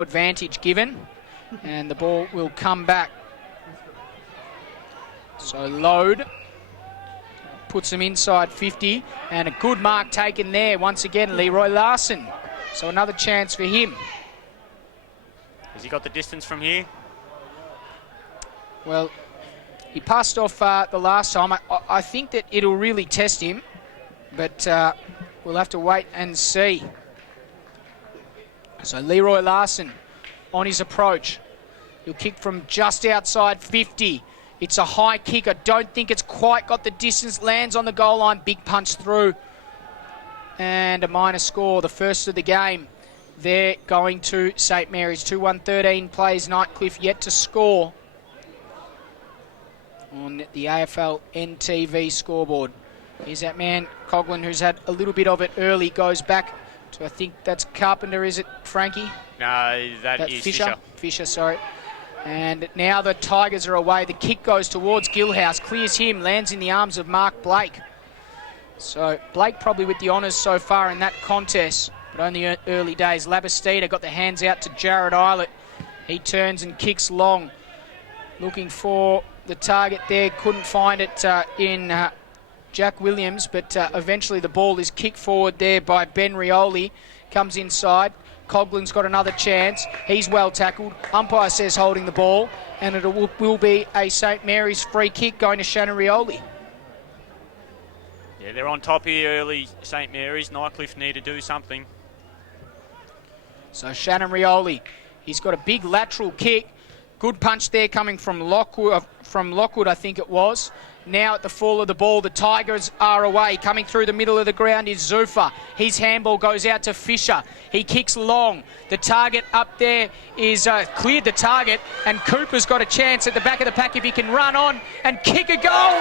advantage given, and the ball will come back. So Load puts him inside 50, and a good mark taken there once again, Leroy Larson. So another chance for him. Has he got the distance from here? Well, he passed off the last time. I think that it'll really test him, but we'll have to wait and see. So Leroy Larson on his approach. He'll kick from just outside 50. It's a high kick. I don't think it's quite got the distance. Lands on the goal line. Big punch through. And a minor score, the first of the game. They're going to St. Mary's. 2-1-13 plays Nightcliff yet to score on the AFLNTv scoreboard. Here's that man, Coughlin, who's had a little bit of it early. Goes back to, I think that's Carpenter, is it, Frankie? No, that is Fisher. Fisher, sorry. And now the Tigers are away. The kick goes towards Gilhouse, clears him, lands in the arms of Mark Blake. So Blake probably with the honours so far in that contest, but only early days. Labastida got the hands out to Jared Eilert. He turns and kicks long, looking for the target there. Couldn't find it in Jack Williams, but eventually the ball is kicked forward there by Ben Rioli. Comes inside. Coughlin's got another chance. He's well tackled. Umpire says holding the ball, and it will be a St. Mary's free kick going to Shannon Rioli. Yeah, they're on top here early, St. Mary's. Nightcliff need to do something. So Shannon Rioli, he's got a big lateral kick. Good punch there coming from Lockwood, I think it was. Now at the fall of the ball, the Tigers are away. Coming through the middle of the ground is Zufa. His handball goes out to Fisher. He kicks long. The target up there is cleared the target, and Cooper's got a chance at the back of the pack if he can run on and kick a goal.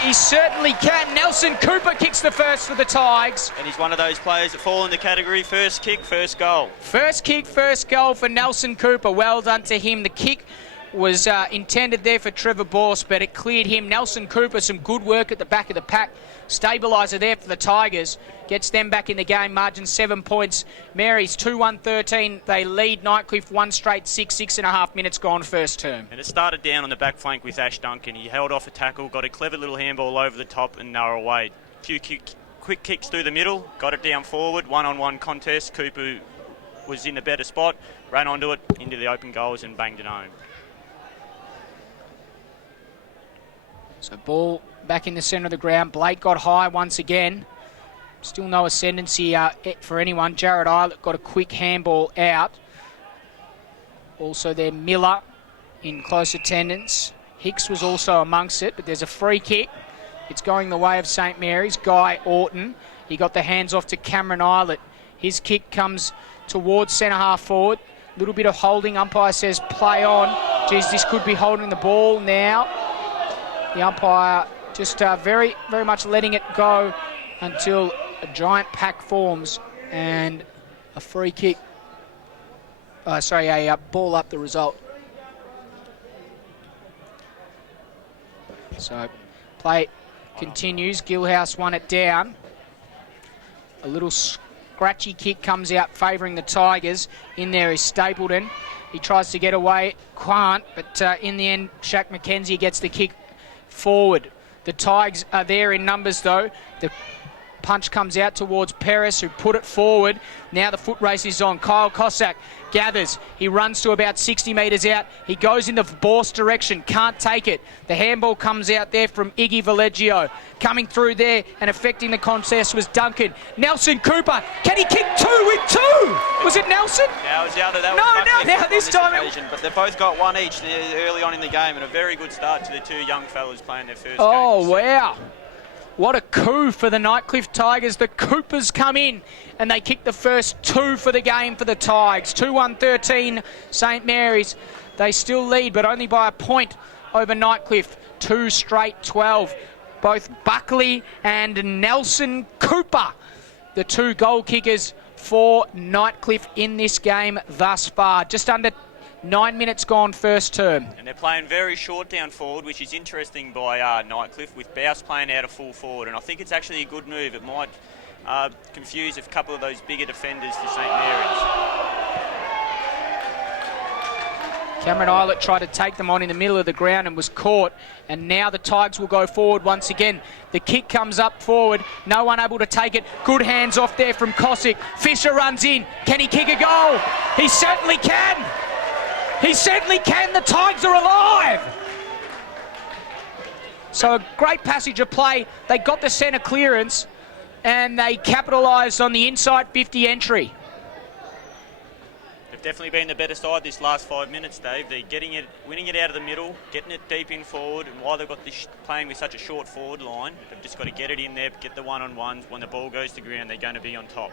He certainly can. Nelson Cooper kicks the first for the Tigers. And he's one of those players that fall in the category first kick, first goal. First kick, first goal for Nelson Cooper. Well done to him. The kick was intended there for Trevor Borst, but it cleared him. Nelson Cooper, some good work at the back of the pack. Stabiliser there for the Tigers. Gets them back in the game. Margin 7 points. Mary's 2-1-13. They lead Nightcliff 1 straight 6.5 minutes gone first term. And it started down on the back flank with Ash Duncan. He held off a tackle, got a clever little handball over the top and they were away. A few quick kicks through the middle, got it down forward. One-on-one contest. Cooper was in a better spot, ran onto it, into the open goals and banged it home. So ball back in the centre of the ground. Blake got high once again. Still no ascendancy for anyone. Jared Eilert got a quick handball out. Also there Miller in close attendance. Hicks was also amongst it, but there's a free kick. It's going the way of St. Mary's. Guy Orton. He got the hands off to Cameron Eilert. His kick comes towards centre half forward. Little bit of holding. Umpire says play on. Geez, this could be holding the ball now. The umpire just very, very much letting it go until a giant pack forms and a free kick. A ball up the result. So play continues. Gilhouse won it down. A little scratchy kick comes out favouring the Tigers. In there is Stapleton. He tries to get away. Can't, but in the end, Shaq McKenzie gets the kick forward. The Tigers are there in numbers though. The punch comes out towards Perez, who put it forward. Now the foot race is on. Kyle Cossack gathers. He runs to about 60 metres out. He goes in the Borst direction. Can't take it. The handball comes out there from Iggy Valeggio. Coming through there and affecting the contest was Duncan. Nelson Cooper. Can he kick two with two? Was it Nelson? Now it was the other. Now this time. But they've both got one each early on in the game, and a very good start to the two young fellas playing their first game. Oh, wow. What a coup for the Nightcliff Tigers. The Coopers come in and they kick the first two for the game for the Tigers. 2-1-13 St. Mary's. They still lead, but only by a point over Nightcliff. 2 straight 12. Both Buckley and Nelson Cooper, the two goal kickers for Nightcliff in this game thus far. Just under 9 minutes gone first term. And they're playing very short down forward, which is interesting by Nightcliff, with Bouse playing out of full forward. And I think it's actually a good move. It might confuse a couple of those bigger defenders for St. Mary's. Cameron Eilert tried to take them on in the middle of the ground and was caught. And now the Tigers will go forward once again. The kick comes up forward. No one able to take it. Good hands off there from Cossack. Fisher runs in. Can he kick a goal? He certainly can. He certainly can. The Tigers are alive. So a great passage of play. They got the centre clearance and they capitalised on the inside 50 entry. They've definitely been the better side this last 5 minutes, Dave. They're getting it, winning it out of the middle, getting it deep in forward, and while they've got this playing with such a short forward line, they've just got to get it in there, get the one-on-ones. When the ball goes to ground, they're going to be on top.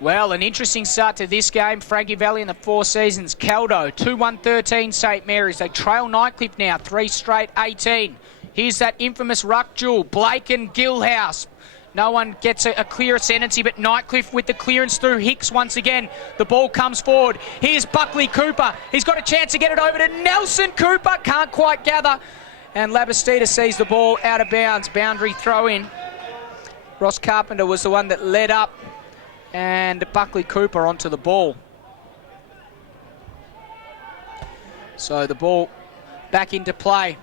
Well, an interesting start to this game. Frankie Valley in the Four Seasons. Caldo, 2-1-13 St Mary's. They trail Nightcliff now, 3 straight 18. Here's that infamous ruck duel, Blake and Gilhouse. No one gets a clear ascendancy, but Nightcliff with the clearance through Hicks once again. The ball comes forward. Here's Buckley Cooper. He's got a chance to get it over to Nelson Cooper. Can't quite gather. And Labastida sees the ball out of bounds. Boundary throw in. Ross Carpenter was the one that led up. And Buckley Cooper onto the ball. So the ball back into play.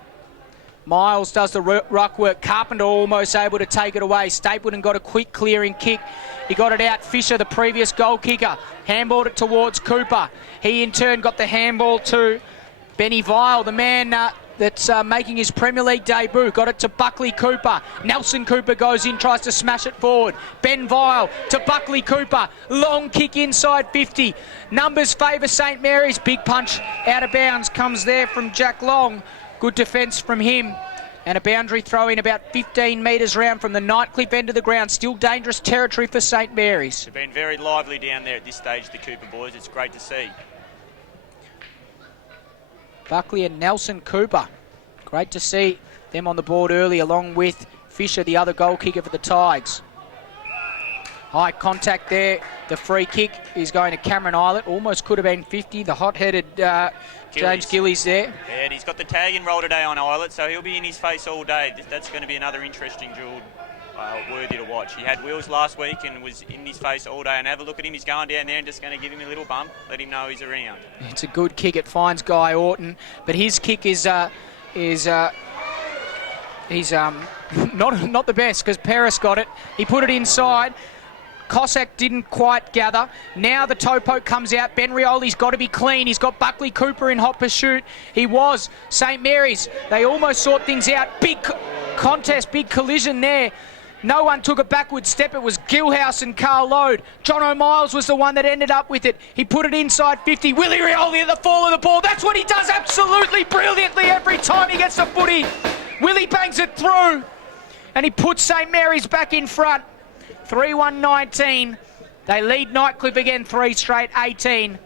Miles does the ruck work. Carpenter almost able to take it away. Stapleton got a quick clearing kick. He got it out. Fisher, the previous goal kicker, handballed it towards Cooper. He in turn got the handball to Benny Vile, the man that's making his Premier League debut. Got it to Buckley Cooper. Nelson Cooper goes in, tries to smash it forward. Ben Vile to Buckley Cooper. Long kick inside 50. Numbers favour St Mary's. Big punch out of bounds comes there from Jack Long. Good defence from him. And a boundary throw in about 15 metres round from the Nightcliff end of the ground. Still dangerous territory for St Mary's. They've been very lively down there at this stage, the Cooper boys. It's great to see. Buckley and Nelson Cooper. Great to see them on the board early, along with Fisher, the other goal kicker for the Tigers. High contact there. The free kick is going to Cameron Eilert. Almost could have been 50. The hot-headed James Gillies there. Yeah, and he's got the tag and roll today on Eilert, so he'll be in his face all day. That's going to be another interesting duel, worthy to watch. He had wheels last week and was in his face all day. And have a look at him. He's going down there and just going to give him a little bump, let him know he's around. It's a good kick. It finds Guy Orton, but his kick is not the best because Paris got it. He put it inside. Cossack didn't quite gather. Now the toe poke comes out. Ben Rioli's got to be clean. He's got Buckley Cooper in hot pursuit. He was. St Mary's, they almost sort things out. Big contest, big collision there. No one took a backward step. It was Gilhouse and Carl Lode. John O'Miles was the one that ended up with it. He put it inside 50. Willie Rioli at the fall of the ball. That's what he does absolutely brilliantly every time he gets the footy. Willie bangs it through and he puts St Mary's back in front. 3-1-19. They lead Nightcliff again 3 straight 18.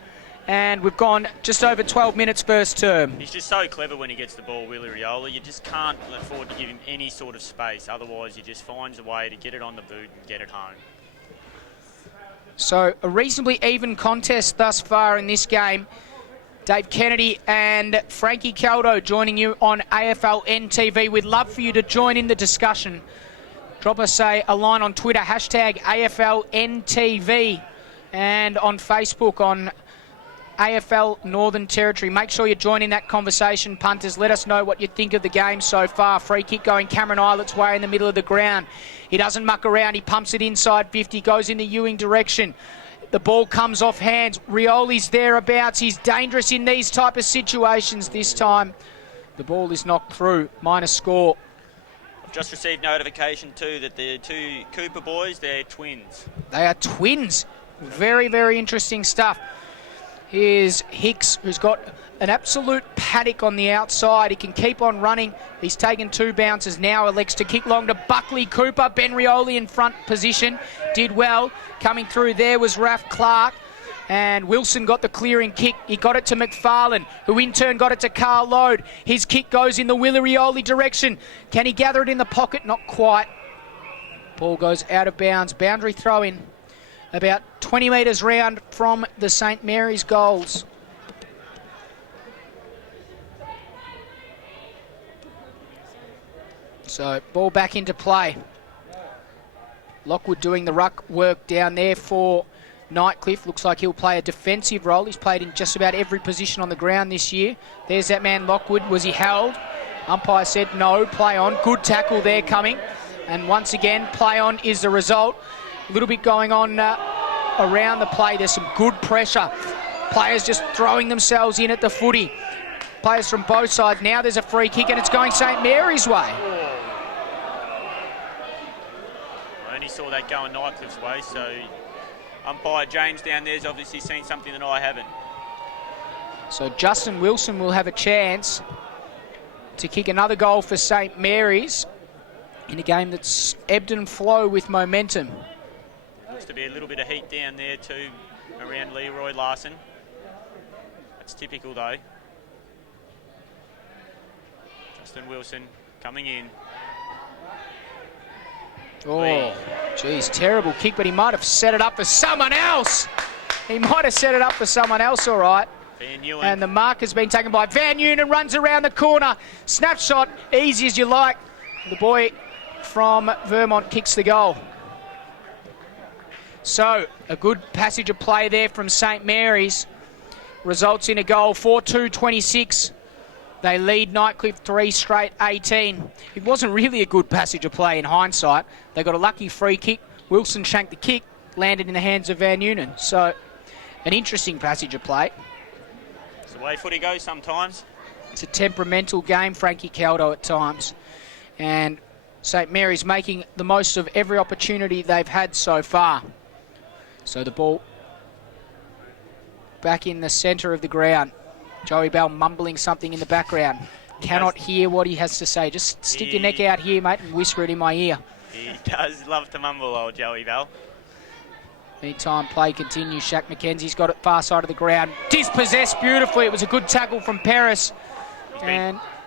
And we've gone just over 12 minutes first term. He's just so clever when he gets the ball, Willie Rioli. You just can't afford to give him any sort of space. Otherwise, he just finds a way to get it on the boot and get it home. So a reasonably even contest thus far in this game. Dave Kennedy and Frankie Caldo joining you on AFLNTv. We'd love for you to join in the discussion. Drop us a line on Twitter, hashtag AFLNTV, and on Facebook on AFL Northern Territory. Make sure you join in that conversation, punters. Let us know what you think of the game so far. Free kick going Cameron Eilert's way in the middle of the ground. He doesn't muck around. He pumps it inside 50, goes in the Ewing direction. The ball comes off hands. Rioli's thereabouts. He's dangerous in these type of situations this time. The ball is knocked through. Minus score. Just received notification too that the two Cooper boys, they're twins. They are twins. Very, very interesting stuff. Here's Hicks, who's got an absolute paddock on the outside. He can keep on running. He's taken 2 bounces now. Elects to kick long to Buckley Cooper. Ben Rioli in front position. Did well. Coming through there was Raph Clark. And Wilson got the clearing kick. He got it to McFarlane, who in turn got it to Carl Lode. His kick goes in the Willie Rioli direction. Can he gather it in the pocket? Not quite. Ball goes out of bounds. Boundary throw in. About 20 metres round from the St Mary's goals. So ball back into play. Lockwood doing the ruck work down there for Nightcliff looks like he'll play a defensive role. He's played in just about every position on the ground this year. There's that man Lockwood. Was he held? Umpire said no, play on. Good tackle there coming. And once again, play on is the result. A little bit going on around the play. There's some good pressure. Players just throwing themselves in at the footy. Players from both sides. Now there's a free kick and it's going St Mary's way. I only saw that going Nightcliff's way, so umpire James down there's obviously seen something that I haven't. So Justin Wilson will have a chance to kick another goal for St Mary's in a game that's ebbed and flow with momentum. Looks to be a little bit of heat down there too around Leroy Larson. That's typical though. Justin Wilson coming in. Oh, geez, terrible kick, but he might have set it up for someone else. He might have set it up for someone else, all right. Van Nieuwen. And the mark has been taken by Van Nieuwen, runs around the corner. Snapshot, easy as you like. The boy from Vermont kicks the goal. So, a good passage of play there from St Mary's. Results in a goal, 4-2-26. They lead Nightcliff 3 straight 18. It wasn't really a good passage of play in hindsight. They got a lucky free kick. Wilson shanked the kick, landed in the hands of Van Nieuwen. So, an interesting passage of play. It's the way footy goes sometimes. It's a temperamental game, Frankie Caldo at times. And St Mary's making the most of every opportunity they've had so far. So the ball back in the centre of the ground. Joey Bell mumbling something in the background. Cannot hear what he has to say. Just stick your neck out here, mate, and whisper it in my ear. He does love to mumble, old Joey Bell. Meantime, play continues. Shaq McKenzie's got it far side of the ground. Dispossessed beautifully. It was a good tackle from Paris.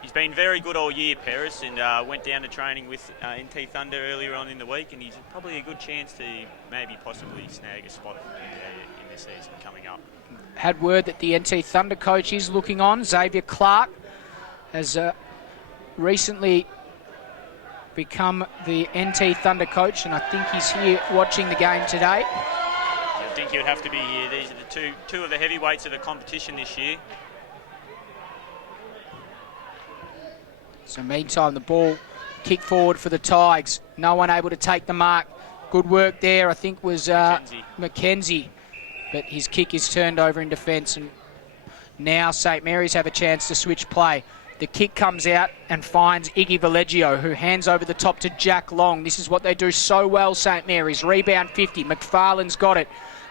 He's been very good all year, Paris, and went down to training with NT Thunder earlier on in the week, and he's probably a good chance to maybe possibly snag a spot in the season coming up. Had word that the NT Thunder coach is looking on. Xavier Clark has recently become the NT Thunder coach, and I think he's here watching the game today. I think he would have to be here. These are the two of the heavyweights of the competition this year. So meantime, the ball kicked forward for the Tigers. No one able to take the mark. Good work there, I think, was McKenzie. But his kick is turned over in defence, and now St Mary's have a chance to switch play. The kick comes out and finds Iggy Valeggio, who hands over the top to Jack Long. This is what they do so well, St Mary's. Rebound 50. McFarlane's got it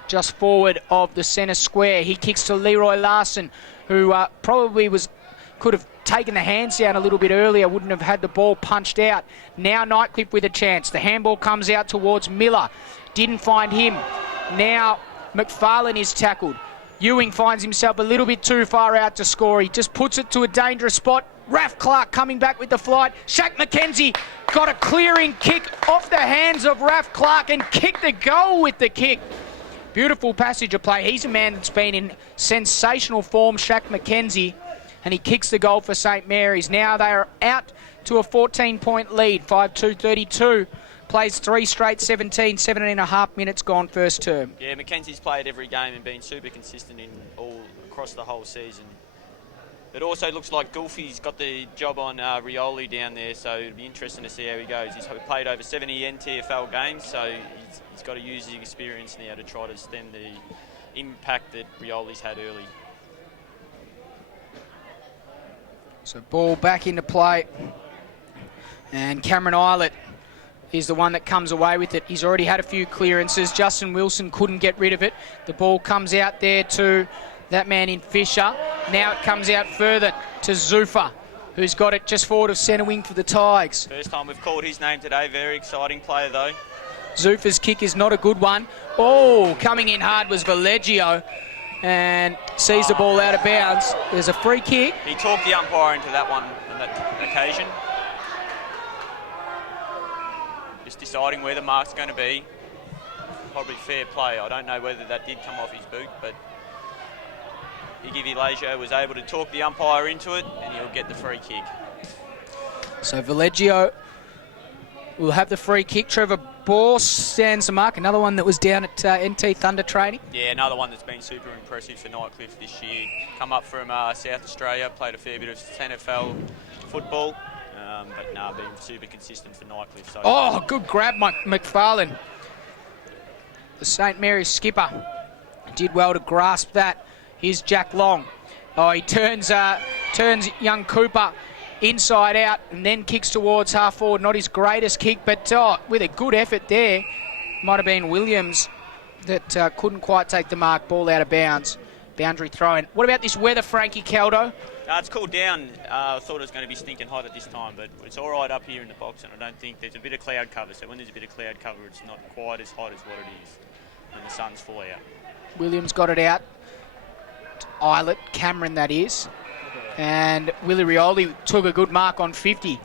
just forward of the centre square. He kicks to Leroy Larson, who probably could have taken the hands down a little bit earlier, wouldn't have had the ball punched out. Now Nightcliff with a chance. The handball comes out towards Miller. Didn't find him. Now McFarlane is tackled. Ewing finds himself a little bit too far out to score. He just puts it to a dangerous spot. Raph Clark coming back with the flight. Shaq McKenzie got a clearing kick off the hands of Raph Clark and kicked the goal with the kick. Beautiful passage of play. He's a man that's been in sensational form, Shaq McKenzie, and he kicks the goal for St Mary's. Now they are out to a 14-point lead, 5-2-32. Plays 3 straight 17.5 minutes gone first term. Yeah, Mackenzie's played every game and been super consistent in all across the whole season. It also looks like Goulfey's got the job on Rioli down there, so it'll be interesting to see how he goes. He's played over 70 NTFL games, so he's got to use his experience now to try to stem the impact that Rioli's had early. So ball back into play, and Cameron Eilert is the one that comes away with it. He's already had a few clearances. Justin Wilson couldn't get rid of it. The ball comes out there to that man in Fisher. Now it comes out further to Zufa, who's got it just forward of centre wing for the Tigers. First time we've called his name today. Very exciting player though. Zufa's kick is not a good one. Oh, coming in hard was Valeggio and sees the ball out of bounds. There's a free kick. He talked the umpire into that one on that occasion. Just deciding where the mark's going to be. Probably fair play. I don't know whether that did come off his boot, but Iggy Valeggio was able to talk the umpire into it, and he'll get the free kick. So Valeggio will have the free kick. Trevor ball stands the mark. Another one that was down at NT Thunder training. Yeah, another one that's been super impressive for Nightcliff this year. Come up from South Australia, played a fair bit of NTFL football, but been super consistent for Nightcliff. So Oh, good grab, McFarlane. The St Mary's skipper did well to grasp that. Here's Jack Long. Oh, he turns young Cooper inside out and then kicks towards half forward. Not his greatest kick, but with a good effort there. Might have been Williams that couldn't quite take the mark. Ball out of bounds. Boundary throw-in. What about this weather, Frankie Caldo? it's cooled down. I thought it was going to be stinking hot at this time, but it's all right up here in the box, and I don't think there's a bit of cloud cover. So when there's a bit of cloud cover, it's not quite as hot as what it is when the sun's full out. Williams got it out. Eilert, Cameron that is. And Willie Rioli took a good mark on 50.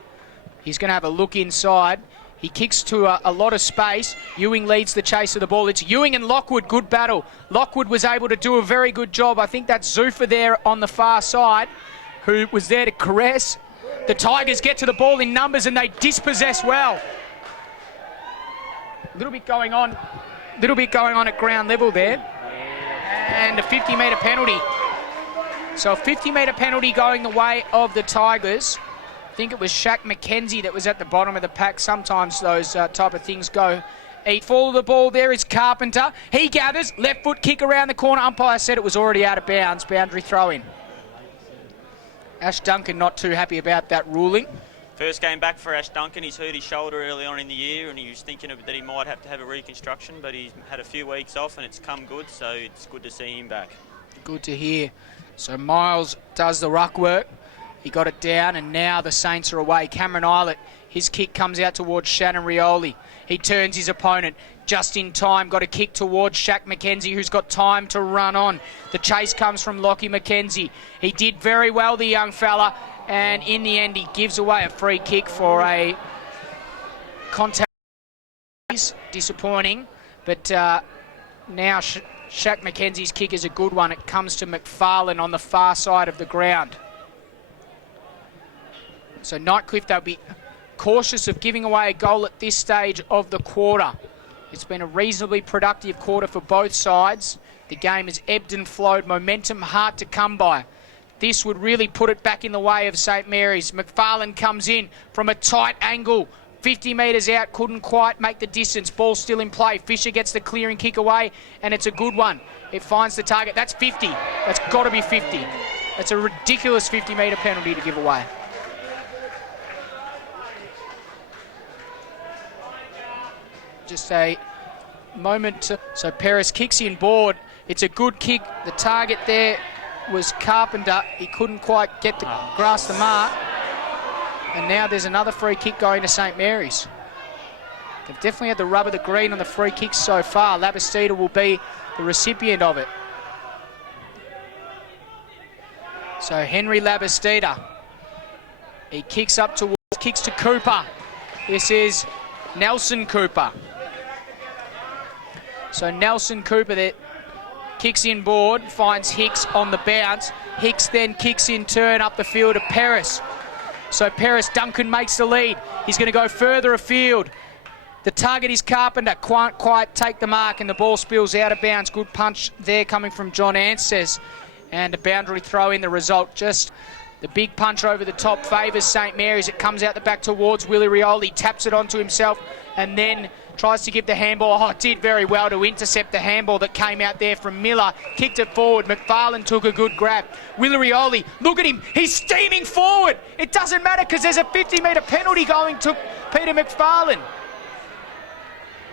He's going to have a look inside. He kicks to a lot of space. Ewing leads the chase of the ball. It's Ewing and Lockwood. Good battle. Lockwood was able to do a very good job. I think that's Zuffa there on the far side who was there to caress. The Tigers get to the ball in numbers and they dispossess well. A little bit going on at ground level there. And a 50-metre penalty. So a 50-metre penalty going the way of the Tigers. I think it was Shaq McKenzie that was at the bottom of the pack. Sometimes those type of things go. Fall of the ball there is Carpenter. He gathers. Left foot kick around the corner. Umpire said it was already out of bounds. Boundary throw-in. Ash Duncan not too happy about that ruling. First game back for Ash Duncan. He's hurt his shoulder early on in the year and he was thinking that he might have to have a reconstruction, but he's had a few weeks off and it's come good, so it's good to see him back. Good to hear. So Miles does the ruck work. He got it down and now the Saints are away. Cameron Eilert, his kick comes out towards Shannon Rioli. He turns his opponent just in time. Got a kick towards Shaq McKenzie, who's got time to run on. The chase comes from Lockie McKenzie. He did very well, the young fella. And in the end, he gives away a free kick for a contact. Disappointing. But now Shaq McKenzie's kick is a good one. It comes to McFarlane on the far side of the ground. So Nightcliff, they'll be cautious of giving away a goal at this stage of the quarter. It's been a reasonably productive quarter for both sides. The game has ebbed and flowed. Momentum hard to come by. This would really put it back in the way of St Mary's. McFarlane comes in from a tight angle. 50 metres out, couldn't quite make the distance. Ball still in play. Fisher gets the clearing kick away, and it's a good one. It finds the target. That's 50. That's got to be 50. That's a ridiculous 50-metre penalty to give away. Just a moment. So Perez kicks in board. It's a good kick. The target there was Carpenter. He couldn't quite grasp the mark. And now there's another free kick going to St Mary's. They've definitely had the rub of the green on the free kicks so far. Labastida will be the recipient of it. So Henry Labastida. He kicks up towards, kicks to Cooper. This is Nelson Cooper. So Nelson Cooper there kicks in board, finds Hicks on the bounce. Hicks then kicks in turn up the field to Paris. So Paris, Duncan makes the lead. He's going to go further afield. The target is Carpenter, can't quite take the mark and the ball spills out of bounds. Good punch there coming from John Anses. And a boundary throw in the result. Just the big punch over the top favours St Mary's. It comes out the back towards Willie Rioli, taps it onto himself and then tries to give the handball. Oh, it did very well to intercept the handball that came out there from Miller. Kicked it forward. McFarlane took a good grab. Willie Rioli, look at him. He's steaming forward. It doesn't matter because there's a 50-metre penalty going to Peter McFarlane.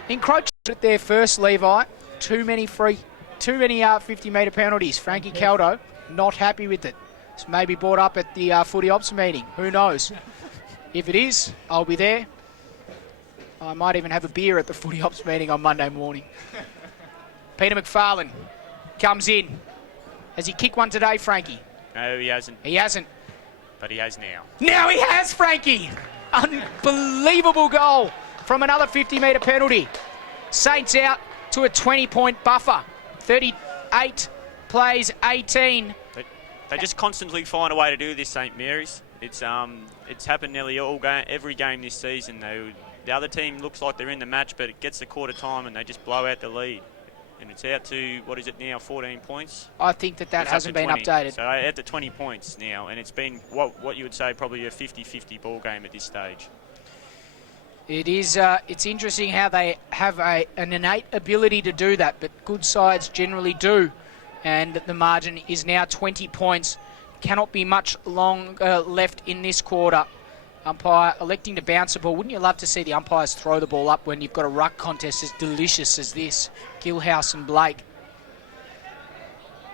Encroached it there first, Levi. Too many 50-metre penalties. Frankie Caldo, not happy with it. It's maybe brought up at the footy ops meeting. Who knows? If it is, I'll be there. I might even have a beer at the footy ops meeting on Monday morning. Peter McFarlane comes in. Has he kicked one today, Frankie? No, he hasn't. He hasn't. But he has now. Now he has, Frankie! Unbelievable goal from another 50-metre penalty. Saints out to a 20-point buffer. 38 plays 18. They just constantly find a way to do this, St Mary's. It's happened nearly every game this season. the other team looks like they're in the match, but it gets to quarter time and they just blow out the lead. And it's out to, what is it now, 14 points? I think that It's hasn't been 20. updated. So out to 20 points now, and it's been what you would say probably a 50-50 ball game at this stage. It is. It's interesting how they have an innate ability to do that, but good sides generally do. And the margin is now 20 points. Cannot be much longer left in this quarter. Umpire electing to bounce the ball. Wouldn't you love to see the umpires throw the ball up when you've got a ruck contest as delicious as this? Gilhouse and Blake.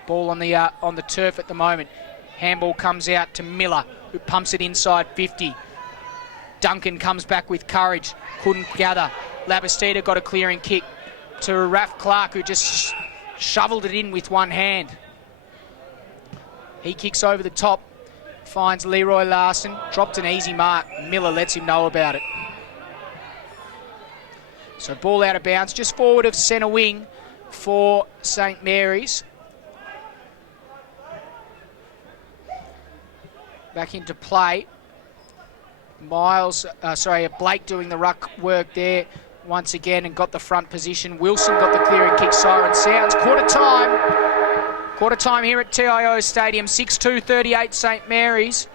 Ball on the turf at the moment. Handball comes out to Miller, who pumps it inside 50. Duncan comes back with courage. Couldn't gather. Labastida got a clearing kick to Raf Clark, who just shoveled it in with one hand. He kicks over the top. Finds Leroy Larson, dropped an easy mark. Miller lets him know about it. So ball out of bounds, just forward of centre wing for St Mary's. Back into play. Blake doing the ruck work there once again and got the front position. Wilson got the clearing kick. Siren sounds. Quarter time. Quarter time here at TIO Stadium. 6-2-38 St Mary's.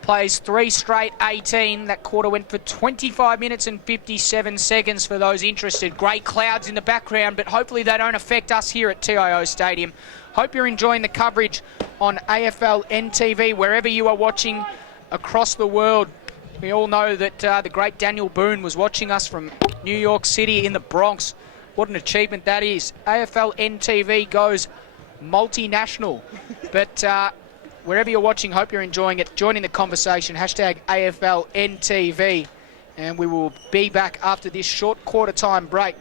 Plays 3 straight 18. That quarter went for 25 minutes and 57 seconds for those interested. Grey clouds in the background, but hopefully they don't affect us here at TIO Stadium. Hope you're enjoying the coverage on AFLNTv, wherever you are watching across the world. We all know that the great Daniel Boone was watching us from New York City in the Bronx. What an achievement that is. AFLNTv goes multinational. But wherever you're watching, hope you're enjoying it. Joining the conversation, hashtag AFLNTV. And we will be back after this short quarter time break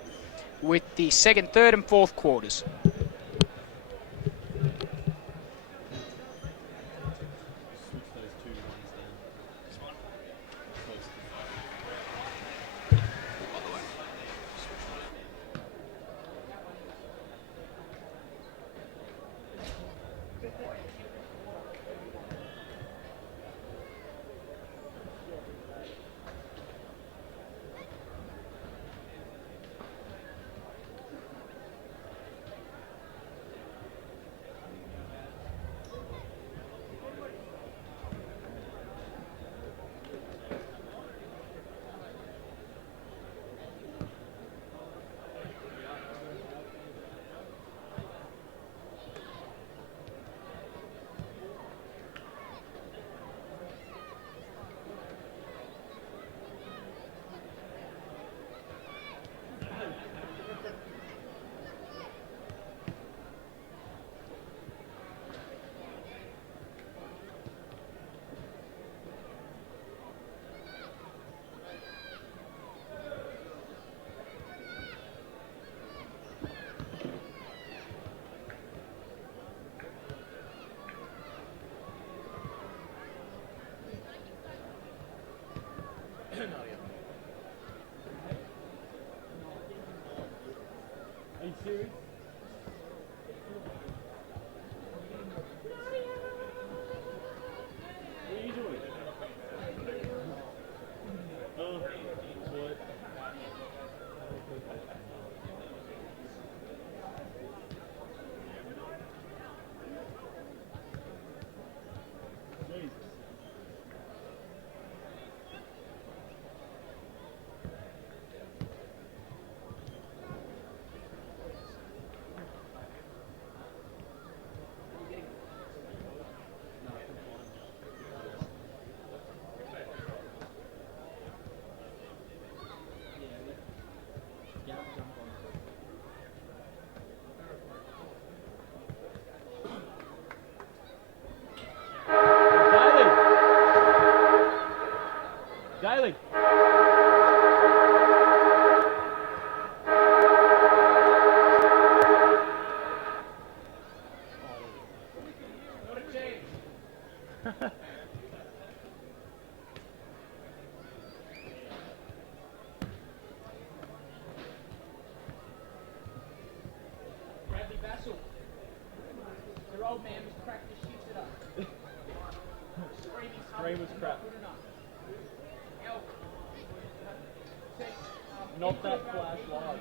with the second, third and fourth quarters. Daly. Bradley Bassel. Their old man was cracked the shit it up. Scream was crap. Good enough. Elk. Not that flash live.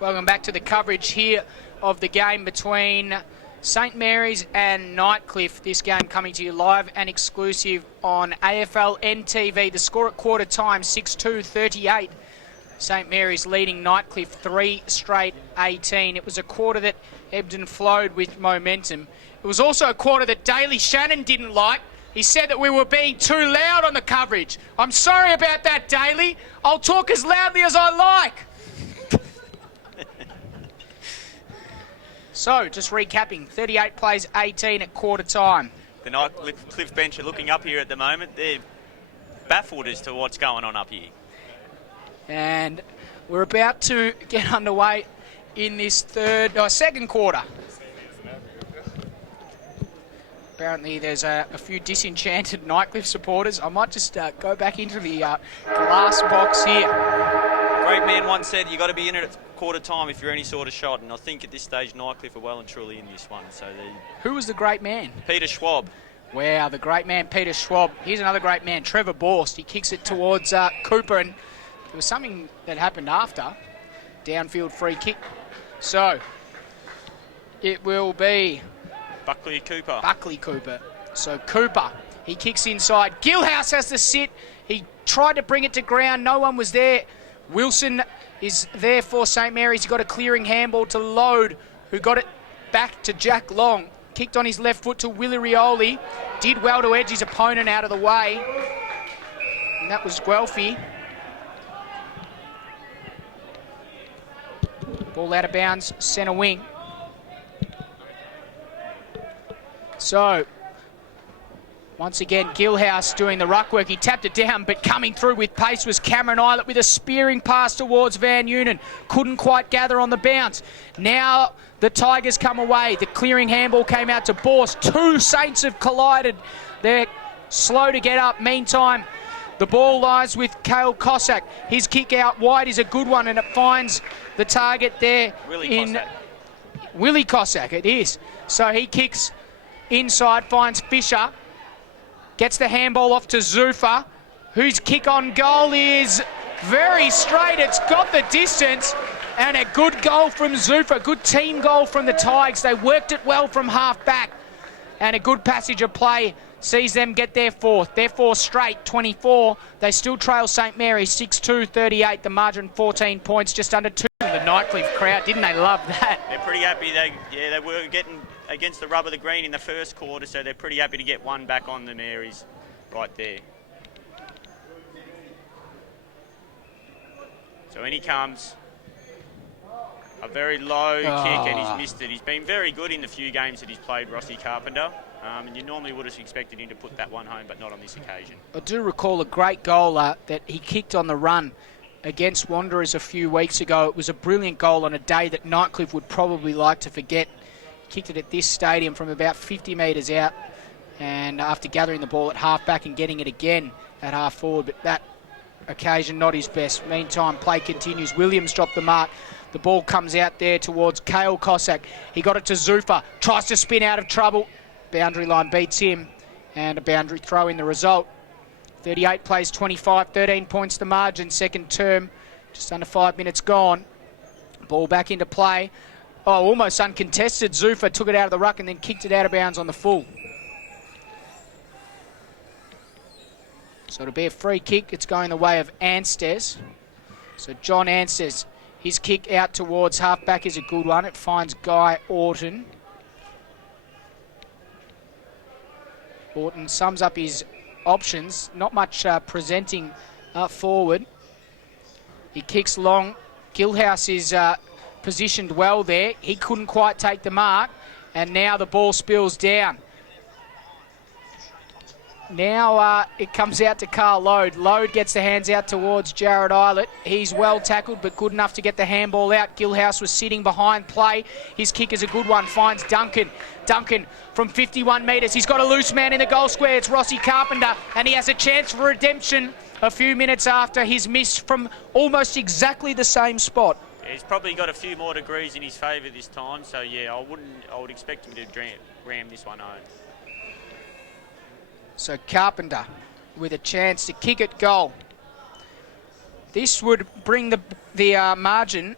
Welcome back to the coverage here of the game between St Mary's and Nightcliff. This game coming to you live and exclusive on AFLNTv. The score at quarter time, 6-2-38. St Mary's leading Nightcliff 3 straight 18. It was a quarter that ebbed and flowed with momentum. It was also a quarter that Daly Shannon didn't like. He said that we were being too loud on the coverage. I'm sorry about that, Daly. I'll talk as loudly as I like. So, just recapping, 38 plays 18 at quarter time. The Nightcliff bench are looking up here at the moment. They're baffled as to what's going on up here. And we're about to get underway in this second quarter. Apparently there's a few disenchanted Nightcliff supporters. I might just go back into the glass box here. A great man once said you got to be in it at quarter time if you're any sort of shot, and I think at this stage Nightcliff are well and truly in this one. So who was the great man? Peter Schwab. Wow, the great man Peter Schwab. Here's another great man, Trevor Borst. He kicks it towards Cooper, and there was something that happened after. Downfield free kick. So it will be Buckley Cooper. So Cooper, he kicks inside. Gilhouse has to sit. He tried to bring it to ground. No one was there. Wilson is there for St Mary's. He got a clearing handball to Load, who got it back to Jack Long. Kicked on his left foot to Willie Rioli. Did well to edge his opponent out of the way. And that was Guelphy. Ball out of bounds, centre wing. So, once again, Gilhouse doing the ruck work. He tapped it down, but coming through with pace was Cameron Eilert with a spearing pass towards Van Unen. Couldn't quite gather on the bounce. Now the Tigers come away. The clearing handball came out to Borst. Two Saints have collided. They're slow to get up. Meantime, the ball lies with Cale Cossack. His kick out wide is a good one, and it finds the target there. Willie Cossack, it is. So he kicks inside, finds Fisher. Gets the handball off to Zuffa, whose kick on goal is very straight. It's got the distance, and a good goal from Zuffa. Good team goal from the Tigers. They worked it well from half back, and a good passage of play sees them get their fourth. Their fourth straight, 24. They still trail St Mary's 6-2-38. The margin 14 points, just under 2. The Nightcliff crowd, didn't they love that? They're pretty happy. They were getting against the rub of the green in the first quarter, so they're pretty happy to get one back on the Marys right there. So in he comes. A very low kick, and he's missed it. He's been very good in the few games that he's played, Rossi Carpenter. And you normally would have expected him to put that one home, but not on this occasion. I do recall a great goal that he kicked on the run against Wanderers a few weeks ago. It was a brilliant goal on a day that Nightcliff would probably like to forget. Kicked it at this stadium from about 50 metres out, and after gathering the ball at half-back and getting it again at half-forward, but that occasion not his best. Meantime, play continues. Williams dropped the mark. The ball comes out there towards Cale Cossack. He got it to Zuffa. Tries to spin out of trouble. Boundary line beats him, and a boundary throw in the result. 38 plays 25, 13 points the margin, second term. Just under 5 minutes gone. Ball back into play. almost uncontested. Zuffa took it out of the ruck and then kicked it out of bounds on the full. So it'll be a free kick. It's going the way of Anstez. So John Anstez, his kick out towards halfback is a good one. It finds Guy Orton. Orton sums up his options. Not much presenting forward. He kicks long. Gilhouse is positioned well there. He couldn't quite take the mark. And now the ball spills down. Now it comes out to Carl Load. Load gets the hands out towards Jared Eilert. He's well tackled, but good enough to get the handball out. Gilhouse was sitting behind play. His kick is a good one. Finds Duncan. Duncan from 51 metres. He's got a loose man in the goal square. It's Rossi Carpenter, and he has a chance for redemption a few minutes after his miss from almost exactly the same spot. Yeah, he's probably got a few more degrees in his favour this time, so yeah, I would expect him to ram this one home. So Carpenter with a chance to kick it goal. This would bring the margin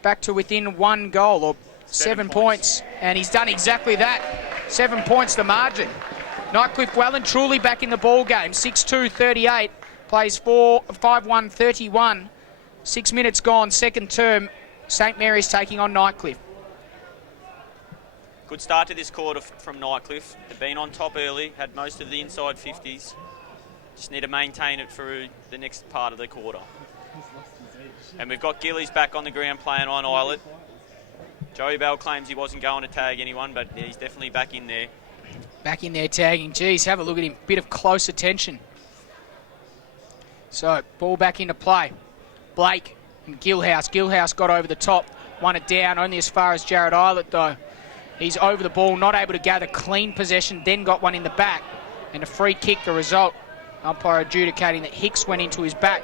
back to within 1 goal, or 7 points. And he's done exactly that. 7 points the margin. Nightcliff well and truly back in the ball game. 6-2-38, plays 5-1-31. 6 minutes gone, second term. St Mary's taking on Nightcliff. Good start to this quarter from Nightcliff. They've been on top early, had most of the inside 50s. Just need to maintain it for the next part of the quarter. And we've got Gillies back on the ground playing on Eilert. Joey Bell claims he wasn't going to tag anyone, but he's definitely back in there. Back in there tagging. Geez, have a look at him. Bit of close attention. So, ball back into play. Blake and Gilhouse. Gilhouse got over the top. Won it down, only as far as Jared Eilert, though. He's over the ball, not able to gather clean possession, then got one in the back. And a free kick, the result. Umpire adjudicating that Hicks went into his back.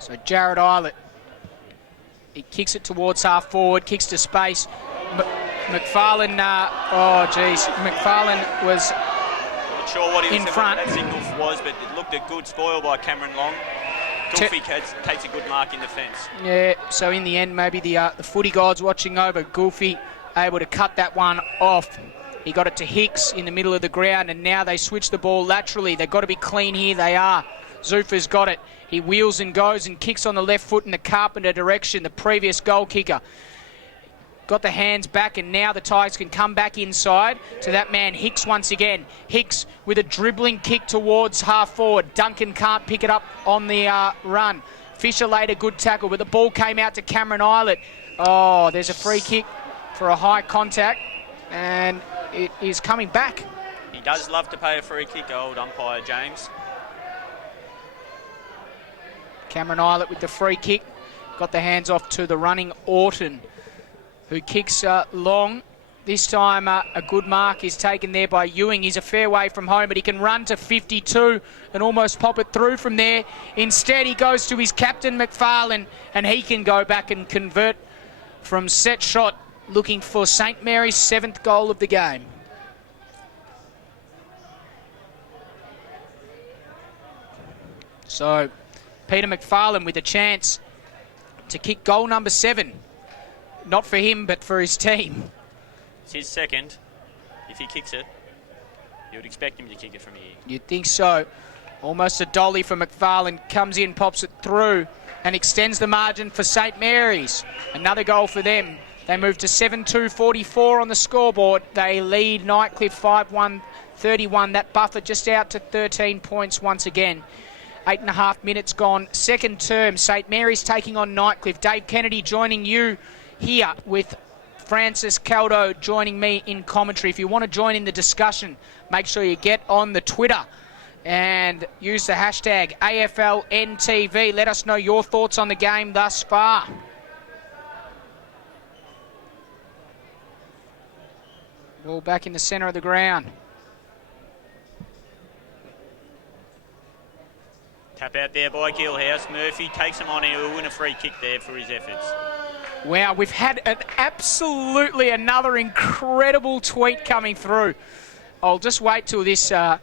So Jared Eilert, he kicks it towards half forward, kicks to space. McFarlane, McFarlane was Not sure what he was in front. That signal was, but it looked a good spoil by Cameron Long. Goofy takes a good mark in the fence. Yeah, so in the end, maybe the footy gods watching over. Goofy able to cut that one off. He got it to Hicks in the middle of the ground, and now they switch the ball laterally. They've got to be clean here. They are. Zuffa's got it. He wheels and goes and kicks on the left foot in the Carpenter direction, the previous goal kicker. Got the hands back, and now the Tigers can come back inside to that man Hicks once again. Hicks with a dribbling kick towards half forward. Duncan can't pick it up on the run. Fisher laid a good tackle, but the ball came out to Cameron Eilert. Oh, there's a free kick for a high contact, and it is coming back. He does love to pay a free kick, old umpire James. Cameron Eilert with the free kick. Got the hands off to the running Orton, who kicks long. This time a good mark is taken there by Ewing. He's a fair way from home, but he can run to 52 and almost pop it through from there. Instead, he goes to his captain, McFarlane, and he can go back and convert from set shot, looking for St Mary's 7th goal of the game. So Peter McFarlane with a chance to kick goal number 7. Not for him, but for his team. It's his second. If he kicks it, you would expect him to kick it from here. You'd think so. Almost a dolly for McFarlane. Comes in, pops it through, and extends the margin for St Mary's. Another goal for them. They move to 7-2-44 on the scoreboard. They lead Nightcliff 5-1-31. That buffer just out to 13 points once again. 8.5 minutes gone. Second term. St Mary's taking on Nightcliff. Dave Kennedy joining you here with Francis Caldo joining me in commentary. If you want to join in the discussion, make sure you get on the Twitter and use the hashtag AFLNTv. Let us know your thoughts on the game thus far. Ball back in the centre of the ground. Tap out there by Gilhouse. Murphy takes him on. He will win a free kick there for his efforts. Wow, we've had absolutely another incredible tweet coming through. I'll just wait till the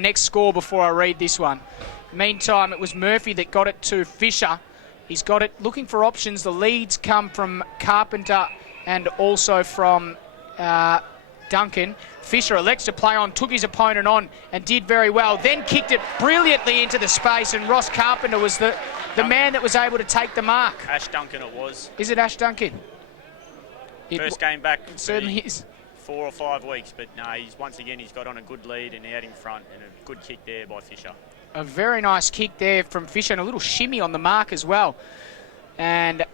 next score before I read this one. Meantime, it was Murphy that got it to Fisher, He's got it, looking for options. The leads come from Carpenter and also from Duncan. Fisher elects to play on, took his opponent on and did very well. Then kicked it brilliantly into the space, and Ross Carpenter was the man that was able to take the mark. Ash Duncan it was. Is it Ash Duncan? First game back. It certainly is. 4 or 5 weeks, but no, he's got on a good lead and out in front, and a good kick there by Fisher. A very nice kick there from Fisher, and a little shimmy on the mark as well. And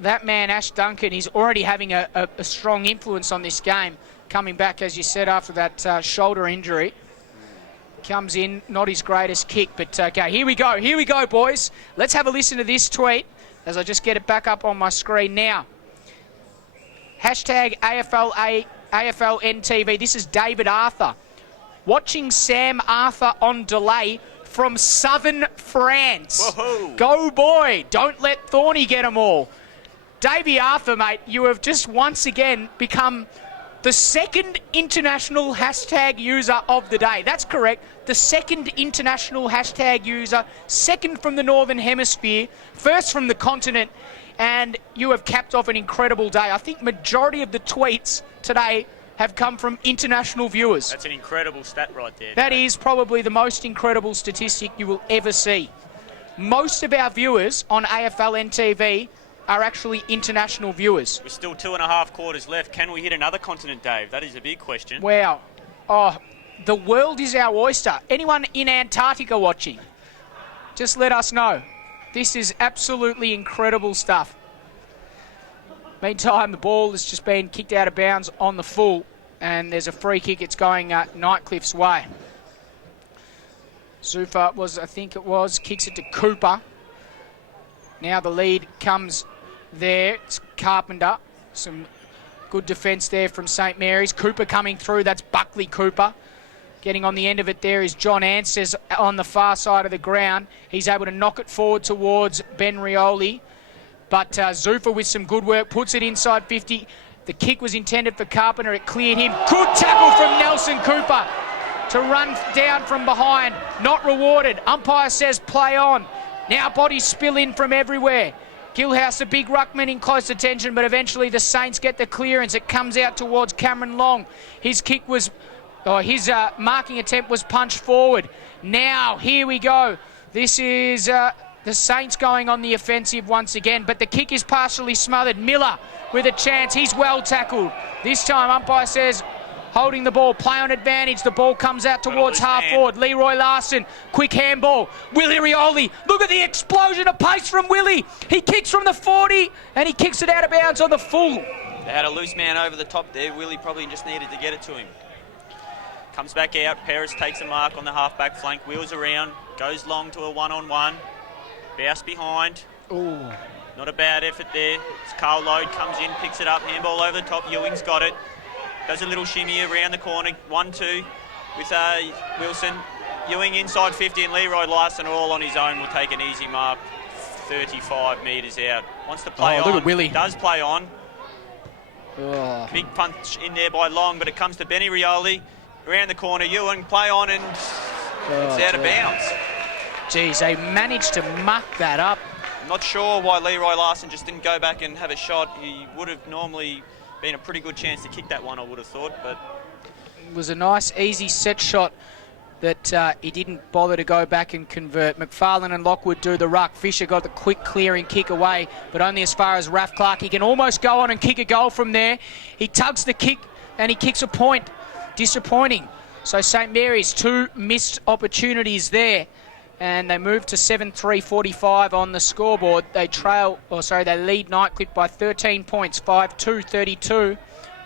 that man, Ash Duncan, he's already having a strong influence on this game. Coming back, as you said, after that shoulder injury. Comes in, not his greatest kick, but okay, here we go, boys. Let's have a listen to this tweet as I just get it back up on my screen now. Hashtag AFLNTv. This is David Arthur. Watching Sam Arthur on delay from southern France. Whoa. Go boy, don't let Thorny get them all. Davey Arthur, mate, you have just once again become the second international hashtag user of the day. That's correct. The second international hashtag user, second from the Northern Hemisphere, first from the continent, and you have capped off an incredible day. I think majority of the tweets today have come from international viewers. That's an incredible stat right there. That is probably the most incredible statistic you will ever see. Most of our viewers on AFLNTv are actually international viewers. We're still 2.5 quarters left. Can we hit another continent, Dave? That is a big question. Wow. Oh, the world is our oyster. Anyone in Antarctica watching? Just let us know. This is absolutely incredible stuff. Meantime, the ball has just been kicked out of bounds on the full, and there's a free kick. It's going Nightcliff's way. Zufa kicks it to Cooper. Now the lead comes there. It's Carpenter. Some good defence there from St Mary's. Cooper coming through. That's Buckley Cooper. Getting on the end of it there is John Ansters on the far side of the ground. He's able to knock it forward towards Ben Rioli. But Zufa with some good work puts it inside 50. The kick was intended for Carpenter. It cleared him. Good tackle from Nelson Cooper to run down from behind. Not rewarded. Umpire says play on. Now bodies spill in from everywhere. Gilhouse, a big ruckman in close attention, but eventually the Saints get the clearance. It comes out towards Cameron Long. His marking attempt was punched forward. Now, here we go. This is the Saints going on the offensive once again, but the kick is partially smothered. Miller with a chance. He's well tackled. This time, umpire says holding the ball, play on advantage. The ball comes out towards half forward. Leroy Larson, quick handball. Willie Rioli, look at the explosion of pace from Willie. He kicks from the 40 and he kicks it out of bounds on the full. They had a loose man over the top there. Willie probably just needed to get it to him. Comes back out. Paris takes a mark on the half-back flank, wheels around, goes long to a one-on-one. Bounce behind. Ooh. Not a bad effort there. Carl Load comes in, picks it up, handball over the top. Ewing's got it. Does a little shimmy around the corner. 1-2 with Wilson. Ewing inside 50 and Leroy Larson all on his own will take an easy mark. 35 metres out. Wants to play on. Look at Willie. Does play on. Oh. Big punch in there by Long, but it comes to Benny Rioli. Around the corner, Ewing play on and it's out of bounds. Geez, they managed to muck that up. I'm not sure why Leroy Larson just didn't go back and have a shot. He would have normally been a pretty good chance to kick that one, I would have thought. But it was a nice, easy set shot that he didn't bother to go back and convert. McFarlane and Lockwood do the ruck. Fisher got the quick clearing kick away, but only as far as Raf Clark. He can almost go on and kick a goal from there. He tugs the kick and he kicks a point. Disappointing. So St Mary's, 2 missed opportunities there. And they move to 7-3-45 on the scoreboard. They lead Nightcliff by 13 points, 5-2-32.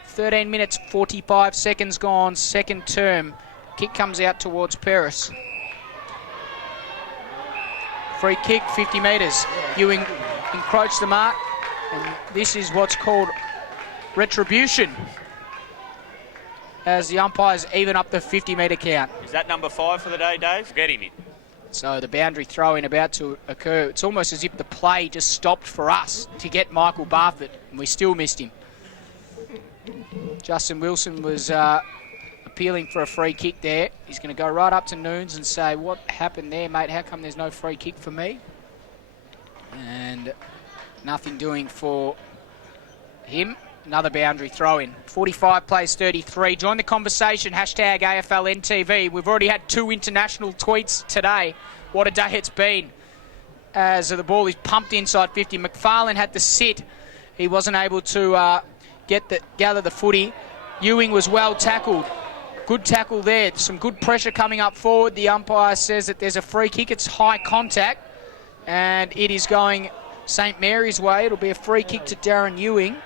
13 minutes, 45 seconds gone, second term. Kick comes out towards Paris. Free kick, 50 metres. Ewing encroached the mark, and this is what's called retribution, as the umpires even up the 50-metre count. is that number 5 for the day, Dave? Get him in. So the boundary throw-in about to occur. It's almost as if the play just stopped for us to get Michael Barfoot, and we still missed him. Justin Wilson was appealing for a free kick there. He's going to go right up to Noons and say, what happened there, mate? How come there's no free kick for me? And nothing doing for him. Another boundary throw in. 45 plays 33. Join the conversation. Hashtag AFLNTv. We've already had 2 international tweets today. What a day it's been. As the ball is pumped inside 50. McFarlane had to sit. He wasn't able to gather the footy. Ewing was well tackled. Good tackle there. Some good pressure coming up forward. The umpire says that there's a free kick. It's high contact. And it is going St Mary's way. It'll be a free kick to Darren Ewing.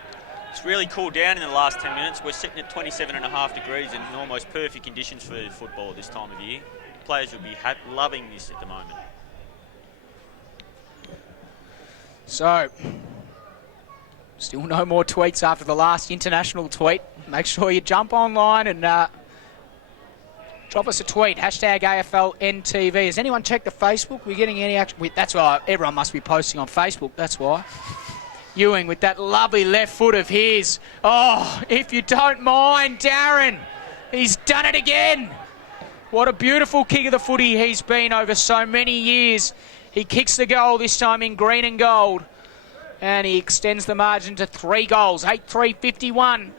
It's really cooled down in the last 10 minutes. We're sitting at 27.5 degrees in almost perfect conditions for football at this time of year. Players will be loving this at the moment. So, still no more tweets after the last international tweet. Make sure you jump online and drop us a tweet. Hashtag AFLNTv. Has anyone checked the Facebook? We're getting any action? That's why everyone must be posting on Facebook. That's why. Ewing with that lovely left foot of his. Oh, if you don't mind, Darren. He's done it again. What a beautiful kick of the footy he's been over so many years. He kicks the goal this time in green and gold. And he extends the margin to 3 goals. 8-3-51.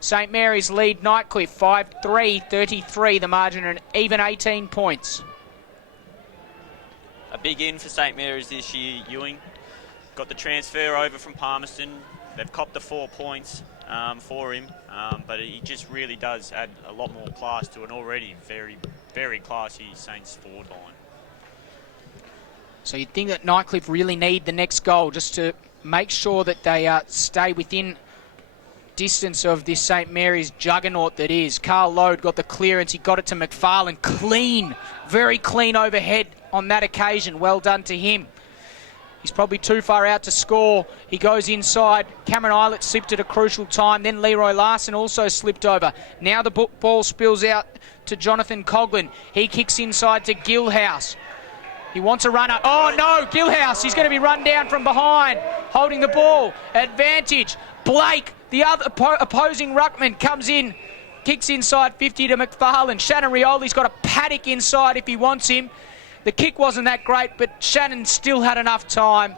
St Mary's lead Nightcliff 5-3-33. The margin an even 18 points. A big in for St Mary's this year, Ewing. Got the transfer over from Palmerston. They've copped the 4 points for him, but he just really does add a lot more class to an already very, very classy Saints forward line. So you'd think that Nightcliff really need the next goal just to make sure that they stay within distance of this St Mary's juggernaut that is. Carl Load got the clearance. He got it to McFarlane. Clean, very clean overhead on that occasion. Well done to him. He's probably too far out to score. He goes inside. Cameron Eilert slipped at a crucial time. Then Leroy Larson also slipped over. Now the ball spills out to Jonathan Coughlin. He kicks inside to Gilhouse. He wants a runner. Oh no, Gilhouse. He's going to be run down from behind. Holding the ball. Advantage. Blake, the other opposing ruckman, comes in. Kicks inside 50 to McFarlane. Shannon Rioli's got a paddock inside if he wants him. The kick wasn't that great, but Shannon still had enough time.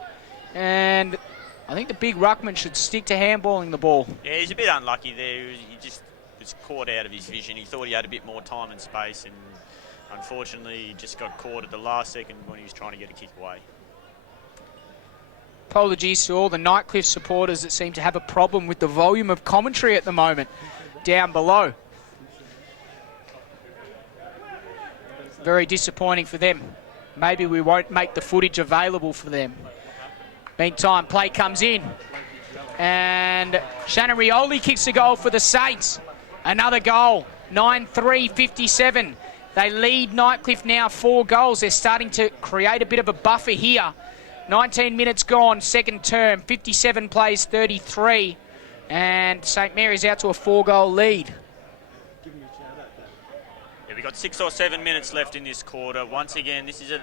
And I think the big ruckman should stick to handballing the ball. Yeah, he's a bit unlucky there. He just was caught out of his vision. He thought he had a bit more time and space, and unfortunately he just got caught at the last second when he was trying to get a kick away. Apologies to all the Nightcliff supporters that seem to have a problem with the volume of commentary at the moment down below. Very disappointing for them. Maybe we won't make the footage available for them. Meantime, play comes in. And Shannon Rioli kicks a goal for the Saints. Another goal. 9-3-57. They lead Nightcliff now 4 goals. They're starting to create a bit of a buffer here. 19 minutes gone, second term. 57 plays 33. And St Mary's out to a 4-goal lead. We've got 6 or 7 minutes left in this quarter. Once again, this is a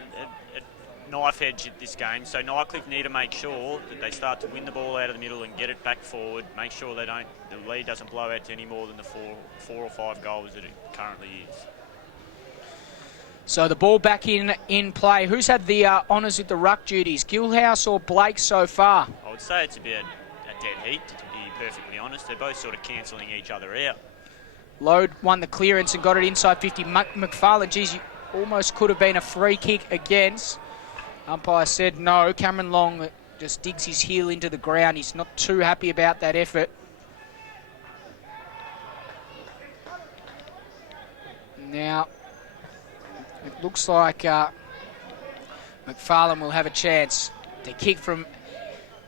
knife edge at this game, so Nightcliff need to make sure that they start to win the ball out of the middle and get it back forward. Make sure the lead doesn't blow out to any more than the 4 or 5 goals that it currently is. So the ball back in play. Who's had the honours with the ruck duties, Gilhouse or Blake so far? I would say it's a bit a dead heat, to be perfectly honest. They're both sort of cancelling each other out. Load won the clearance and got it inside 50. McFarlane, geez, you almost could have been a free kick against. Umpire said no. Cameron Long just digs his heel into the ground. He's not too happy about that effort. Now, it looks like McFarlane will have a chance. They kick from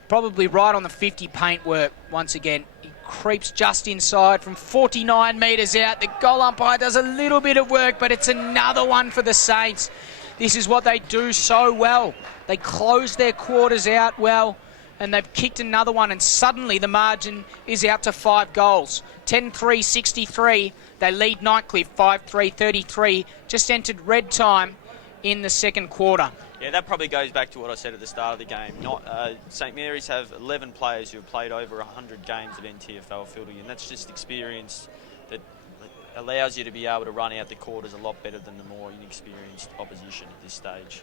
probably right on the 50 paintwork once again. Creeps just inside from 49 metres out. The goal umpire does a little bit of work, but it's another one for the Saints. This is what they do so well. They close their quarters out well, and they've kicked another one, and suddenly the margin is out to 5 goals. 10-3-63. They lead Nightcliff 5-3-33. Just entered red time in the second quarter. Yeah, that probably goes back to what I said at the start of the game. St Mary's have 11 players who have played over 100 games of NTFL footy, and that's just experience that allows you to be able to run out the quarters a lot better than the more inexperienced opposition at this stage.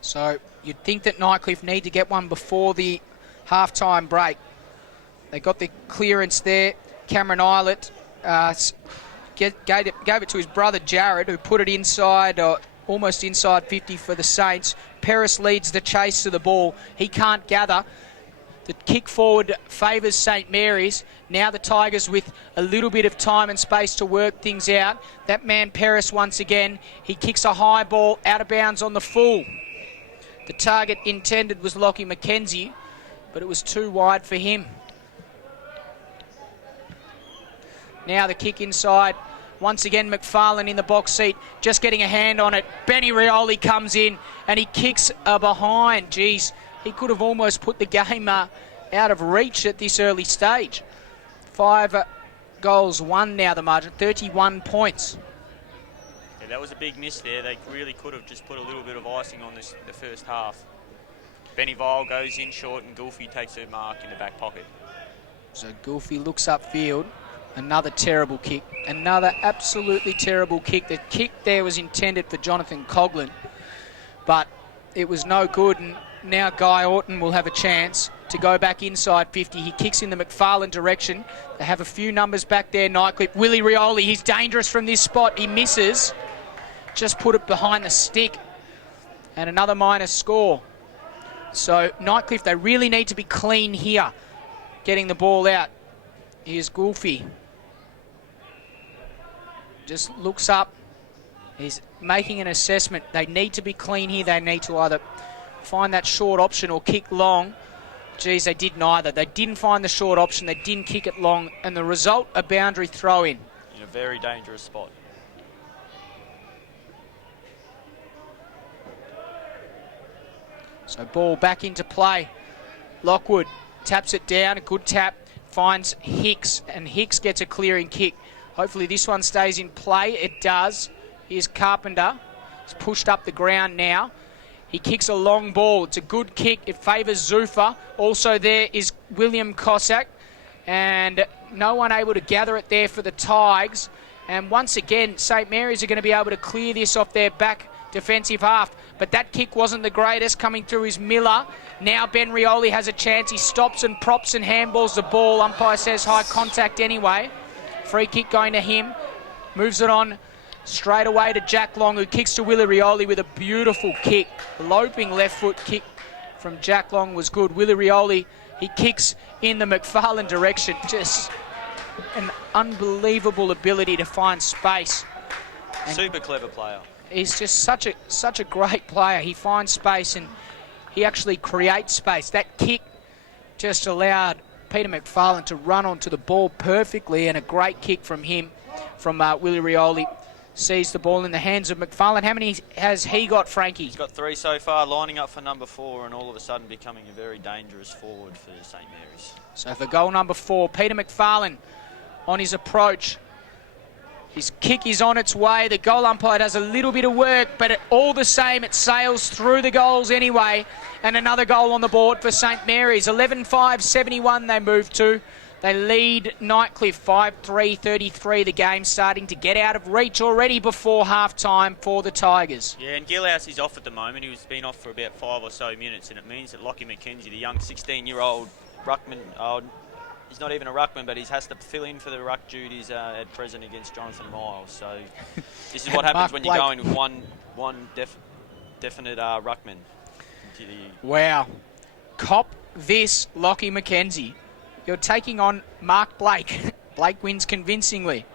So you'd think that Nightcliff need to get one before the half-time break. They got the clearance there. Cameron Eilert gave it to his brother Jared, who put it inside, almost inside 50 for the Saints. Paris leads the chase to the ball. He can't gather. The kick forward favours St Mary's. Now the Tigers with a little bit of time and space to work things out. That man Paris once again. He kicks a high ball out of bounds on the full. The target intended was Lockie McKenzie, but it was too wide for him. Now the kick inside. Once again, McFarlane in the box seat, just getting a hand on it. Benny Rioli comes in and he kicks behind. Geez, he could have almost put the game out of reach at this early stage. 5 goals, 1 now the margin, 31 points. Yeah, that was a big miss there. They really could have just put a little bit of icing on the first half. Benny Vile goes in short and Goulfy takes her mark in the back pocket. So Goulfy looks upfield. Another terrible kick. Another absolutely terrible kick. The kick there was intended for Jonathan Coughlin, but it was no good. And now Guy Orton will have a chance to go back inside 50. He kicks in the McFarlane direction. They have a few numbers back there. Nightcliff. Willie Rioli, he's dangerous from this spot. He misses. Just put it behind the stick. And another minus score. So Nightcliff, they really need to be clean here, getting the ball out. Here's Goulfy. Just looks up. He's making an assessment. They need to be clean here. They need to either find that short option or kick long. Geez, they did neither. They didn't find the short option. They didn't kick it long. And the result, a boundary throw in. In a very dangerous spot. So ball back into play. Lockwood taps it down. A good tap. Finds Hicks. And Hicks gets a clearing kick. Hopefully this one stays in play. It does. Here's Carpenter. He's pushed up the ground now. He kicks a long ball. It's a good kick. It favours Zuffa. Also there is William Cossack. And no one able to gather it there for the Tigers. And once again, St Mary's are going to be able to clear this off their back defensive half. But that kick wasn't the greatest. Coming through is Miller. Now Ben Rioli has a chance. He stops and props and handballs the ball. Umpire says high contact anyway. Free kick going to him. Moves it on straight away to Jack Long, who kicks to Willie Rioli with a beautiful kick. Loping left foot kick from Jack Long was good. Willie Rioli, he kicks in the McFarlane direction. Just an unbelievable ability to find space. And super clever player. He's just such a great player. He finds space and he actually creates space. That kick just allowed Peter McFarlane to run onto the ball perfectly, and a great kick from him, from Willie Rioli. Sees the ball in the hands of McFarlane. How many has he got, Frankie? He's got 3 so far, lining up for number 4, and all of a sudden becoming a very dangerous forward for St Mary's. So for goal number 4, Peter McFarlane on his approach. His kick is on its way. The goal umpire does a little bit of work, but all the same, it sails through the goals anyway. And another goal on the board for St Mary's. 11-5-71 they move to. They lead Nightcliff 5-3-33. The game starting to get out of reach already before half-time for the Tigers. Yeah, and Gillhouse is off at the moment. He's been off for about 5 or so minutes, and it means that Lockie McKenzie, the young 16-year-old ruckman, he's not even a ruckman, but he has to fill in for the ruck duties at present against Jonathan Miles. So this is what happens when you're going with one definite ruckman. Wow. Cop this, Lockie McKenzie. You're taking on Mark Blake. Blake wins convincingly.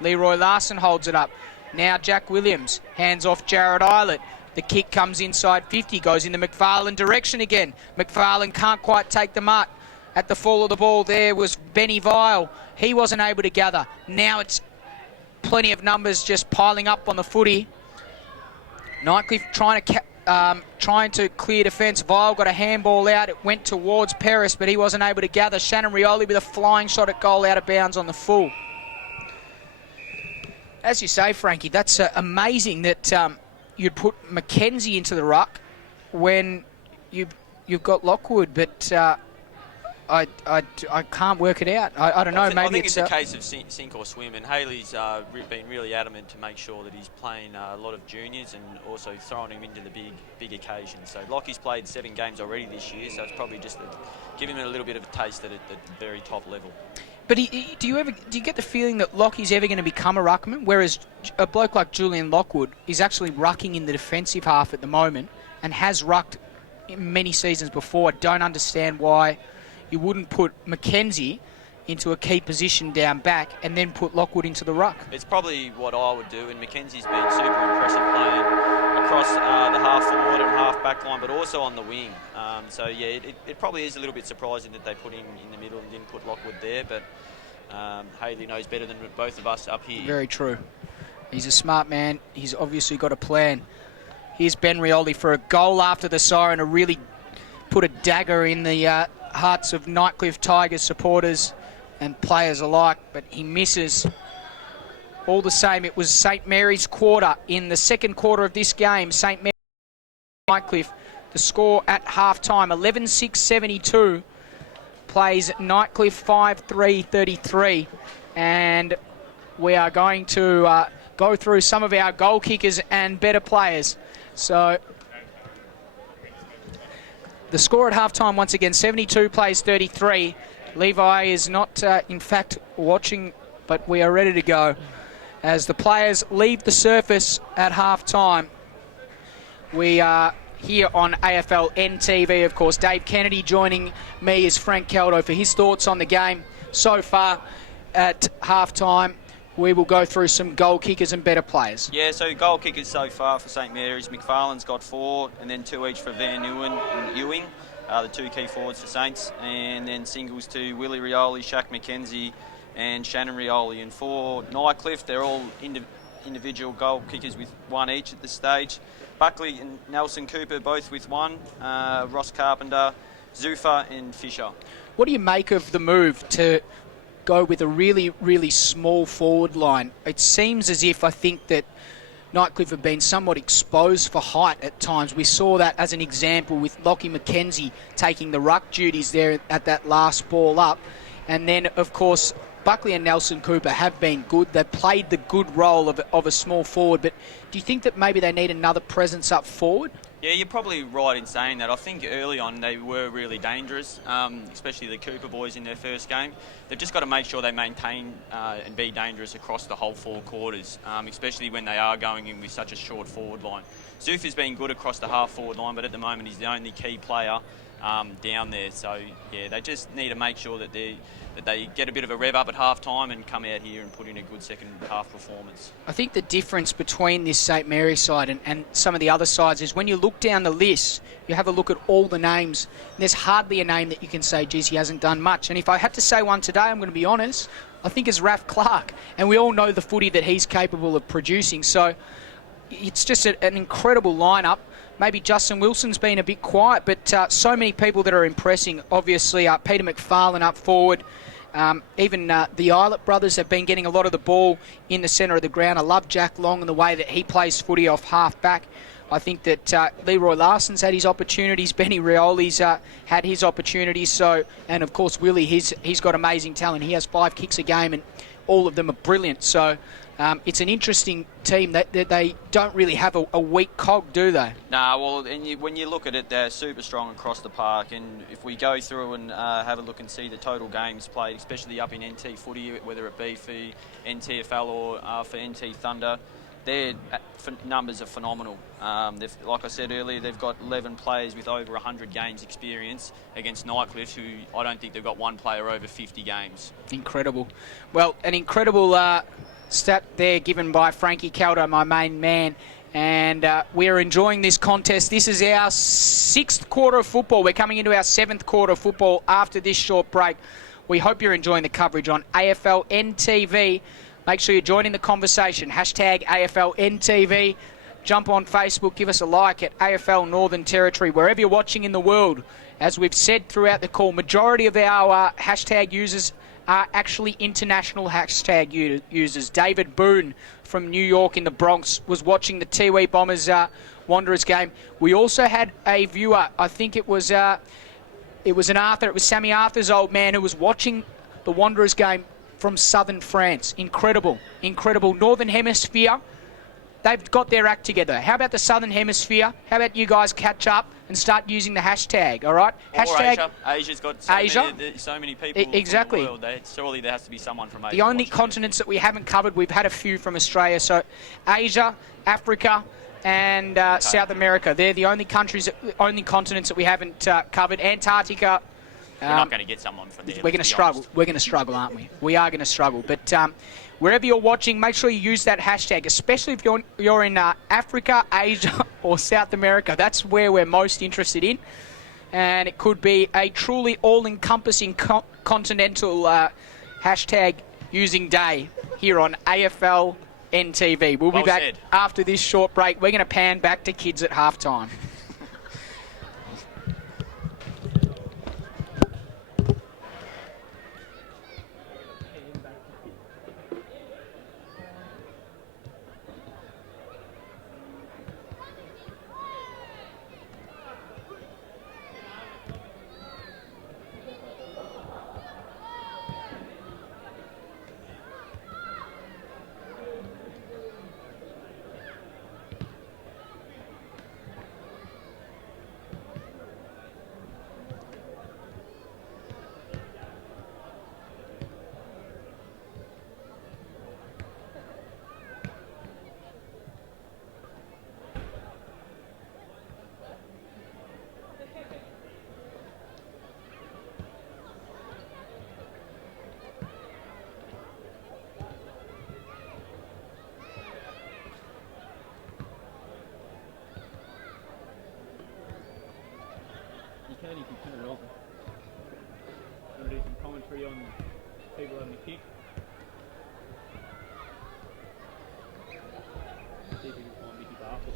Leroy Larson holds it up. Now Jack Williams hands off Jared Eilert. The kick comes inside 50, goes in the McFarlane direction again. McFarlane can't quite take the mark. At the fall of the ball there was Benny Vile. He wasn't able to gather. Now it's plenty of numbers just piling up on the footy. Nightcliff trying to clear defence. Vile got a handball out. It went towards Paris, but he wasn't able to gather. Shannon Rioli with a flying shot at goal out of bounds on the full. As you say, Frankie, that's amazing that you'd put McKenzie into the ruck when you've got Lockwood, but I can't work it out. I don't know. I Maybe think it's a case of sink or swim, and Haley's been really adamant to make sure that he's playing a lot of juniors and also throwing him into the big occasions. So Lockie's played 7 games already this year, so it's probably just giving him a little bit of a taste at the very top level. But do you get the feeling that Lockie's ever going to become a ruckman, whereas a bloke like Julian Lockwood is actually rucking in the defensive half at the moment and has rucked in many seasons before? I don't understand why you wouldn't put Mackenzie into a key position down back and then put Lockwood into the ruck. It's probably what I would do, and Mackenzie's been super impressive playing across the half forward and half back line, but also on the wing. So yeah, it probably is a little bit surprising that they put him in the middle and didn't put Lockwood there, but Haley knows better than both of us up here. Very true. He's a smart man. He's obviously got a plan. Here's Ben Rioli for a goal after the siren to really put a dagger in the hearts of Nightcliff Tigers supporters and players alike, but he misses. All the same, it was St Mary's quarter. In the second quarter of this game, St Mary's Nightcliff, the score at half-time, 11-6-72, plays Nightcliff 5-3-33, and we are going to go through some of our goal kickers and better players. So the score at halftime, once again, 72 plays 33. Levi is not, in fact, watching, but we are ready to go. As the players leave the surface at halftime, we are here on AFLNTv, of course. Dave Kennedy joining me is Frank Caldo for his thoughts on the game so far at halftime. We will go through some goal kickers and better players. Yeah, so goal kickers so far for St Mary's. McFarlane's got 4, and then 2 each for Van Nguyen and Ewing, the 2 key forwards for Saints, and then singles to Willie Rioli, Shaq McKenzie, and Shannon Rioli. And for Nightcliff, they're all individual goal kickers with 1 each at this stage. Buckley and Nelson Cooper both with 1, Ross Carpenter, Zufa and Fisher. What do you make of the move to go with a really, really small forward line? It seems as if I think that Nightcliff have been somewhat exposed for height at times. We saw that as an example with Lockie McKenzie taking the ruck duties there at that last ball up. And then, of course, Buckley and Nelson Cooper have been good. They've played the good role of a small forward. But do you think that maybe they need another presence up forward? Yeah, you're probably right in saying that. I think early on they were really dangerous, especially the Cooper boys in their first game. They've just got to make sure they maintain and be dangerous across the whole 4 quarters, especially when they are going in with such a short forward line. Zuf has been good across the half forward line, but at the moment he's the only key player down there. So yeah, they just need to make sure that they get a bit of a rev up at half time and come out here and put in a good second half performance. I think the difference between this St Mary's side and some of the other sides is when you look down the list, you have a look at all the names, there's hardly a name that you can say, geez, he hasn't done much. And if I had to say one today, I'm going to be honest, I think it's Raf Clark. And we all know the footy that he's capable of producing. So it's just an incredible lineup. Maybe Justin Wilson's been a bit quiet, but so many people that are impressing. Obviously, Peter McFarlane up forward. Even the Eilert brothers have been getting a lot of the ball in the centre of the ground. I love Jack Long and the way that he plays footy off half-back. I think that Leroy Larson's had his opportunities. Benny Rioli's had his opportunities. So, and of course, Willie, he's got amazing talent. He has 5 kicks a game, and all of them are brilliant. So it's an interesting team. They don't really have a weak cog, do they? Nah, well, and when you look at it, they're super strong across the park. And if we go through and have a look and see the total games played, especially up in NT footy, whether it be for NTFL or for NT Thunder, their numbers are phenomenal. Like I said earlier, they've got 11 players with over 100 games experience against Nightcliff, who I don't think they've got one player over 50 games. Incredible. Well, an incredible stat there given by Frankie Caldo, my main man. And we're enjoying this contest. This is our 6th quarter of football. We're coming into our 7th quarter of football after this short break. We hope you're enjoying the coverage on AFLNTv. Make sure you're joining the conversation. Hashtag AFLNTV. Jump on Facebook. Give us a like at AFL Northern Territory. Wherever you're watching in the world, as we've said throughout the call, majority of our hashtag users are actually international hashtag users. David Boone from New York in the Bronx was watching the Tiwi Bombers Wanderers game. We also had a viewer, I think it was It was Sammy Arthur's old man who was watching the Wanderers game from southern France. Incredible, incredible. Northern Hemisphere, they've got their act together. How about the Southern Hemisphere? How about you guys catch up and start using the hashtag, all right? Or Hashtag Asia. Asia's got so many people exactly. from the world. Surely there has to be someone from Asia. The only continents that we haven't covered, we've had a few from Australia. So Asia, Africa, and South America. They're the only continents that we haven't covered. Antarctica. We're not going to get someone from there. We're going to struggle. We're going to struggle, aren't we? We are going to struggle. But wherever you're watching, make sure you use that hashtag, especially if you're in Africa, Asia, or South America. That's where we're most interested in. And it could be a truly all-encompassing continental hashtag using day here on AFLNTv. We'll be back after this short break. We're going to pan back to kids at halftime. If you turn it on. Want to do some commentary on people having a kick? See if we can find Mickey Barker.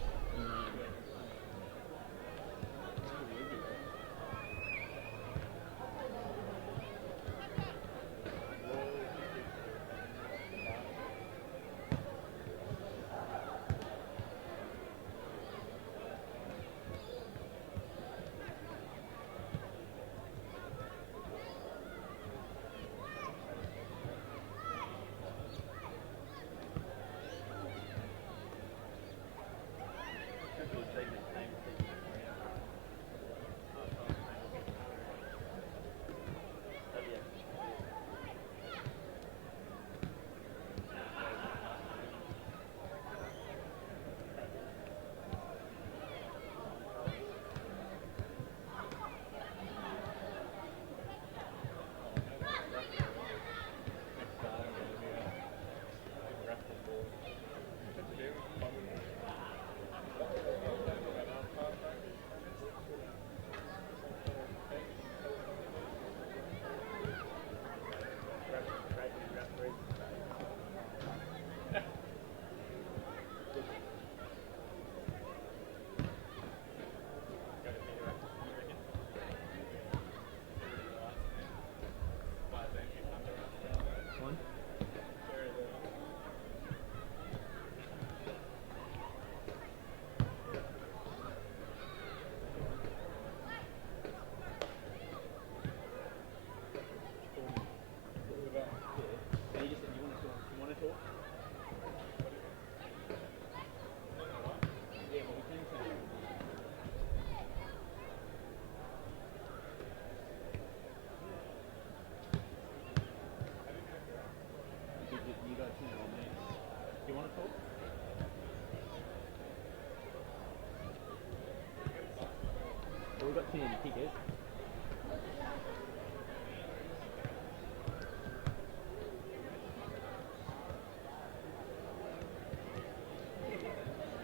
We've got too many tickets.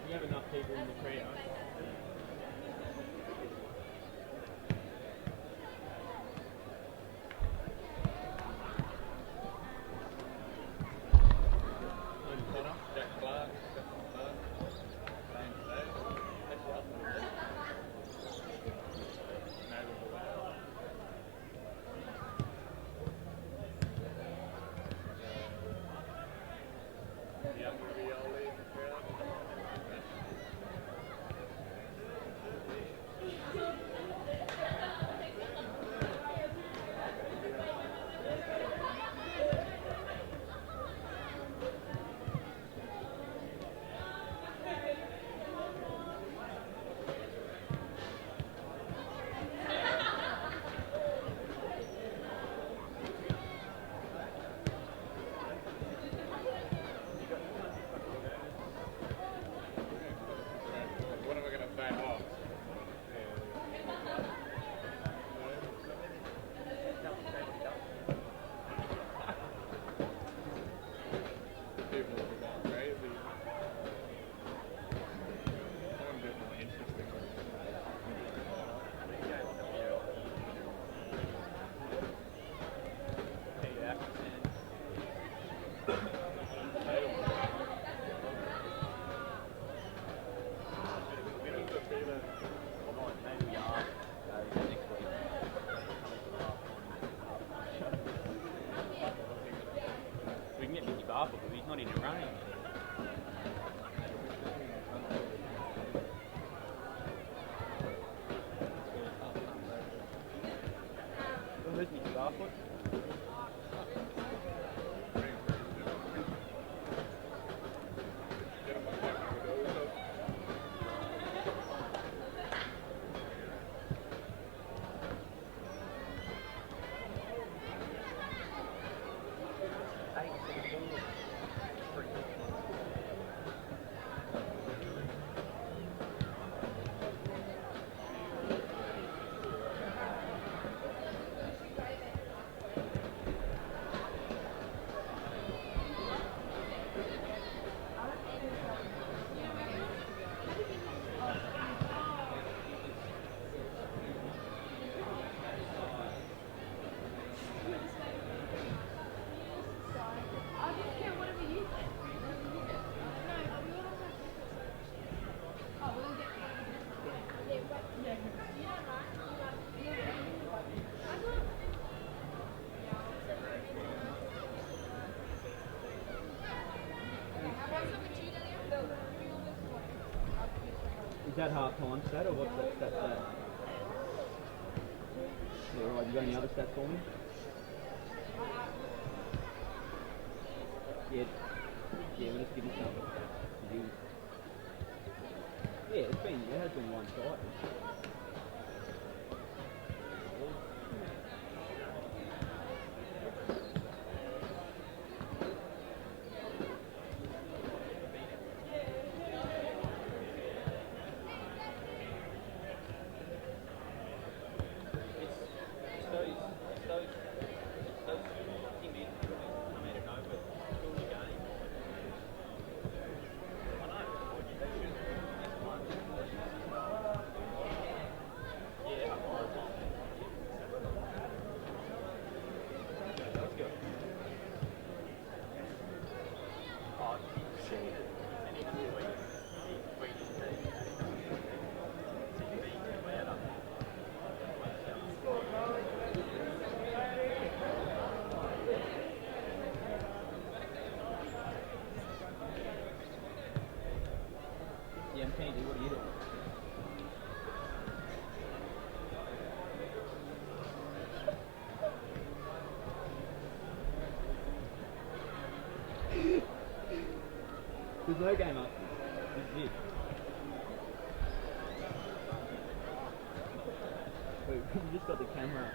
You have enough people in the crowd. that half time stat or what's that stat? Yeah, right. You got any other stats for me? Yeah. Yeah, we'll just give you some. Yeah, it has been one shot. Yeah, I'm Candy. What are you doing? There's no game up. This is it. Wait, you just got the camera.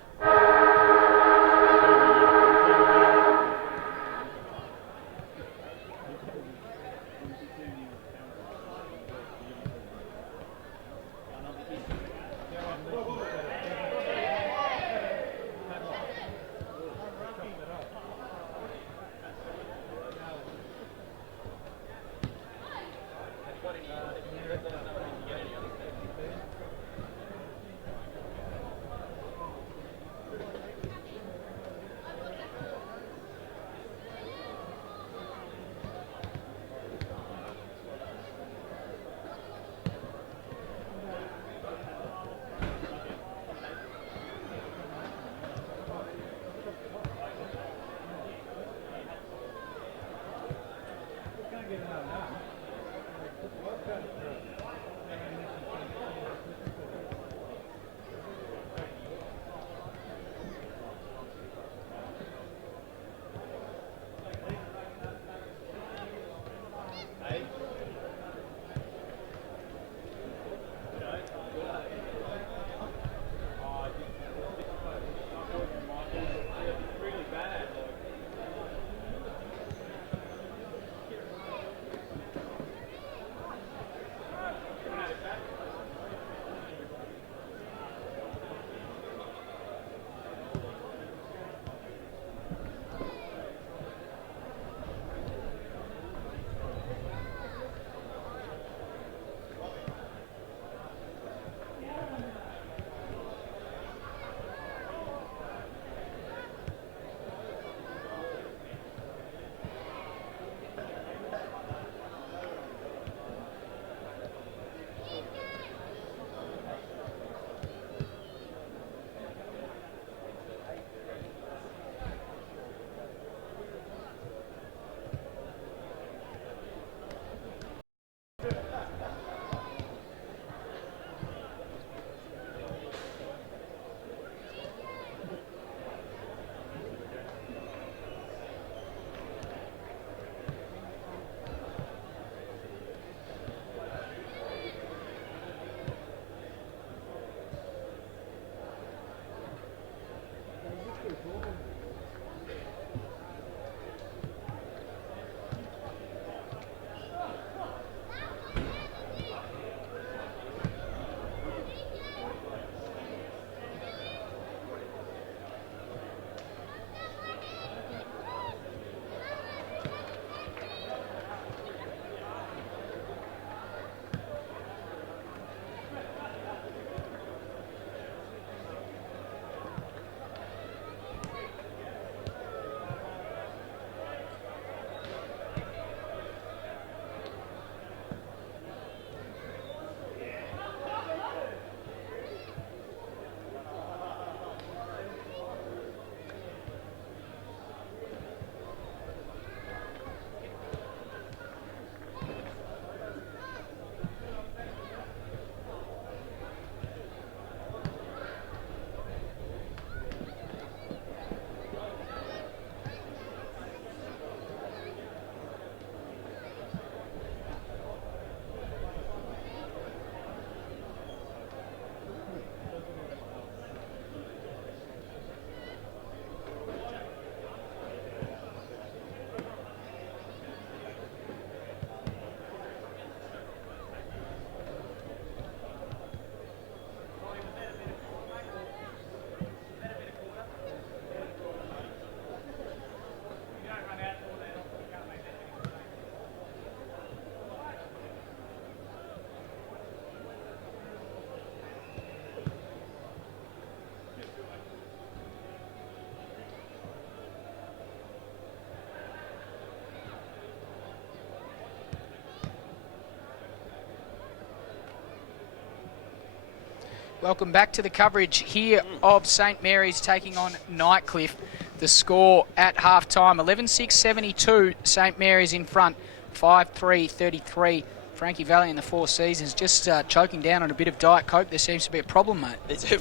Welcome back to the coverage here of St Mary's taking on Nightcliff. The score at half-time, 11-6-72, St Mary's in front, 5-3-33. Frankie Valley in the Four Seasons just choking down on a bit of Diet Coke. There seems to be a problem, mate.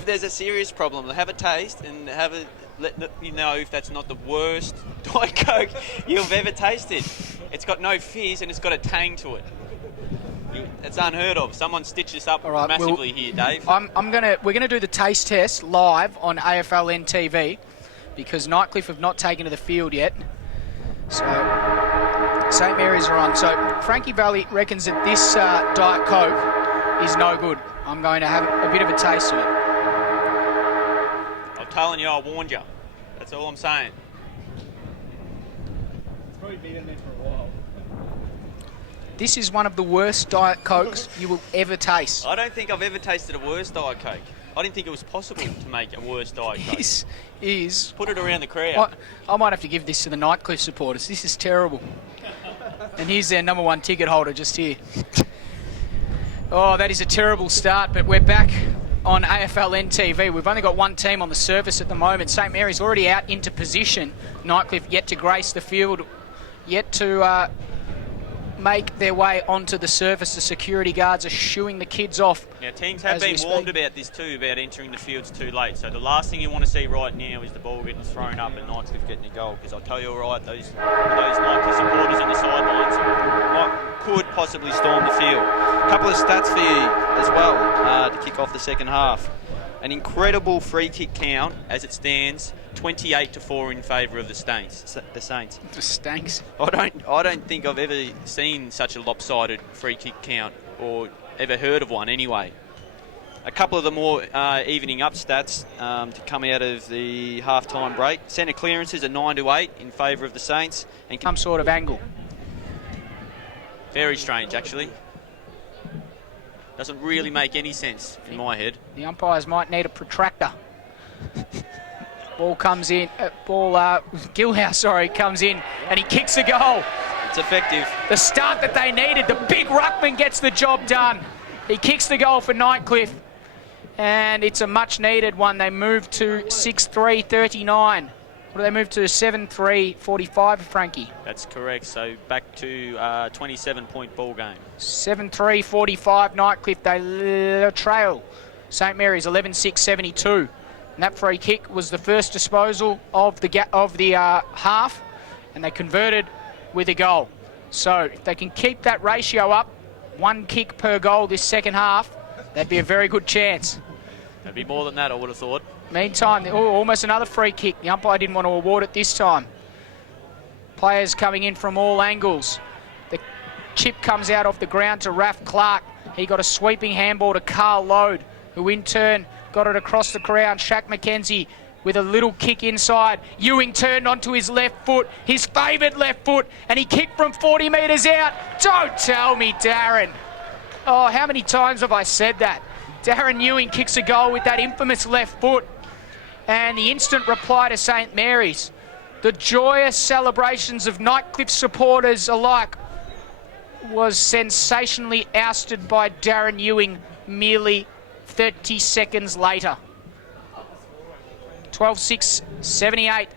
There's a serious problem. Have a taste and let you know if that's not the worst Diet Coke you've ever tasted. It's got no fizz and it's got a tang to it. It's unheard of. Someone stitched this up massively here, Dave. We're gonna do the taste test live on AFLNTv because Nightcliff have not taken to the field yet. So St Mary's are on. So Frankie Valley reckons that this Diet Coke is no good. I'm going to have a bit of a taste of it. I'm telling you, I warned you. That's all I'm saying. It's probably been in there for a while. This is one of the worst Diet Cokes you will ever taste. I don't think I've ever tasted a worse Diet Coke. I didn't think it was possible to make a worse Diet Coke. This is... Put it around the crowd. I might have to give this to the Nightcliff supporters. This is terrible. And here's their number one ticket holder just here. Oh, that is a terrible start, but we're back on AFLNTv. We've only got one team on the surface at the moment. St Mary's already out into position. Nightcliff yet to grace the field, yet to make their way onto the surface. The security guards are shooing the kids off. Now, teams have been warned about this too, about entering the fields too late. So the last thing you want to see right now is the ball getting thrown up and Nightcliff getting a goal. Because I'll tell you all right, those Nightcliff supporters on the sidelines could possibly storm the field. A couple of stats for you as well to kick off the second half. An incredible free kick count as it stands, 28-4 in favour of the Saints. The Stanks. I don't think I've ever seen such a lopsided free kick count, or ever heard of one anyway. A couple of the more evening up stats to come out of the half-time break. Centre clearances are 9-8 in favour of the Saints. And Some sort of angle. Very strange, actually. Doesn't really make any sense in my head. The umpires might need a protractor. Ball comes in. Gilhouse, comes in, and he kicks a goal. It's effective. The start that they needed. The big ruckman gets the job done. He kicks the goal for Nightcliff, and it's a much-needed one. They move to 6-3-39. What do they move to? 7-3-45, Frankie. That's correct. So back to 27-point ball game. 7-3-45, Nightcliff. They trail St Mary's 11-6-72. And that free kick was the first disposal of the half, and they converted with a goal. So if they can keep that ratio up, one kick per goal this second half, that'd be a very good chance. That'd be more than that, I would have thought. Meantime, almost another free kick. The umpire didn't want to award it this time. Players coming in from all angles. The chip comes out off the ground to Raph Clark. He got a sweeping handball to Carl Lode, who in turn got it across the ground. Shaq McKenzie with a little kick inside. Ewing turned onto his left foot, his favourite left foot, and he kicked from 40 metres out. Don't tell me, Darren. Oh, how many times have I said that? Darren Ewing kicks a goal with that infamous left foot. And the instant reply to St Mary's. The joyous celebrations of Nightcliff supporters alike was sensationally ousted by Darren Ewing merely 30 seconds later. 12-6-78.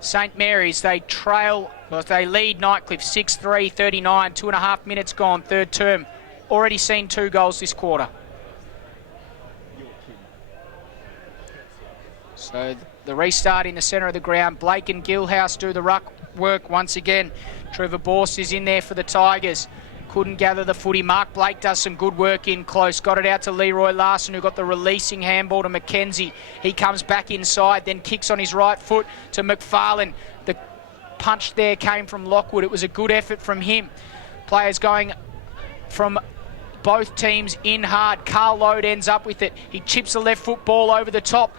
St Mary's, they lead Nightcliff 6-3-39. 2.5 minutes gone, third term. Already seen 2 goals this quarter. So the restart in the centre of the ground. Blake and Gilhouse do the ruck work once again. Trevor Borst is in there for the Tigers. Couldn't gather the footy. Mark Blake does some good work in close. Got it out to Leroy Larson, who got the releasing handball to McKenzie. He comes back inside, then kicks on his right foot to McFarlane. The punch there came from Lockwood. It was a good effort from him. Players going from both teams in hard. Carl Lode ends up with it. He chips the left foot ball over the top.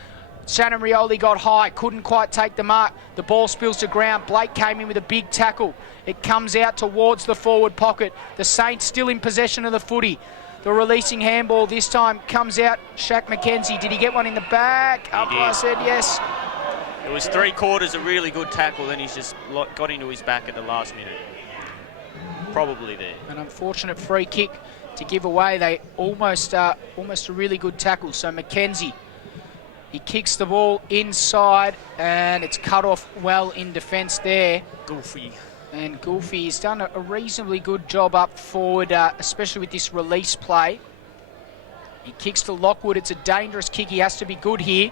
Shannon Rioli got high, couldn't quite take the mark. The ball spills to ground. Blake came in with a big tackle. It comes out towards the forward pocket. The Saints still in possession of the footy. The releasing handball this time comes out. Shaq McKenzie, did he get one in the back? Umpire said yes. It was 3/4 a really good tackle, then he's just got into his back at the last minute. Probably there. An unfortunate free kick to give away. They almost a really good tackle. So Mackenzie, he kicks the ball inside and it's cut off well in defence there. Goofy. And Goofy's done a reasonably good job up forward, especially with this release play. He kicks to Lockwood. It's a dangerous kick. He has to be good here.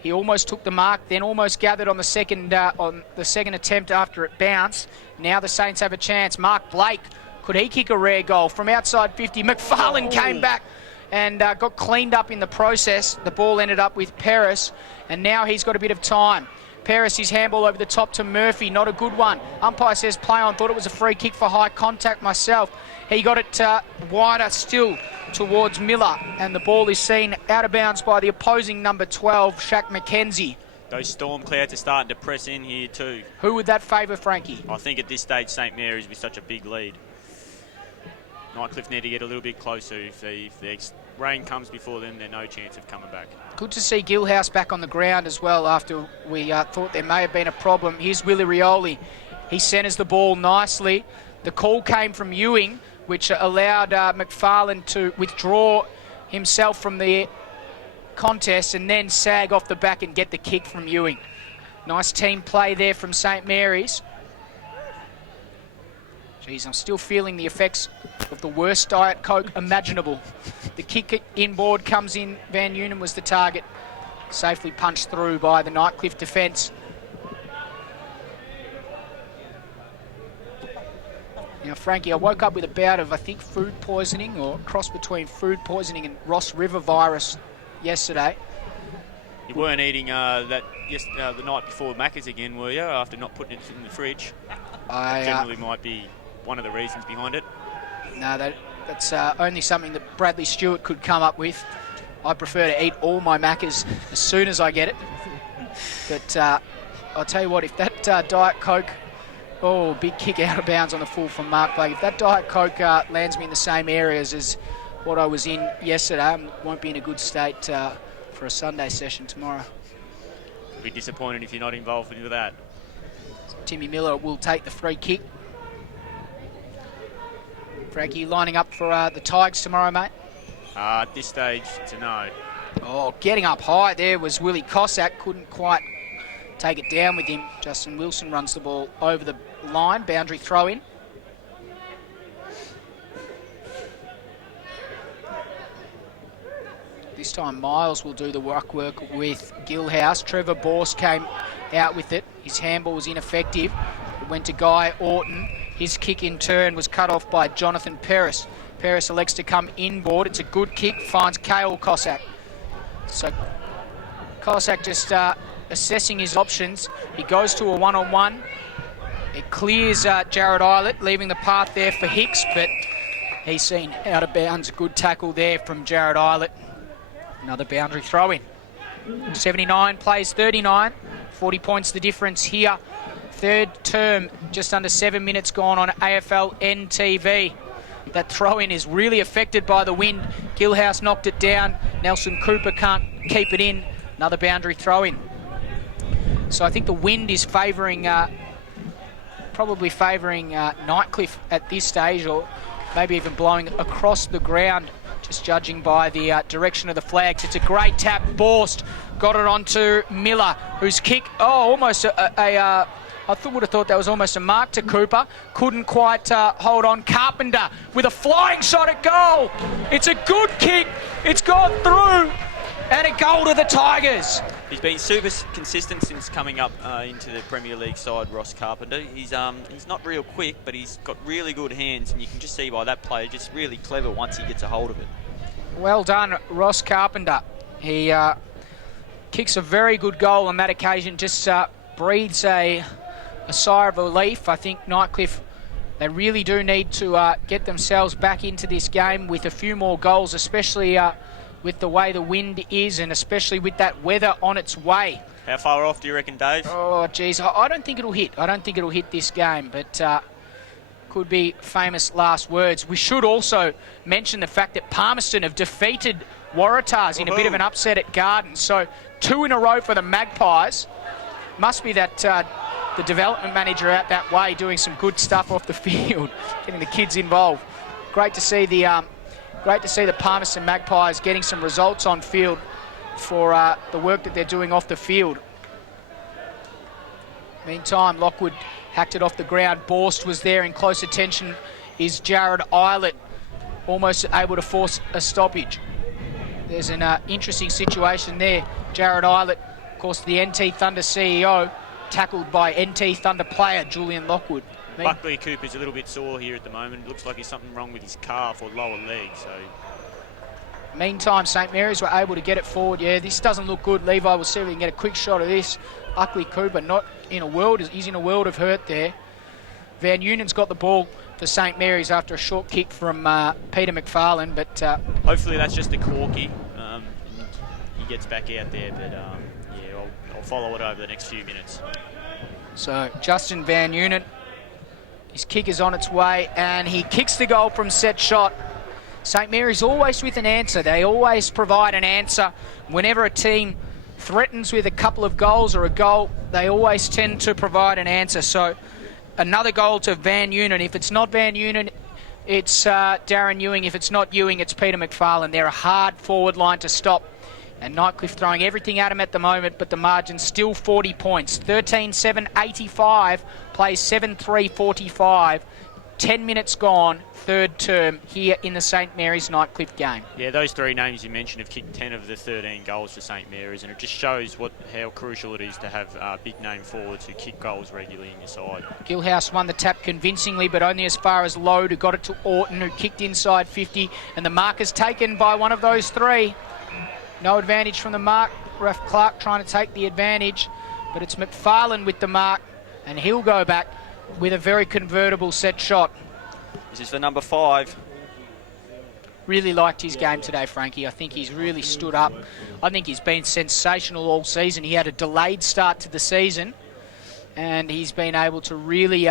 He almost took the mark, then almost gathered on the second attempt after it bounced. Now the Saints have a chance. Mark Blake, could he kick a rare goal from outside 50? McFarlane came back and got cleaned up in the process. The ball ended up with Paris, and now he's got a bit of time. Paris, his handball over the top to Murphy, not a good one. Umpire says play on, thought it was a free kick for high contact myself. He got it wider still towards Miller, and the ball is seen out of bounds by the opposing number 12, Shaq McKenzie. Those storm clouds are starting to press in here too. Who would that favour, Frankie? I think at this stage St Mary's with such a big lead. Nightcliff need to get a little bit closer. If the rain comes before them, they're no chance of coming back. Good to see Gilhouse back on the ground as well after we thought there may have been a problem. Here's Willie Rioli. He centres the ball nicely. The call came from Ewing, which allowed McFarlane to withdraw himself from the contest and then sag off the back and get the kick from Ewing. Nice team play there from St Mary's. Geez, I'm still feeling the effects of the worst Diet Coke imaginable. The kick inboard comes in. Van Unum was the target. Safely punched through by the Nightcliff defence. Now, Frankie, I woke up with a bout of, I think, food poisoning or a cross between food poisoning and Ross River virus yesterday. You weren't eating the night before Macca's again, were you, after not putting it in the fridge? Generally might be one of the reasons behind it. No, that's only something that Bradley Stewart could come up with. I prefer to eat all my Maccas as soon as I get it. But I'll tell you what, if that Diet Coke... Oh, big kick out of bounds on the full from Mark Blake. If that Diet Coke lands me in the same areas as what I was in yesterday, I won't be in a good state for a Sunday session tomorrow. Be disappointed if you're not involved with that. Timmy Miller will take the free kick. Frankie, you lining up for the Tigers tomorrow, mate? At this stage, it's a no. Oh, getting up high there was Willie Cossack. Couldn't quite take it down with him. Justin Wilson runs the ball over the line. Boundary throw in. This time Miles will do the work with Gilhouse. Trevor Borst came out with it. His handball was ineffective. It went to Guy Orton. His kick in turn was cut off by Jonathan Paris. Paris elects to come inboard. It's a good kick. Finds Cale Cossack. So Cossack just assessing his options. He goes to a one-on-one. It clears Jared Eilert, leaving the path there for Hicks, but he's seen out of bounds. A good tackle there from Jared Eilert. Another boundary throw-in. 79 plays 39. 40 points the difference here. Third term, just under 7 minutes gone on AFLNTv. That throw-in is really affected by the wind. Gilhouse knocked it down. Nelson Cooper can't keep it in. Another boundary throw-in. So I think the wind is favouring, probably favouring Nightcliff at this stage, or maybe even blowing across the ground, just judging by the direction of the flags. It's a great tap. Borst got it onto Miller, whose kick, almost I would have thought that was almost a mark to Cooper. Couldn't quite hold on. Carpenter with a flying shot at goal. It's a good kick. It's gone through. And a goal to the Tigers. He's been super consistent since coming up into the Premier League side, Ross Carpenter. He's not real quick, but he's got really good hands, and you can just see by that play, just really clever once he gets a hold of it. Well done, Ross Carpenter. He kicks a very good goal on that occasion, just breathes a sigh of relief. I think Nightcliff, they really do need to get themselves back into this game with a few more goals, especially with the way the wind is and especially with that weather on its way. How far off do you reckon, Dave? Oh, geez, I don't think it'll hit. I don't think it'll hit this game, but could be famous last words. We should also mention the fact that Palmerston have defeated Waratahs in a bit of an upset at Garden. So 2 in a row for the Magpies. Must be that the development manager out that way doing some good stuff off the field, getting the kids involved. Great to see the great to see the Palmerston Magpies getting some results on field for the work that they're doing off the field. Meantime, Lockwood hacked it off the ground. Borst was there in close attention. Is Jared Eilert almost able to force a stoppage? There's an interesting situation there. Jared Eilert, of course, the NT Thunder CEO, tackled by NT Thunder player Julian Lockwood. Buckley Cooper's a little bit sore here at the moment. Looks like he's something wrong with his calf or lower leg. So, meantime, St Mary's were able to get it forward. Yeah, this doesn't look good. Levi will see if we can get a quick shot of this. Buckley Cooper not in a world. He's in a world of hurt there. Van Union's got the ball for St Mary's after a short kick from Peter McFarlane, but hopefully that's just a corky. He gets back out there, but yeah, I'll follow it over the next few minutes. So Justin Van Unien, his kick is on its way, and he kicks the goal from set shot. St Mary's always with an answer. They always provide an answer. Whenever a team threatens with a couple of goals or a goal, they always tend to provide an answer. So another goal to Van Unien. If it's not Van Unien, it's Darren Ewing. If it's not Ewing, it's Peter McFarlane. They're a hard forward line to stop. And Nightcliff throwing everything at him at the moment, but the margin's still 40 points. 13-7-85, plays 7-3-45. 10 minutes gone, third term here in the St Mary's Nightcliff game. Yeah, those three names you mentioned have kicked 10 of the 13 goals for St Mary's, and it just shows how crucial it is to have big-name forwards who kick goals regularly in your side. Gilhouse won the tap convincingly, but only as far as Lode, who got it to Orton, who kicked inside 50, and the mark is taken by one of those three. No advantage from the mark. Ref Clark trying to take the advantage, but it's McFarlane with the mark, and he'll go back with a very convertible set shot. This is for number 5. Really liked his game today, Frankie. I think he's really stood up. I think he's been sensational all season. He had a delayed start to the season, and he's been able to really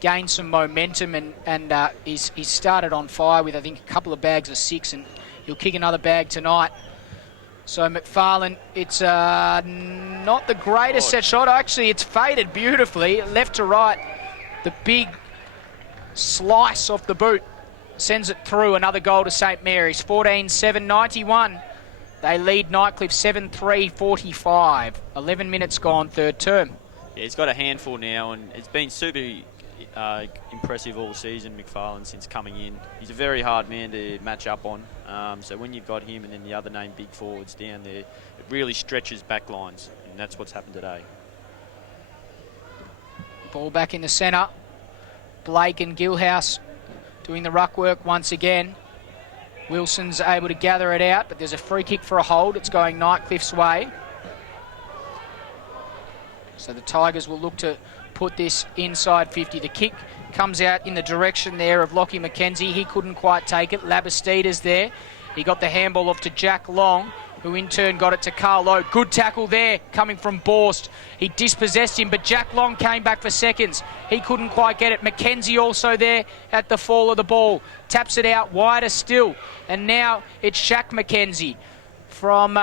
gain some momentum, and he's started on fire with, I think, a couple of bags of 6, and he'll kick another bag tonight. So McFarlane, it's not the greatest set shot. Actually, it's faded beautifully, left to right. The big slice off the boot sends it through. Another goal to St Mary's. 14-7-91. They lead Nightcliff 7-3-45. 11 minutes gone, third term. Yeah, he's got a handful now, and it's been super impressive all season, McFarlane, since coming in. He's a very hard man to match up on. So when you've got him and then the other name big forwards down there, it really stretches back lines, and that's what's happened today. Ball back in the centre. Blake and Gilhouse doing the ruck work once again. Wilson's able to gather it out, but there's a free kick for a hold. It's going Nightcliff's way. So the Tigers will look to put this inside 50. The kick comes out in the direction there of Lockie McKenzie. He couldn't quite take it. Labastida's there. He got the handball off to Jack Long, who in turn got it to Carl Lowe. Good tackle there coming from Borst. He dispossessed him, but Jack Long came back for seconds. He couldn't quite get it. McKenzie also there at the fall of the ball. Taps it out wider still. And now it's Shaq McKenzie from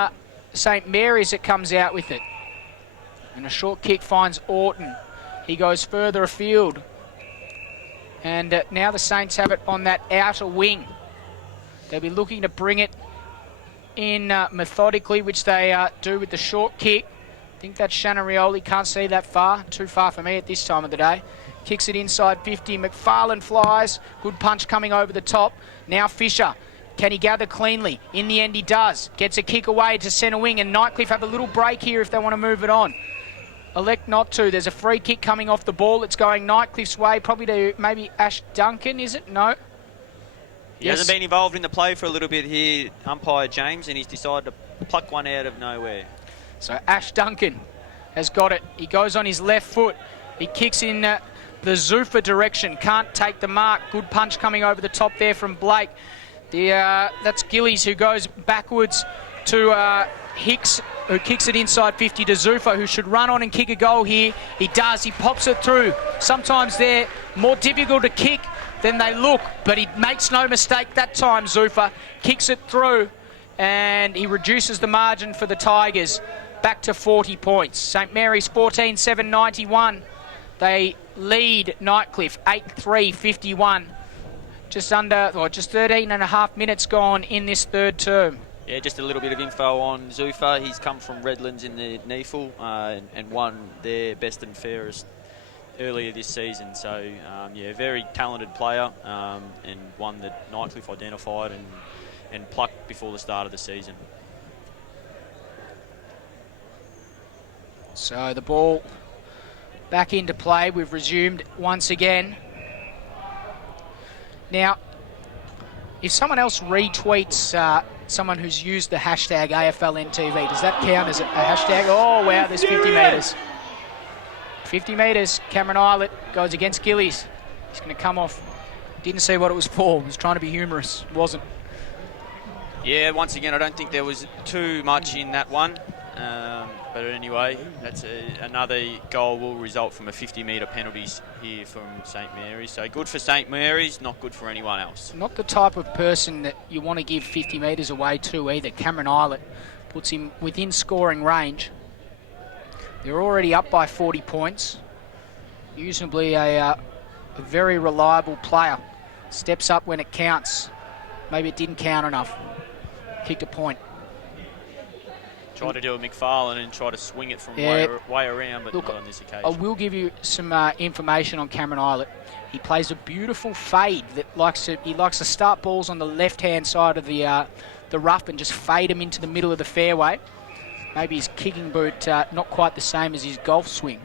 St Mary's that comes out with it. And a short kick finds Orton. He goes further afield. And now the Saints have it on that outer wing. They'll be looking to bring it in methodically, which they do with the short kick. I think that's Shannon Rioli. Can't see that far. Too far for me at this time of the day. Kicks it inside 50. McFarlane flies. Good punch coming over the top. Now Fisher. Can he gather cleanly? In the end he does. Gets a kick away to centre wing, and Nightcliff have a little break here if they want to move it on. Elect not to. There's a free kick coming off the ball. It's going Nightcliff's way, probably to maybe Ash Duncan, is it? No. He hasn't been involved in the play for a little bit here, umpire James, and he's decided to pluck one out of nowhere. So Ash Duncan has got it. He goes on his left foot. He kicks in the Zuffa direction. Can't take the mark. Good punch coming over the top there from Blake. That's Gillies who goes backwards to Hicks, who kicks it inside 50 to Zuffa, who should run on and kick a goal here. He does. He pops it through. Sometimes they're more difficult to kick than they look, but he makes no mistake that time. Zuffa kicks it through, and he reduces the margin for the Tigers back to 40 points. St Mary's 14-7-91. They lead Nightcliff 8-3-51. just 13 and a half minutes gone in this third term. Yeah, just a little bit of info on Zufa. He's come from Redlands in the NTFL and won their best and fairest earlier this season. So, yeah, very talented player and one that Nightcliff identified and plucked before the start of the season. So the ball back into play. We've resumed once again. Now, if someone else retweets someone who's used the hashtag AFLNTv, does that count as a hashtag? Oh, wow, there's 50 metres. 50 metres, Cameron Islet goes against Gillies. He's going to come off. Didn't see what it was for. He was trying to be humorous. Wasn't. Yeah, once again, I don't think there was too much in that one. But anyway, that's another goal will result from a 50-metre penalties here from St Mary's. So good for St Mary's, not good for anyone else. Not the type of person that you want to give 50 metres away to either. Cameron Islet puts him within scoring range. They're already up by 40 points. Usually a very reliable player. Steps up when it counts. Maybe it didn't count enough. Kicked a point. Try to do a McFarlane and try to swing it from way around, but look, not on this occasion. I will give you some information on Cameron Islet. He plays a beautiful fade that he likes to start balls on the left-hand side of the rough and just fade them into the middle of the fairway. Maybe his kicking boot not quite the same as his golf swing.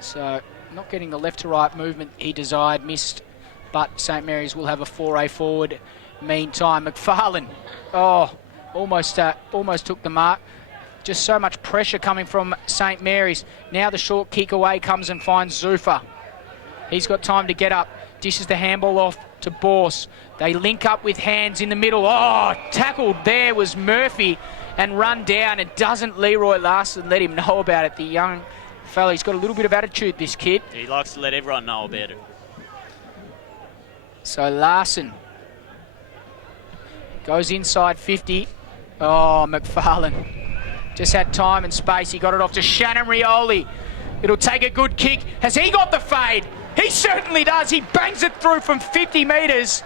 So not getting the left to right movement he desired, missed, but St Mary's will have a 4A forward. Meantime, McFarlane, almost took the mark. Just so much pressure coming from St Mary's. Now the short kick away comes and finds Zufa. He's got time to get up. Dishes the handball off to Borse. They link up with hands in the middle. Oh, tackled there was Murphy and run down, and doesn't Leroy Larson let him know about it. The young fella, he's got a little bit of attitude, this kid. He likes to let everyone know about it. So Larson goes inside 50. Oh, McFarlane just had time and space. He got it off to Shannon Rioli. It'll take a good kick. Has he got the fade? He certainly does. He bangs it through from 50 metres.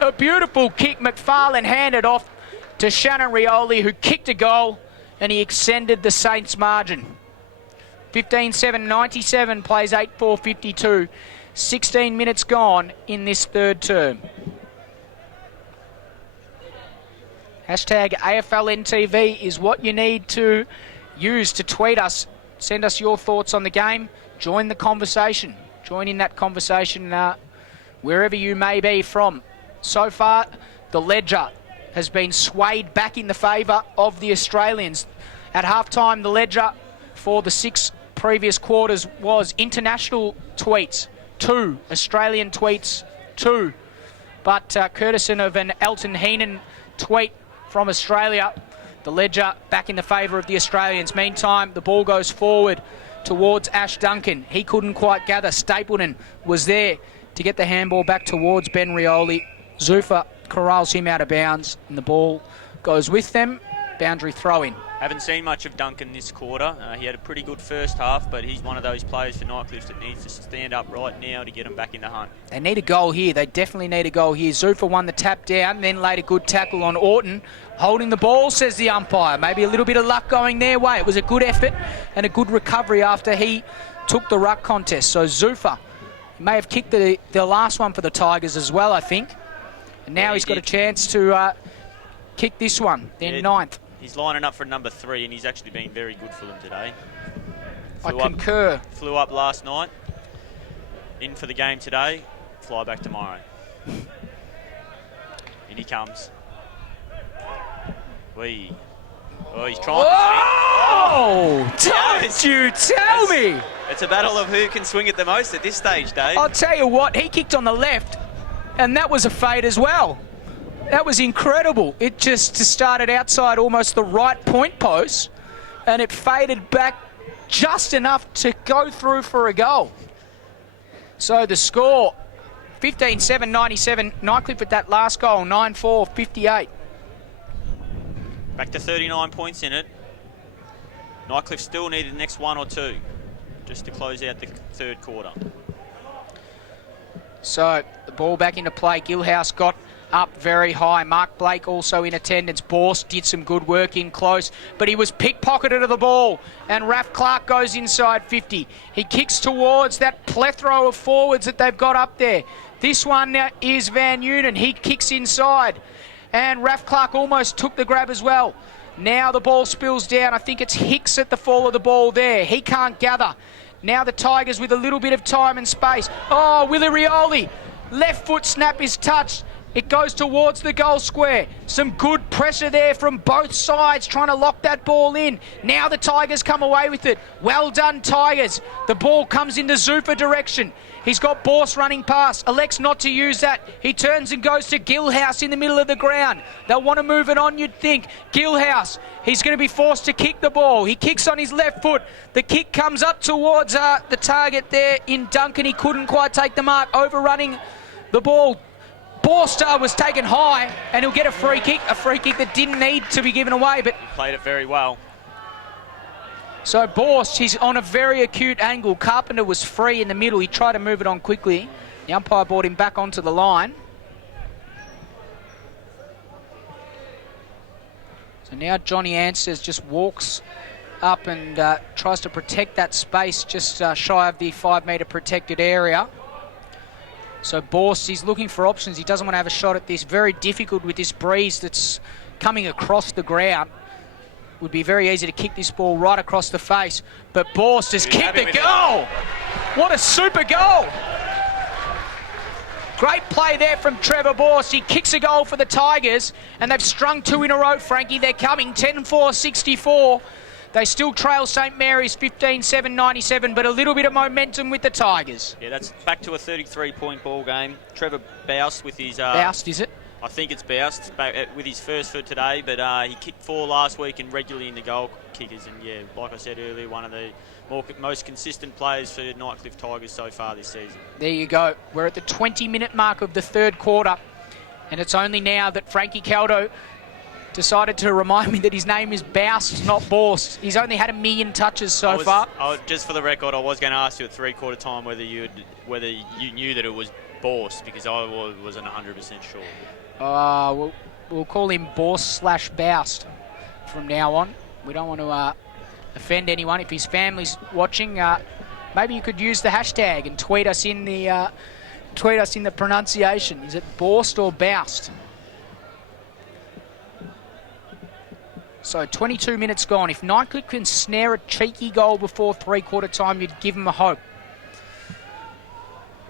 A beautiful kick. McFarlane handed off to Shannon Rioli, who kicked a goal, and he extended the Saints' margin. 15-7-97 plays 8-4-52. 16 minutes gone in this third term. Hashtag AFLNTv is what you need to use to tweet us. Send us your thoughts on the game. Join the conversation. Join in that conversation wherever you may be from. So far, the ledger has been swayed back in the favour of the Australians. At halftime, the ledger for the 6 previous quarters was international tweets, 2. Australian tweets, 2. But courtesy of an Elton Heenan tweet from Australia, the ledger back in the favour of the Australians. Meantime, the ball goes forward towards Ash Duncan. He couldn't quite gather. Stapleton was there to get the handball back towards Ben Rioli. Zufa corrals him out of bounds, and the ball goes with them. Boundary throw-in. Haven't seen much of Duncan this quarter. He had a pretty good first half, but he's one of those players for Nightcliff that needs to stand up right now to get him back in the hunt. They need a goal here. They definitely need a goal here. Zufa won the tap down, then laid a good tackle on Orton. Holding the ball, says the umpire. Maybe a little bit of luck going their way. It was a good effort and a good recovery after he took the ruck contest. So Zufa may have kicked the last one for the Tigers as well, I think. And now he's got a chance to kick this one, then ninth. He's lining up for number 3, and he's actually been very good for them today. I concur. Flew up last night, in for the game today, fly back tomorrow. In he comes. He's trying to swing. Don't you tell me! It's a battle of who can swing it the most at this stage, Dave. I'll tell you what, he kicked on the left, and that was a fade as well. That was incredible. It just started outside almost the right point post, and it faded back just enough to go through for a goal. So the score, 15-7-97. Nightcliff with that last goal, 9-4-58. Back to 39 points in it. Nightcliff still needed the next 1 or 2 just to close out the third quarter. So the ball back into play. Gilhouse got up very high. Mark Blake also in attendance. Borst did some good work in close, but he was pickpocketed of the ball, and Raph Clark goes inside 50. He kicks towards that plethora of forwards that they've got up there. This one is Van Unen. He kicks inside, and Raph Clark almost took the grab as well. Now the ball spills down. I think it's Hicks at the fall of the ball there. He can't gather. Now the Tigers with a little bit of time and space. Oh, Willie Rioli. Left foot snap is touched. It goes towards the goal square. Some good pressure there from both sides trying to lock that ball in. Now the Tigers come away with it. Well done, Tigers. The ball comes into Zuffa direction. He's got Borst running past. Elects not to use that. He turns and goes to Gilhouse in the middle of the ground. They'll want to move it on, you'd think. Gilhouse, he's going to be forced to kick the ball. He kicks on his left foot. The kick comes up towards the target there in Duncan. He couldn't quite take the mark. Overrunning the ball. Borster was taken high, and he'll get a free kick that didn't need to be given away. But He played it very well. so Borst, he's on a very acute angle. Carpenter was free in the middle. He tried to move it on quickly. The umpire brought him back onto the line. So now Johnny Ansers just walks up and tries to protect that space just shy of the 5 metre protected area. So Borst, he's looking for options. He doesn't want to have a shot at this. Very difficult with this breeze that's coming across the ground. Would be very easy to kick this ball right across the face. But Borst has kicked the goal. What a super goal. Great play there from Trevor Borst. He kicks a goal for the Tigers, and they've strung 2 in a row, Frankie. They're coming 10-4-64. They still trail St Mary's 15-7-97, but a little bit of momentum with the Tigers. Yeah, that's back to a 33-point ball game. Trevor Boust with his... Boust, is it? I think it's Boust with his first for today, but he kicked 4 last week and regularly in the goal kickers. And yeah, like I said earlier, one of the most consistent players for Nightcliff Tigers so far this season. There you go. We're at the 20-minute mark of the third quarter, and it's only now that Frankie Caldo decided to remind me that his name is Boust, not Borst. He's only had 1 million touches so far. Just for the record, I was going to ask you at 3/4 time whether you knew that it was Borst, because I wasn't 100% sure. We'll call him Borst/Boust from now on. We don't want to offend anyone. If his family's watching, maybe you could use the hashtag and tweet us in the pronunciation. Is it Borst or Boust? So 22 minutes gone. If Nightcliff can snare a cheeky goal before 3/4 time, you'd give him a hope.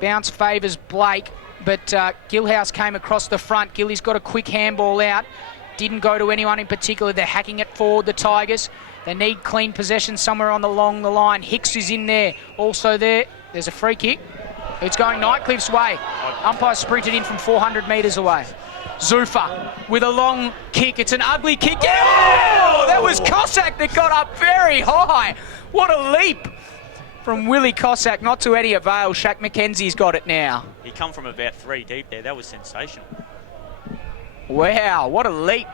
Bounce favours Blake, but Gilhouse came across the front. Gilly's got a quick handball out. Didn't go to anyone in particular. They're hacking it forward, the Tigers. They need clean possession somewhere along the line. Hicks is in there. Also there. There's a free kick. It's going Nightcliff's way. Umpire sprinted in from 400 metres away. Zuffa with a long kick. It's an ugly kick. Oh, that was Cossack that got up very high. What a leap from Willie Cossack. Not to any avail. Shaq McKenzie's got it now. He come from about 3 deep there. That was sensational. Wow, what a leap.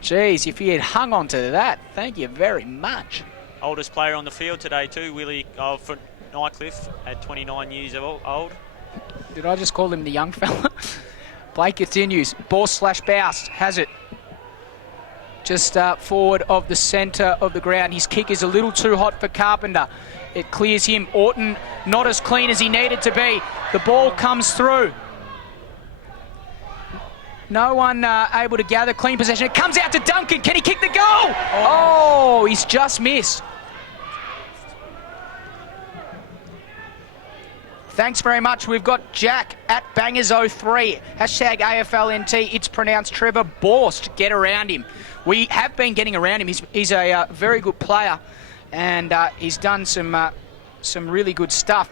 Jeez, if he had hung on to that, thank you very much. Oldest player on the field today too, Willie for Nightcliff at 29 years old. Did I just call him the young fella? Blake continues. Borst/Boust has it. Just forward of the centre of the ground. His kick is a little too hot for Carpenter. It clears him. Orton not as clean as he needed to be. The ball comes through. No one able to gather clean possession. It comes out to Duncan. Can he kick the goal? Oh, he's just missed. Thanks very much. We've got Jack at Bangers03. Hashtag AFLNT. It's pronounced Trevor Borst. Get around him. We have been getting around him. He's a very good player, and he's done some really good stuff.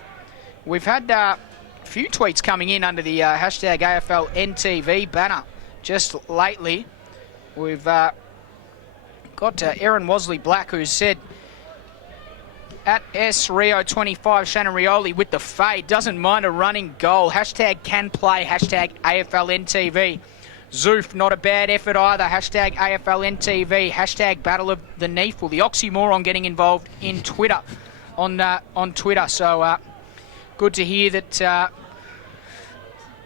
We've had a few tweets coming in under the hashtag AFLNTV banner just lately. We've got Aaron Wasley Black, who said, at SRio25, Shannon Rioli with the fade. Doesn't mind a running goal. Hashtag can play. Hashtag AFLNTV. Zoof, not a bad effort either. Hashtag AFLNTV. Hashtag Battle of the NTFL. The oxymoron getting involved in Twitter, on Twitter. So good to hear that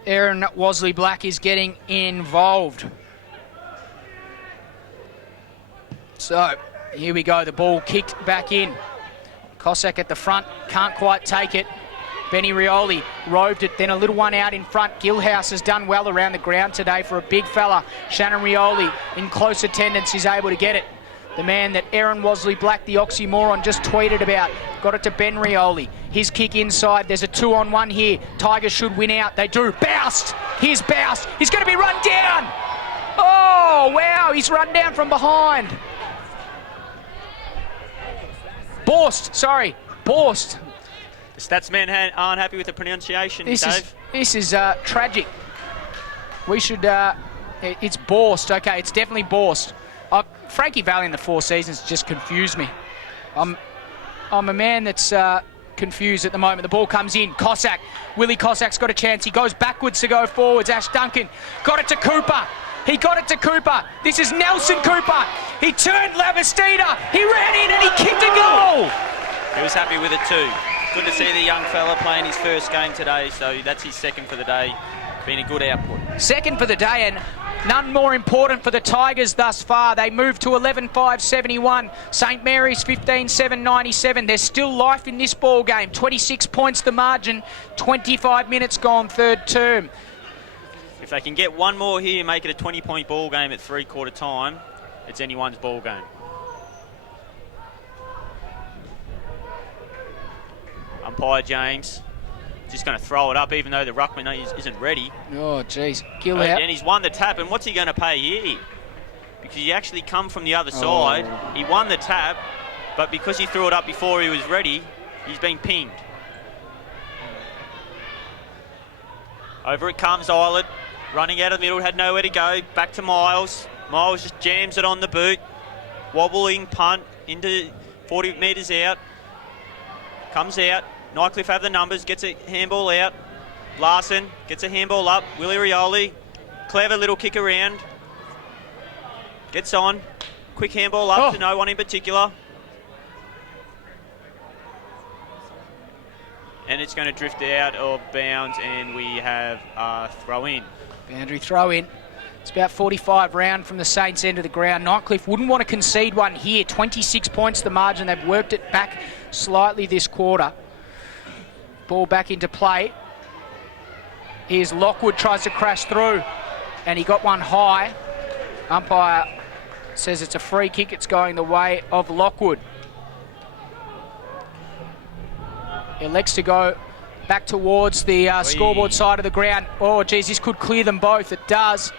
Aaron Wasley-Black is getting involved. So, here we go. The ball kicked back in. Cossack at the front, can't quite take it. Benny Rioli roved it, then a little one out in front. Gilhouse has done well around the ground today for a big fella. Shannon Rioli in close attendance is able to get it. The man that Aaron Wasley-Black, the oxymoron, just tweeted about. Got it to Ben Rioli. His kick inside. There's a 2-on-1 here. Tigers should win out. They do. Boused. Here's Boused. He's going to be run down. Oh, wow. He's run down from behind. Borst. Sorry. Borst. The stats men aren't happy with the pronunciation, Dave. This is tragic. We should... it's Borst. Okay, it's definitely Borst. Frankie Valley in the Four Seasons just confused me. I'm a man that's confused at the moment. The ball comes in. Cossack. Willie Cossack's got a chance. He goes backwards to go forwards. Ash Duncan got it to Cooper. He got it to Cooper. This is Nelson Cooper. He turned Lavastida. He ran in and he kicked a goal. He was happy with it too. Good to see the young fella playing his first game today, so that's his second for the day. Been a good output. Second for the day, and none more important for the Tigers thus far. They moved to 11-5-71. St Mary's 15-7-97. There's still life in this ball game. 26 points the margin. 25 minutes gone third term. If they can get one more here, make it a 20-point ball game at three-quarter time, it's anyone's ball game. Umpire James just going to throw it up, even though the ruckman isn't ready. Oh, jeez. Gill out. And he's won the tap, and what's he going to pay here? Because he actually come from the other side. He won the tap, but because he threw it up before he was ready, he's been pinged. Over it comes Islet, running out of the middle, had nowhere to go. Back to Miles. Miles just jams it on the boot. Wobbling punt into 40 metres out. Comes out. Nightcliff have the numbers, gets a handball out. Larson gets a handball up. Willie Rioli, clever little kick around. Gets on. Quick handball up to no one in particular. And it's going to drift out of bounds, and we have a throw in. Boundary throw in. It's about 45 round from the Saints' end of the ground. Nightcliff wouldn't want to concede one here. 26 points the margin. They've worked it back slightly this quarter. Ball back into play. Here's Lockwood, tries to crash through, and he got one high. Umpire says it's a free kick. It's going the way of Lockwood. Elects to go back towards the scoreboard side of the ground. Oh, geez, this could clear them both. It does.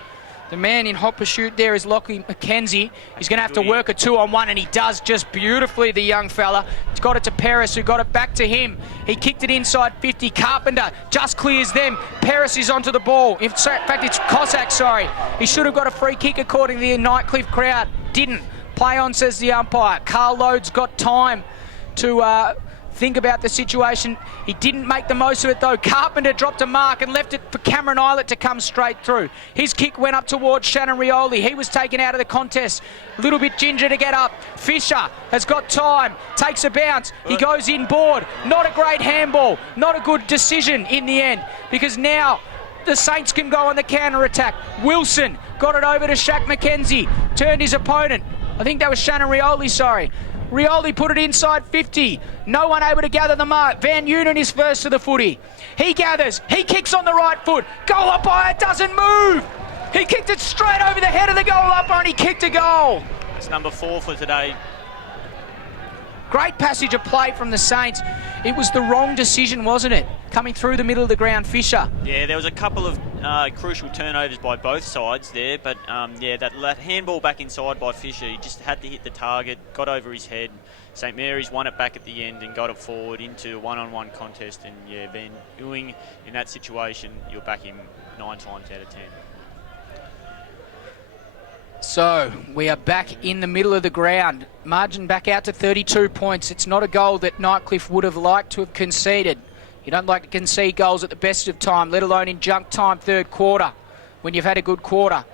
The man in hot pursuit there is Lockie McKenzie. He's going to have to work a 2-on-1, and he does just beautifully, the young fella. He's got it to Paris, who got it back to him. He kicked it inside 50. Carpenter just clears them. Paris is onto the ball. In fact, it's Cossack, sorry. He should have got a free kick according to the Nightcliff crowd. Didn't. Play on, says the umpire. Carl Lode's got time to think about the situation. He didn't make the most of it though. Carpenter dropped a mark and left it for Cameron Islet to come straight through. His kick went up towards Shannon Rioli. He was taken out of the contest. A little bit ginger to get up. Fisher has got time. Takes a bounce. He goes inboard. Not a great handball. Not a good decision in the end, because now the Saints can go on the counter-attack. Wilson got it over to Shaq McKenzie. Turned his opponent. I think that was Shannon Rioli, sorry. Rioli put it inside 50. No one able to gather the mark. Van Unen is first to the footy. He gathers. He kicks on the right foot. Goal umpire doesn't move. He kicked it straight over the head of the goal umpire, and he kicked a goal. It's number 4 for today. Great passage of play from the Saints. It was the wrong decision, wasn't it? Coming through the middle of the ground, Fisher. Yeah, there was a couple of crucial turnovers by both sides there, but yeah, that handball back inside by Fisher, he just had to hit the target, got over his head. St Mary's won it back at the end and got it forward into a one-on-one contest, and yeah, Van Ueng in that situation, you'll back him 9 times out of 10. So, we are back in the middle of the ground. Margin back out to 32 points. It's not a goal that Nightcliff would have liked to have conceded. You don't like to concede goals at the best of time, let alone in junk time, third quarter, when you've had a good quarter.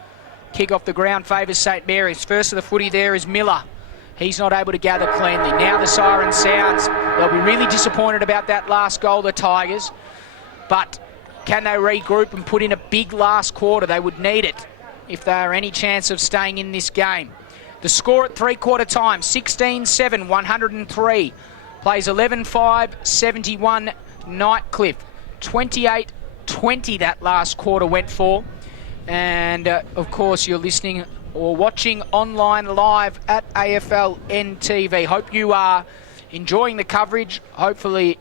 Kick off the ground favours St Mary's. First of the footy there is Miller. He's not able to gather cleanly. Now the siren sounds. They'll be really disappointed about that last goal, the Tigers. But can they regroup and put in a big last quarter? They would need it if they are any chance of staying in this game. The score at three-quarter time, 16-7, 103. Plays 11-5, 71, Nightcliff. 28-20 that last quarter went for. And, of course, you're listening or watching online live at AFLNTv. Hope you are enjoying the coverage. Hopefully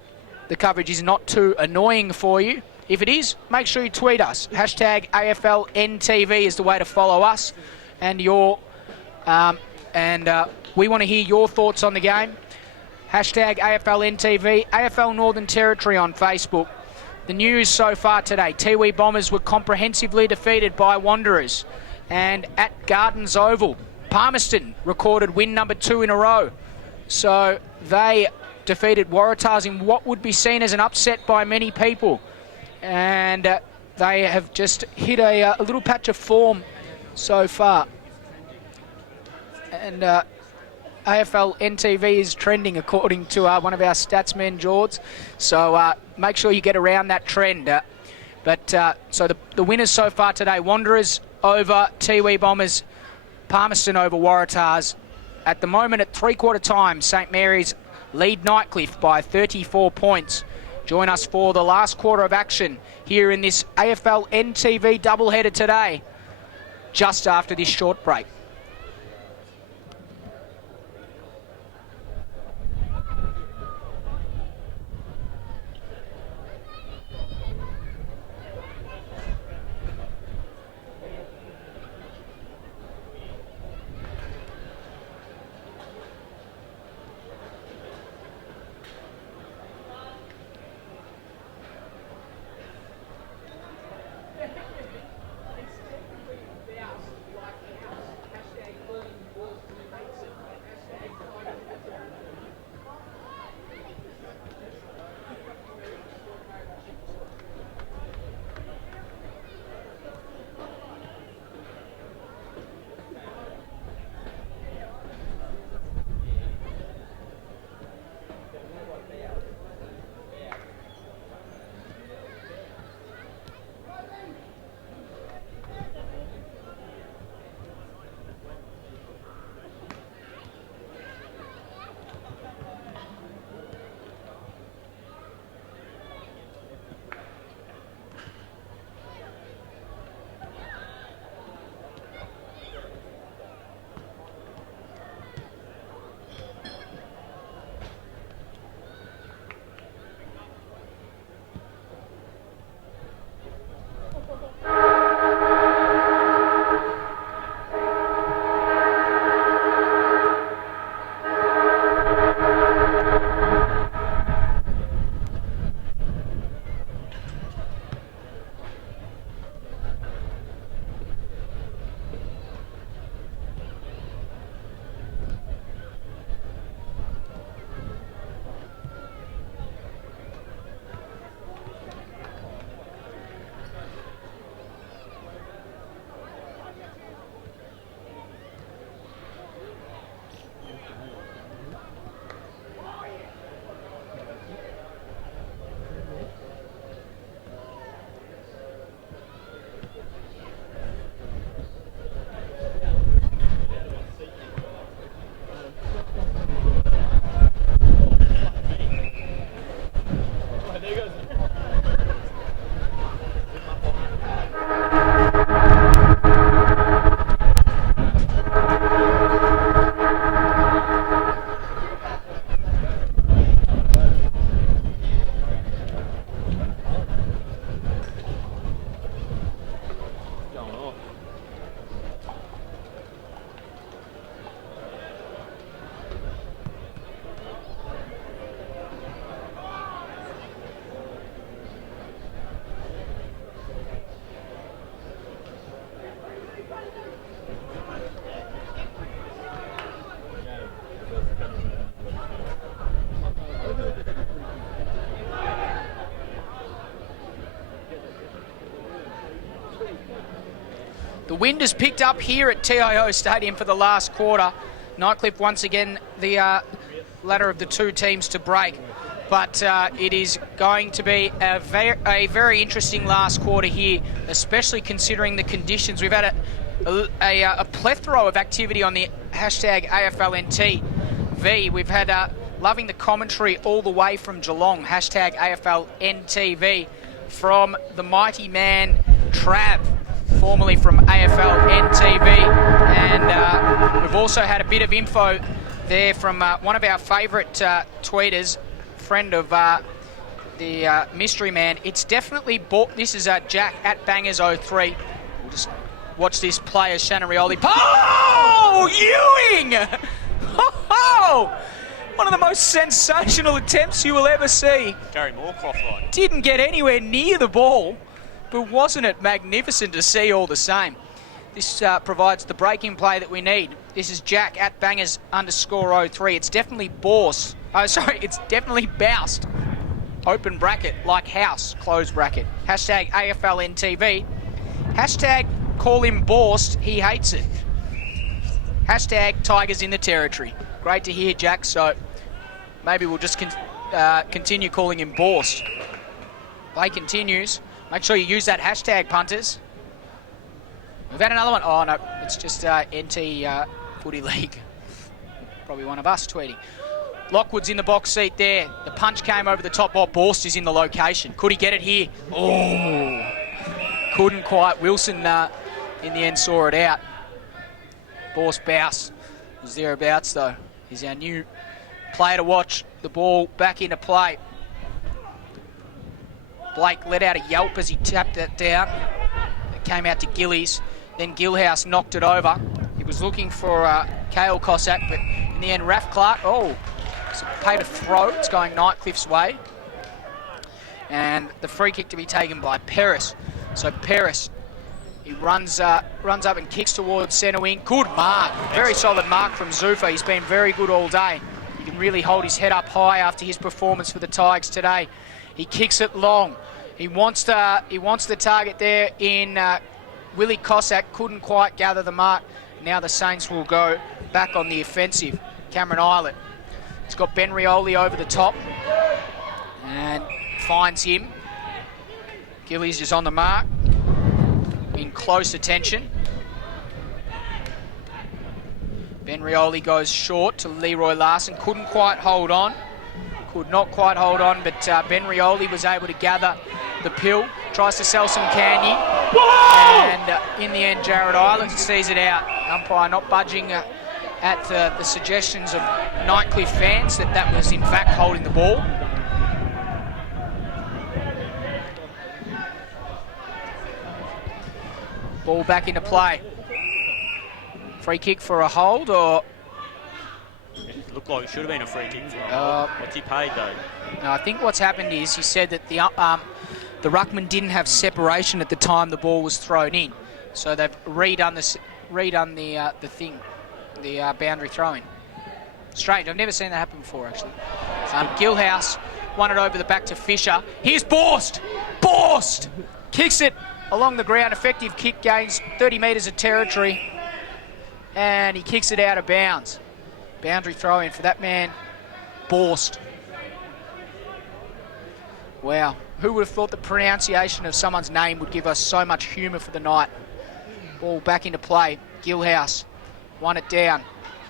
the coverage is not too annoying for you. If it is, make sure you tweet us. Hashtag AFLNTv is the way to follow us. And we want to hear your thoughts on the game. Hashtag AFLNTV, AFL Northern Territory on Facebook. The news so far today, Tiwi Bombers were comprehensively defeated by Wanderers. And at Gardens Oval, Palmerston recorded win number 2 in a row. So they defeated Waratahs in what would be seen as an upset by many people. And they have just hit a little patch of form so far. And AFLNTv is trending according to one of our statsmen, George. So make sure you get around that trend. So the winners so far today, Wanderers over Tiwi Bombers, Palmerston over Waratahs. At the moment at three-quarter time, St Mary's lead Nightcliff by 34 points. Join us for the last quarter of action here in this AFLNTv doubleheader today, just after this short break. The wind has picked up here at TIO Stadium for the last quarter. Nightcliff once again the latter of the two teams to break. But it is going to be a very interesting last quarter here, especially considering the conditions. We've had a plethora of activity on the hashtag AFLNTv. We've had loving the commentary all the way from Geelong, hashtag AFLNTv, from the mighty man Trav, formerly from AFLNTv. And we've also had a bit of info there from one of our favourite tweeters, friend of the mystery man. It's definitely this is Jack at Bangers03. We'll just watch this play as Shannon Rioli. Oh, Ewing! Oh, one of the most sensational attempts you will ever see. Gary Moorcroft right. Didn't get anywhere near the ball, but wasn't it magnificent to see all the same? This provides the breaking play that we need. This is Jack at Bangers_03. It's definitely it's definitely Boust. Open bracket, like house, close bracket. Hashtag AFLNTv. Hashtag call him Borst, he hates it. Hashtag Tigers in the territory. Great to hear, Jack, so maybe we'll just continue calling him Borst. Play continues. Make sure you use that hashtag, punters. We've had another one. Oh, no, it's just NT Footy League. Probably one of us tweeting. Lockwood's in the box seat there. The punch came over the top. Oh, Borst is in the location. Could he get it here? Oh, couldn't quite. Wilson, in the end, saw it out. Borst Bouse was thereabouts, though. He's our new player to watch. The ball back into play. Blake let out a yelp as he tapped that down. It came out to Gillies. Then Gilhouse knocked it over. He was looking for Kale Cossack, but in the end, Raf Clark, paid a throw. It's going Nightcliff's way. And the free kick to be taken by Peris. So Peris, he runs up and kicks towards centre wing. Good mark. Very solid mark from Zuffa. He's been very good all day. He can really hold his head up high after his performance for the Tigers today. He kicks it long. He wants the target there in Willie Cossack. Couldn't quite gather the mark. Now the Saints will go back on the offensive. Cameron Islet. He's got Ben Rioli over the top and finds him. Gillies is on the mark, in close attention. Ben Rioli goes short to Leroy Larson. Couldn't quite hold on. Could not quite hold on, but Ben Rioli was able to gather the pill. Tries to sell some candy. Whoa! And in the end, Jared Island sees it out. Umpire not budging at the suggestions of Nightcliff fans that was in fact holding the ball. Ball back into play. Free kick for a hold, or It looked like it should have been a free kick for him. What's he paid though? no, I think what's happened is he said that the ruckman didn't have separation at the time the ball was thrown in, so they've redone the thing, the boundary throwing. Strange, I've never seen that happen before actually. Gilhouse won it over the back to Fisher. Here's Borst. Borst kicks it along the ground. Effective kick, gains 30 metres of territory, and he kicks it out of bounds. Boundary throw in for that man, Borst. Wow, who would have thought the pronunciation of someone's name would give us so much humour for the night. Ball back into play. Gilhouse won it down.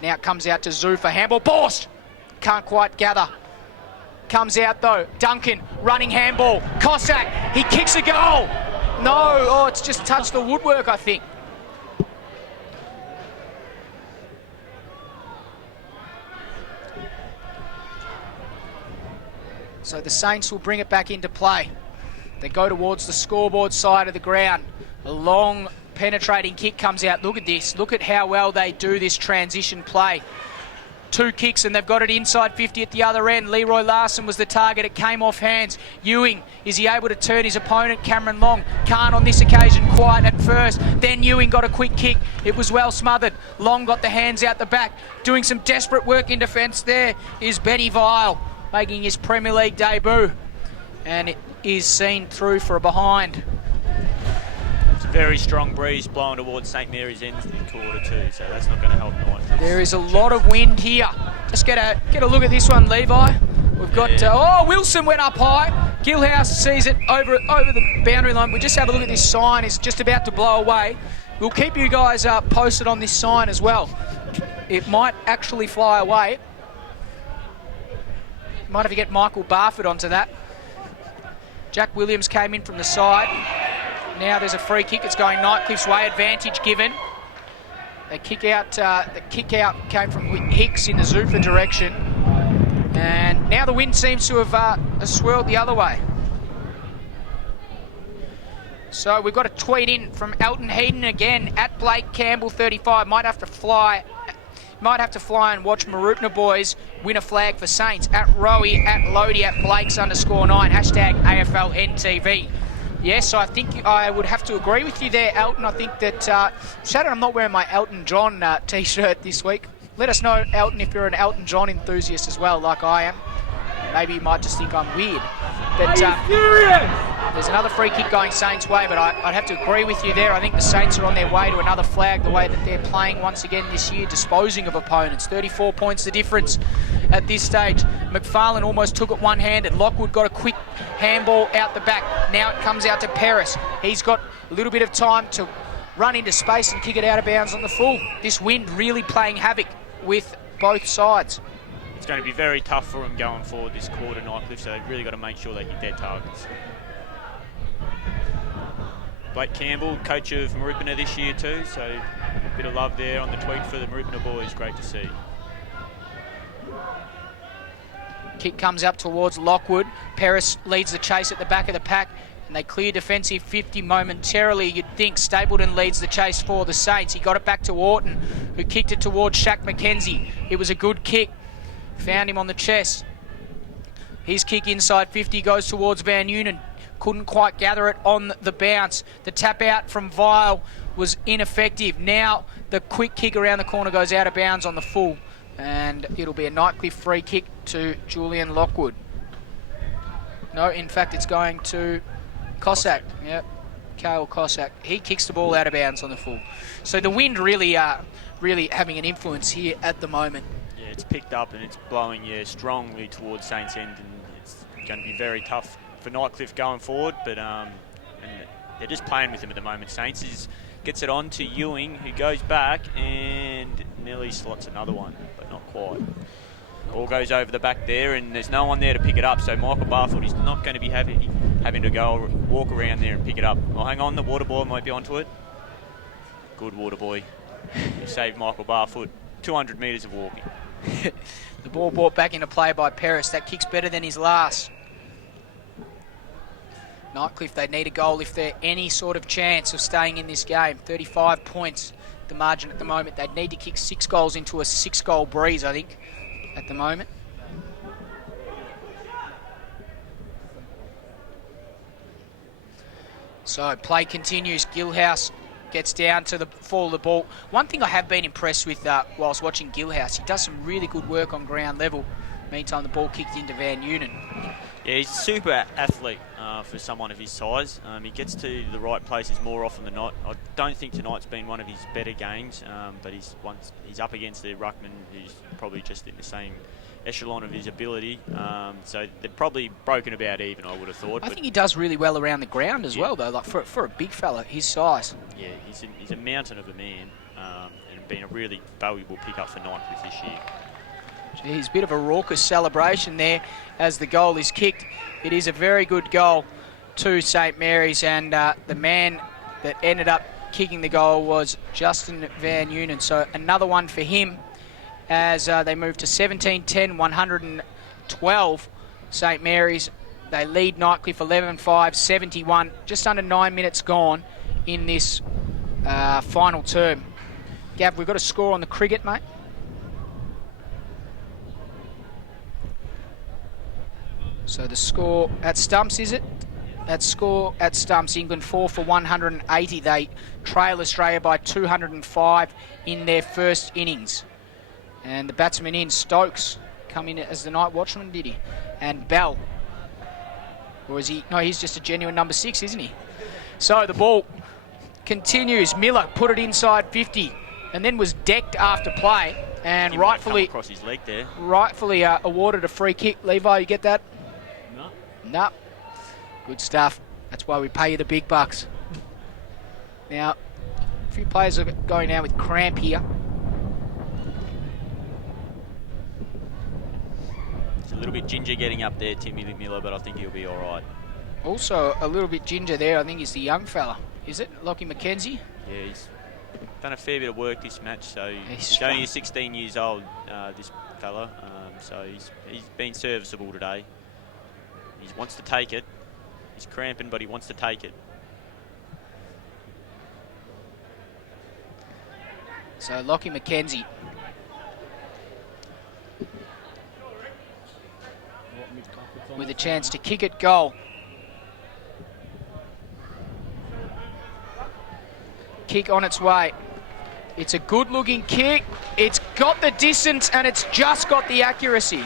Now it comes out to Zuffa. Handball. Borst can't quite gather. Comes out though. Duncan running handball. Cossack. He kicks a goal. No, it's just touched the woodwork, I think. So the Saints will bring it back into play. They go towards the scoreboard side of the ground. A long penetrating kick comes out. Look at this. Look at how well they do this transition play. 2 kicks and they've got it inside 50 at the other end. Leroy Larson was the target. It came off hands. Ewing, is he able to turn his opponent? Cameron Long can't on this occasion quite at first. Then Ewing got a quick kick. It was well smothered. Long got the hands out the back. Doing some desperate work in defence there is Benny Vile, making his Premier League debut. And it is seen through for a behind. It's a very strong breeze blowing towards St Mary's end in quarter 2, so that's not going to help Knight. There is a lot of wind here. Just get a look at this one, Levi. We've got, Wilson went up high. Gillhouse sees it over the boundary line. We just have a look at this sign. It's just about to blow away. We'll keep you guys posted on this sign as well. It might actually fly away. Might have to get Michael Barford onto that. Jack Williams came in from the side. Now there's a free kick. It's going Nightcliff's way. Advantage given. The kick out came from Hicks in the Zuffa direction. And now the wind seems to have swirled the other way. So we've got a tweet in from Elton Heaton again at Blake Campbell 35. Might have to fly and watch Marupna boys win a flag for Saints. At Rowie, at Lodi, at Blakes _9. Hashtag AFLNTv. Yes, I think I would have to agree with you there, Elton. I think that, Shannon, I'm not wearing my Elton John t-shirt this week. Let us know, Elton, if you're an Elton John enthusiast as well, like I am. Maybe you might just think I'm weird. But there's another free kick going Saints' way, but I'd have to agree with you there. I think the Saints are on their way to another flag, the way that they're playing once again this year, disposing of opponents. 34 points the difference at this stage. McFarlane almost took it one-handed. Lockwood got a quick handball out the back. Now it comes out to Paris. He's got a little bit of time to run into space and kick it out of bounds on the full. This wind really playing havoc with both sides. It's going to be very tough for them going forward this quarter, Nightcliff, so they've really got to make sure they hit their targets. Blake Campbell, coach of Marupna this year too, so a bit of love there on the tweet for the Marupna boys. Great to see. Kick comes up towards Lockwood. Paris leads the chase at the back of the pack, and they clear defensive 50 momentarily. You'd think Stapleton leads the chase for the Saints. He got it back to Orton, who kicked it towards Shaq McKenzie. It was a good kick. Found him on the chest. His kick inside 50 goes towards Van Unen. Couldn't quite gather it on the bounce. The tap out from Vile was ineffective. Now the quick kick around the corner goes out of bounds on the full. And it'll be a Nightcliff free kick to Julian Lockwood. No, in fact, it's going to Cossack. Yep, Cale Cossack. He kicks the ball out of bounds on the full. So the wind really having an influence here at the moment. Yeah, it's picked up and it's blowing strongly towards Saints End, and it's going to be very tough for Nightcliff going forward. But and they're just playing with him at the moment. Saints gets it on to Ewing, who goes back and nearly slots another one, but not quite. Ball goes over the back there, and there's no one there to pick it up. So Michael Barfoot is not going to be having to go walk around there and pick it up. Well, hang on, the water boy might be onto it. Good water boy. You saved Michael Barfoot 200 metres of walking. The ball brought back into play by Paris. That kick's better than his last. Nightcliff, they need a goal if they're any sort of chance of staying in this game. 35 points, the margin at the moment. They'd need to kick 6 goals into a 6-goal breeze, I think, at the moment. So play continues. Gillhouse gets down to the fall of the ball. One thing I have been impressed with whilst watching Gillhouse, he does some really good work on ground level. Meantime, the ball kicked into Van Unen. Yeah, he's a super athlete for someone of his size. He gets to the right places more often than not. I don't think tonight's been one of his better games, but he's up against the ruckman who's probably just in the same echelon of his ability. So they're probably broken about even, I would have thought. I think he does really well around the ground as well, though, like for a big fella his size. Yeah, he's a mountain of a man, and been a really valuable pickup for Nightcliff this year. Geez, bit of a raucous celebration there as the goal is kicked. It is a very good goal to St Mary's, and the man that ended up kicking the goal was Justin Van Unen. So another one for him as they move to 17-10, 112. St Mary's, they lead Nightcliff 11-5, 71. Just under 9 minutes gone in this final term. Gav, we've got a score on the cricket, mate. So the score at Stumps, is it? That score at Stumps, England 4 for 180. They trail Australia by 205 in their first innings. And the batsman in, Stokes, come in as the night watchman, did he? And Bell. Or is he? No, he's just a genuine number 6, isn't he? So the ball continues. Miller put it inside 50. and then was decked after play, and He might have come rightfully across his leg there. awarded a free kick. Levi, you get that? No. No. Good stuff. That's why we pay you the big bucks. Now, a few players are going down with cramp here. It's a little bit ginger getting up there, Timmy Miller, but I think he'll be all right. Also, a little bit ginger there, I think, is the young fella. Is it? Lockie McKenzie? Yeah, he's done a fair bit of work this match, so He's he's only 16 years old, this fella, so he's been serviceable today. He wants to take it. He's cramping, but he wants to take it. So Lockie McKenzie. With a chance to kick it goal. Kick on its way. It's a good looking kick. It's got the distance and it's just got the accuracy.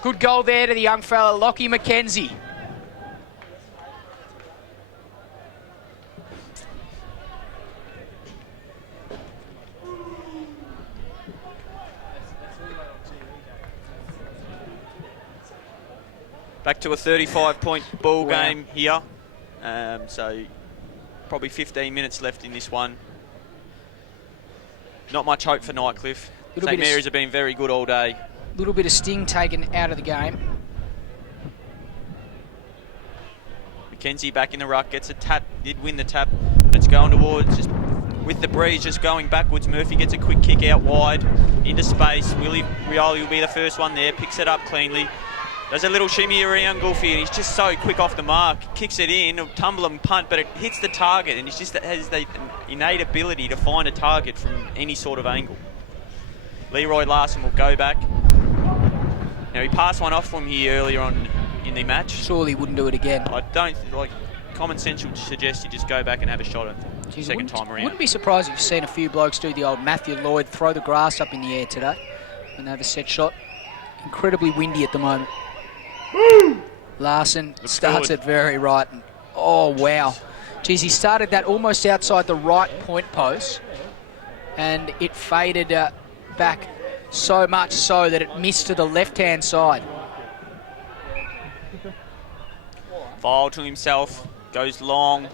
Good goal there to the young fella, Lockie McKenzie. Back to a 35-point ball Wow. game here. So probably 15 minutes left in this one. Not much hope for Nightcliff. Little St bit of Mary's have been very good all day. Little bit of sting taken out of the game. McKenzie back in the ruck, gets a tap, did win the tap, but it's going towards, just with the breeze just going backwards. Murphy gets a quick kick out wide into space. Willie Rioli will be the first one there, picks it up cleanly. Does a little shimmy around Goofy, and he's just so quick off the mark. Kicks it in, tumble and punt, but it hits the target, and he just has the innate ability to find a target from any sort of angle. Leroy Larson will go back. Now, he passed one off from here earlier on in the match. Surely wouldn't do it again. I don't, common sense would suggest you just go back and have a shot at the Geez, second time around. Wouldn't be surprised if you've seen a few blokes do the old Matthew Lloyd throw the grass up in the air today when they have a set shot. Incredibly windy at the moment. Larson starts good. it very right. And, oh, wow. Geez, he started that almost outside the right point post, and it faded back so much so that it missed to the left-hand side. File to himself, goes long,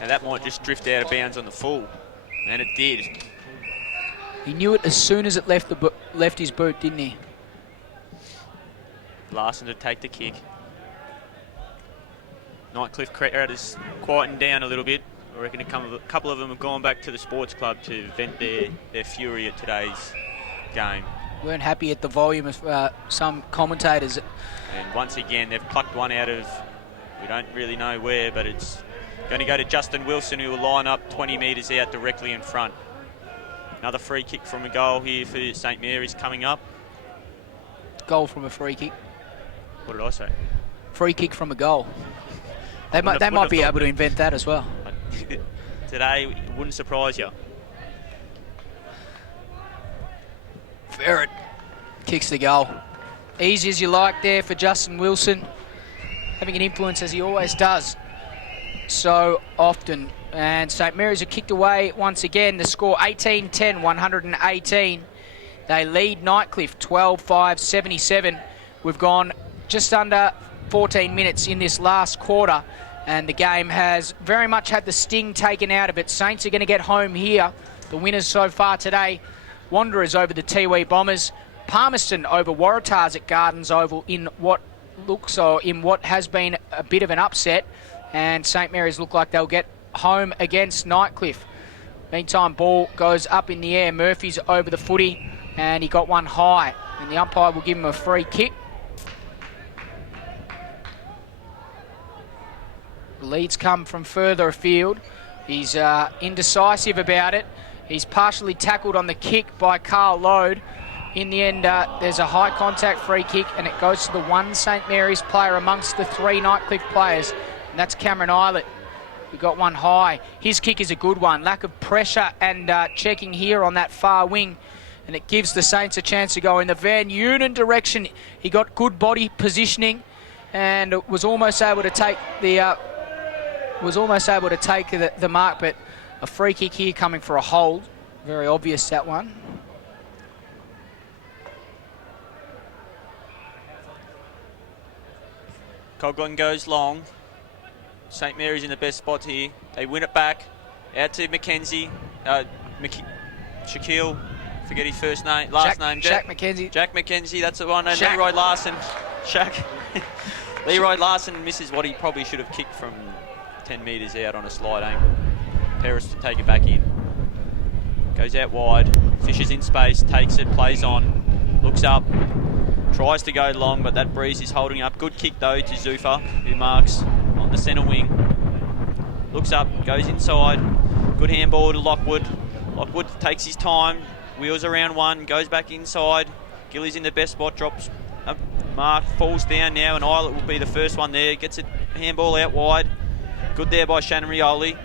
and that might just drift out of bounds on the full. And it did. He knew it as soon as it left his boot, didn't he? Larson to take the kick. Nightcliff crowd is quietened down a little bit. I reckon a couple of them have gone back to the sports club to vent their fury at today's game. Weren't happy at the volume of some commentators. And once again, they've plucked one out of, we don't really know where, but it's going to go to Justin Wilson, who will line up 20 metres out directly in front. Another free kick from a goal here for St Mary's coming up. Goal from a free kick. What did I say? Free kick from a goal. They might be able to invent that as well. Today, it wouldn't surprise you. Ferret kicks the goal. Easy as you like there for Justin Wilson. Having an influence as he always does so often. And St Mary's are kicked away once again. The score 18-10, 118. They lead Nightcliff 12-5, 77. We've gone just under 14 minutes in this last quarter, and the game has very much had the sting taken out of it. Saints are going to get home here. The winners so far today, Wanderers over the Tiwi Bombers, Palmerston over Waratahs at Gardens Oval in what has been a bit of an upset, and St Mary's look like they'll get home against Nightcliff. Meantime, ball goes up in the air. Murphy's over the footy, and he got one high, and the umpire will give him a free kick. The leads come from further afield. He's indecisive about it. He's partially tackled on the kick by Carl Lode. In the end, there's a high contact free kick, and it goes to the one St Mary's player amongst the three Nightcliff players, and that's Cameron Eilert. We got one high. His kick is a good one. Lack of pressure and checking here on that far wing, and it gives the Saints a chance to go in the Van Unen direction. He got good body positioning and was almost able to take the mark, but A free kick here coming for a hold. Very obvious, that one. Coghlan goes long. St Mary's in the best spot here. They win it back. Out to Mackenzie. Shaquille. Forget his first name. Last name. Jack McKenzie. Jack McKenzie. That's the one. And Shaq. Leroy Larson. Shaq. Leroy Larson misses what he probably should have kicked from 10 metres out on a slide angle. Paris to take it back in. Goes out wide. Fishes in space. Takes it. Plays on. Looks up. Tries to go long, but that breeze is holding up. Good kick though to Zufa, who marks on the centre wing. Looks up, goes inside. Good handball to Lockwood. Lockwood takes his time, wheels around one, goes back inside. Gilly's in the best spot, drops a mark, falls down now, and Eilert will be the first one there. Gets a handball out wide. Good there by Shannon Rioli.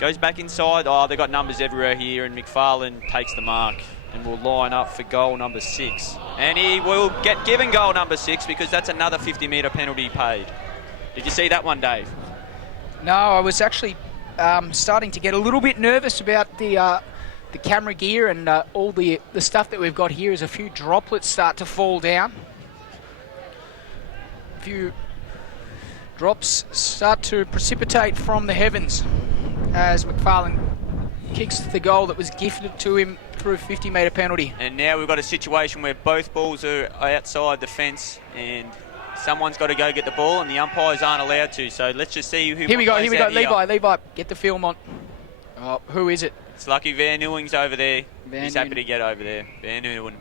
Goes back inside. Oh, they've got numbers everywhere here, and McFarlane takes the mark and will line up for goal number 6. And he will get given goal number 6 because that's another 50-metre penalty paid. Did you see that one, Dave? No, I was actually starting to get a little bit nervous about the camera gear and all the stuff that we've got here as a few droplets start to fall down. A few drops start to precipitate from the heavens as McFarlane kicks the goal that was gifted to him through a 50-metre penalty. And now we've got a situation where both balls are outside the fence and someone's got to go get the ball and the umpires aren't allowed to. So let's just see who. Here we go. Levi, get the film on. Oh, who is it? It's lucky Van Nieuwen's over there. Van He's happy to get over there. Van Nieuwen.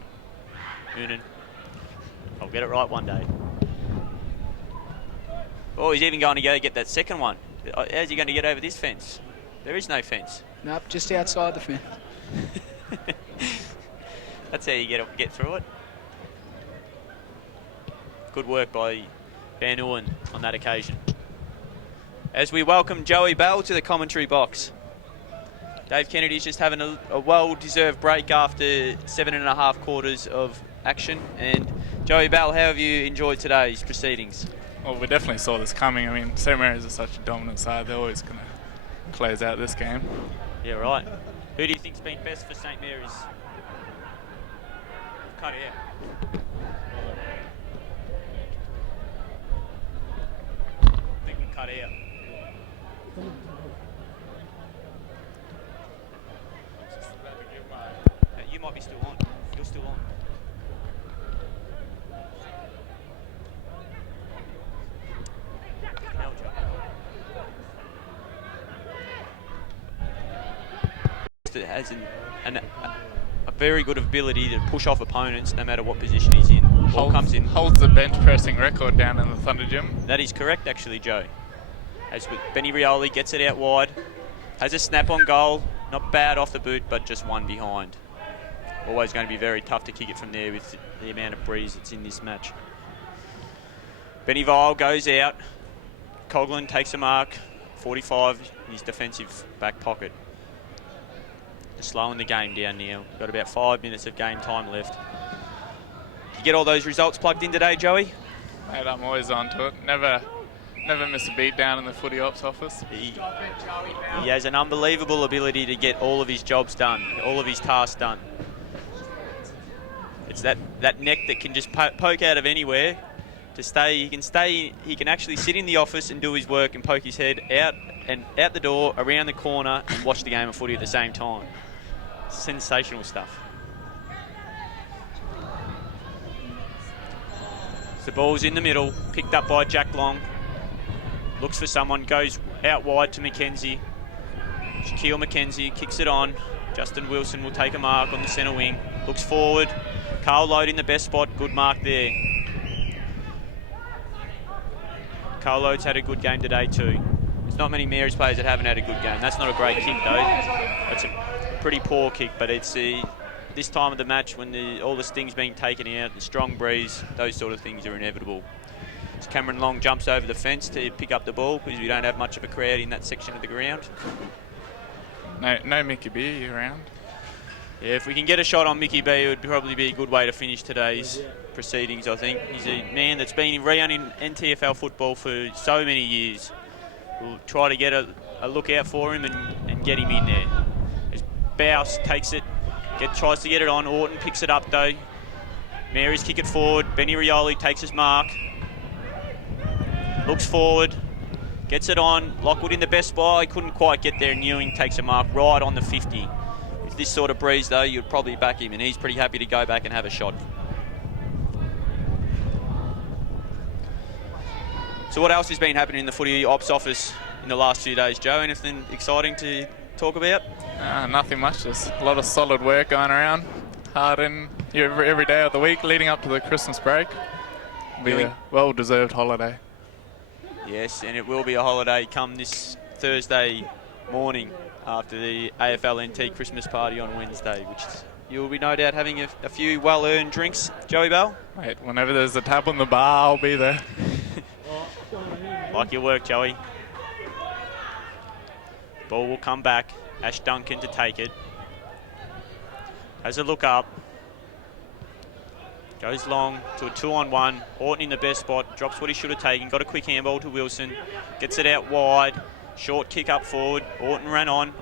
I'll get it right one day. Oh, he's even going to go get that second one. How's he going to get over this fence? There is no fence. Nope, just outside the fence. That's how you get through it. Good work by Van Nieuwen on that occasion. As we welcome Joey Bell to the commentary box. Dave Kennedy's just having a well-deserved break after 7.5 quarters of action. And Joey Bell, how have you enjoyed today's proceedings? Well, we definitely saw this coming. I mean, St Mary's is such a dominant side. They're always going to close out this game. Yeah, right. Who do you think's been best for St Mary's? Cut it out. I think we cut out. You might be still on. You're still on. It has a very good ability to push off opponents no matter what position he's in. Ball comes in. Holds the bench pressing record down in the Thunder Gym. That is correct, actually, Joe. As with Benny Rioli, gets it out wide. Has a snap on goal. Not bad off the boot, but just one behind. Always going to be very tough to kick it from there with the amount of breeze that's in this match. Benny Vile goes out. Coghlan takes a mark. 45 in his defensive back pocket. Just slowing the game down now. Got about 5 minutes of game time left. Did you get all those results plugged in today, Joey? Mate, I'm always on to it. Never miss a beat down in the footy ops office. He has an unbelievable ability to get all of his jobs done, all of his tasks done. It's that neck that can just poke out of anywhere to stay. He can actually sit in the office and do his work and poke his head out the door, around the corner, and watch the game of footy at the same time. Sensational stuff. The ball's in the middle, picked up by Jack Long. Looks for someone, goes out wide to Mackenzie. Shaquille Mackenzie kicks it on. Justin Wilson will take a mark on the centre wing. Looks forward. Carl Load in the best spot. Good mark there. Carl Load's had a good game today too. There's not many Mary's players that haven't had a good game. That's not a great kick though. That's a pretty poor kick, but it's this time of the match when all the sting's being taken out, the strong breeze, those sort of things are inevitable. As Cameron Long jumps over the fence to pick up the ball because we don't have much of a crowd in that section of the ground. No Mickey B around. Yeah, if we can get a shot on Mickey B, it would probably be a good way to finish today's proceedings, I think. He's a man that's been around in NTFL football for so many years. We'll try to get a a look out for him and get him in there. As Bouse takes it, tries to get it on. Orton picks it up though. Mary's kick it forward. Benny Rioli takes his mark. Looks forward. Gets it on. Lockwood in the best spot. He couldn't quite get there. Ewing takes a mark right on the 50. With this sort of breeze though, you'd probably back him, and he's pretty happy to go back and have a shot. So what else has been happening in the footy ops office in the last few days, Joe? Anything exciting to talk about? Nothing much, just a lot of solid work going around. Hard in every day of the week leading up to the Christmas break. It'll be a well-deserved holiday. Yes, and it will be a holiday come this Thursday morning after the AFLNT Christmas party on Wednesday, which you'll be no doubt having a few well-earned drinks. Joey Bell? Mate, whenever there's a tap on the bar, I'll be there. Like your work, Joey. Ball will come back. Ash Duncan to take it. Has a look up. Goes long to a 2-on-1. Orton in the best spot. Drops what he should have taken. Got a quick handball to Wilson. Gets it out wide. Short kick up forward. Orton ran on.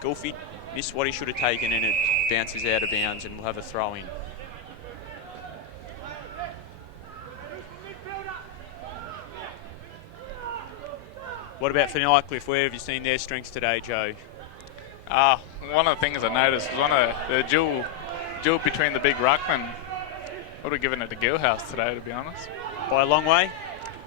Goofy missed what he should have taken, and it bounces out of bounds, and we'll have a throw in. What about for Nightcliff? Where have you seen their strengths today, Joe? One of the things I noticed was one of the duel between the big ruckman. Would have given it to Gilhouse today, to be honest. By a long way?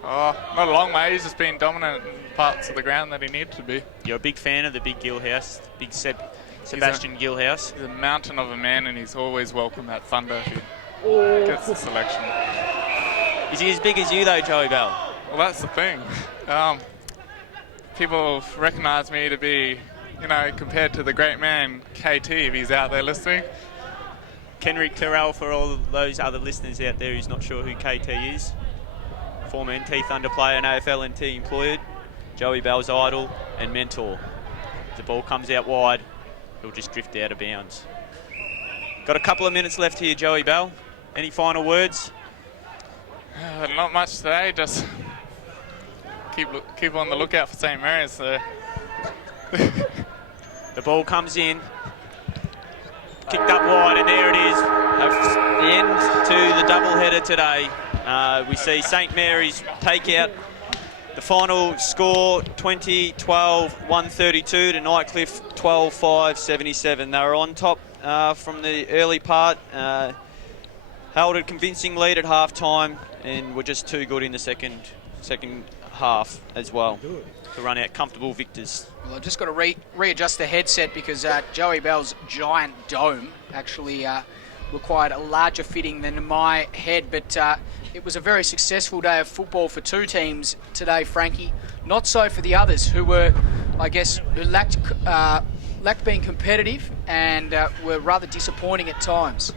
Oh, not a long way. He's just been dominant in parts of the ground that he needed to be. You're a big fan of the big Gilhouse, big Sebastian Gilhouse. He's a mountain of a man, and he's always welcome at Thunder if he gets the selection. Is he as big as you, though, Joey Bell? Well, that's the thing. People recognise me to be, compared to the great man KT, if he's out there listening. Kenrick Clarell, for all those other listeners out there who's not sure who KT is. Former NT Thunder player and AFLNT employed. Joey Bell's idol and mentor. The ball comes out wide, he'll just drift out of bounds. Got a couple of minutes left here, Joey Bell. Any final words? Not much today, just keep on the lookout for St. Mary's. The ball comes in. Kicked up wide, and there it is. The end to the doubleheader today. We see St. Mary's take out the final score, 20-12, 132 to Nightcliff, 12-5, 77. They were on top from the early part, held a convincing lead at half-time, and were just too good in the second half as well to run out comfortable victors. Well, I've just got to readjust the headset because Joey Bell's giant dome actually required a larger fitting than my head, but it was a very successful day of football for two teams today, Frankie. Not so for the others, who were, I guess, who lacked being competitive and were rather disappointing at times.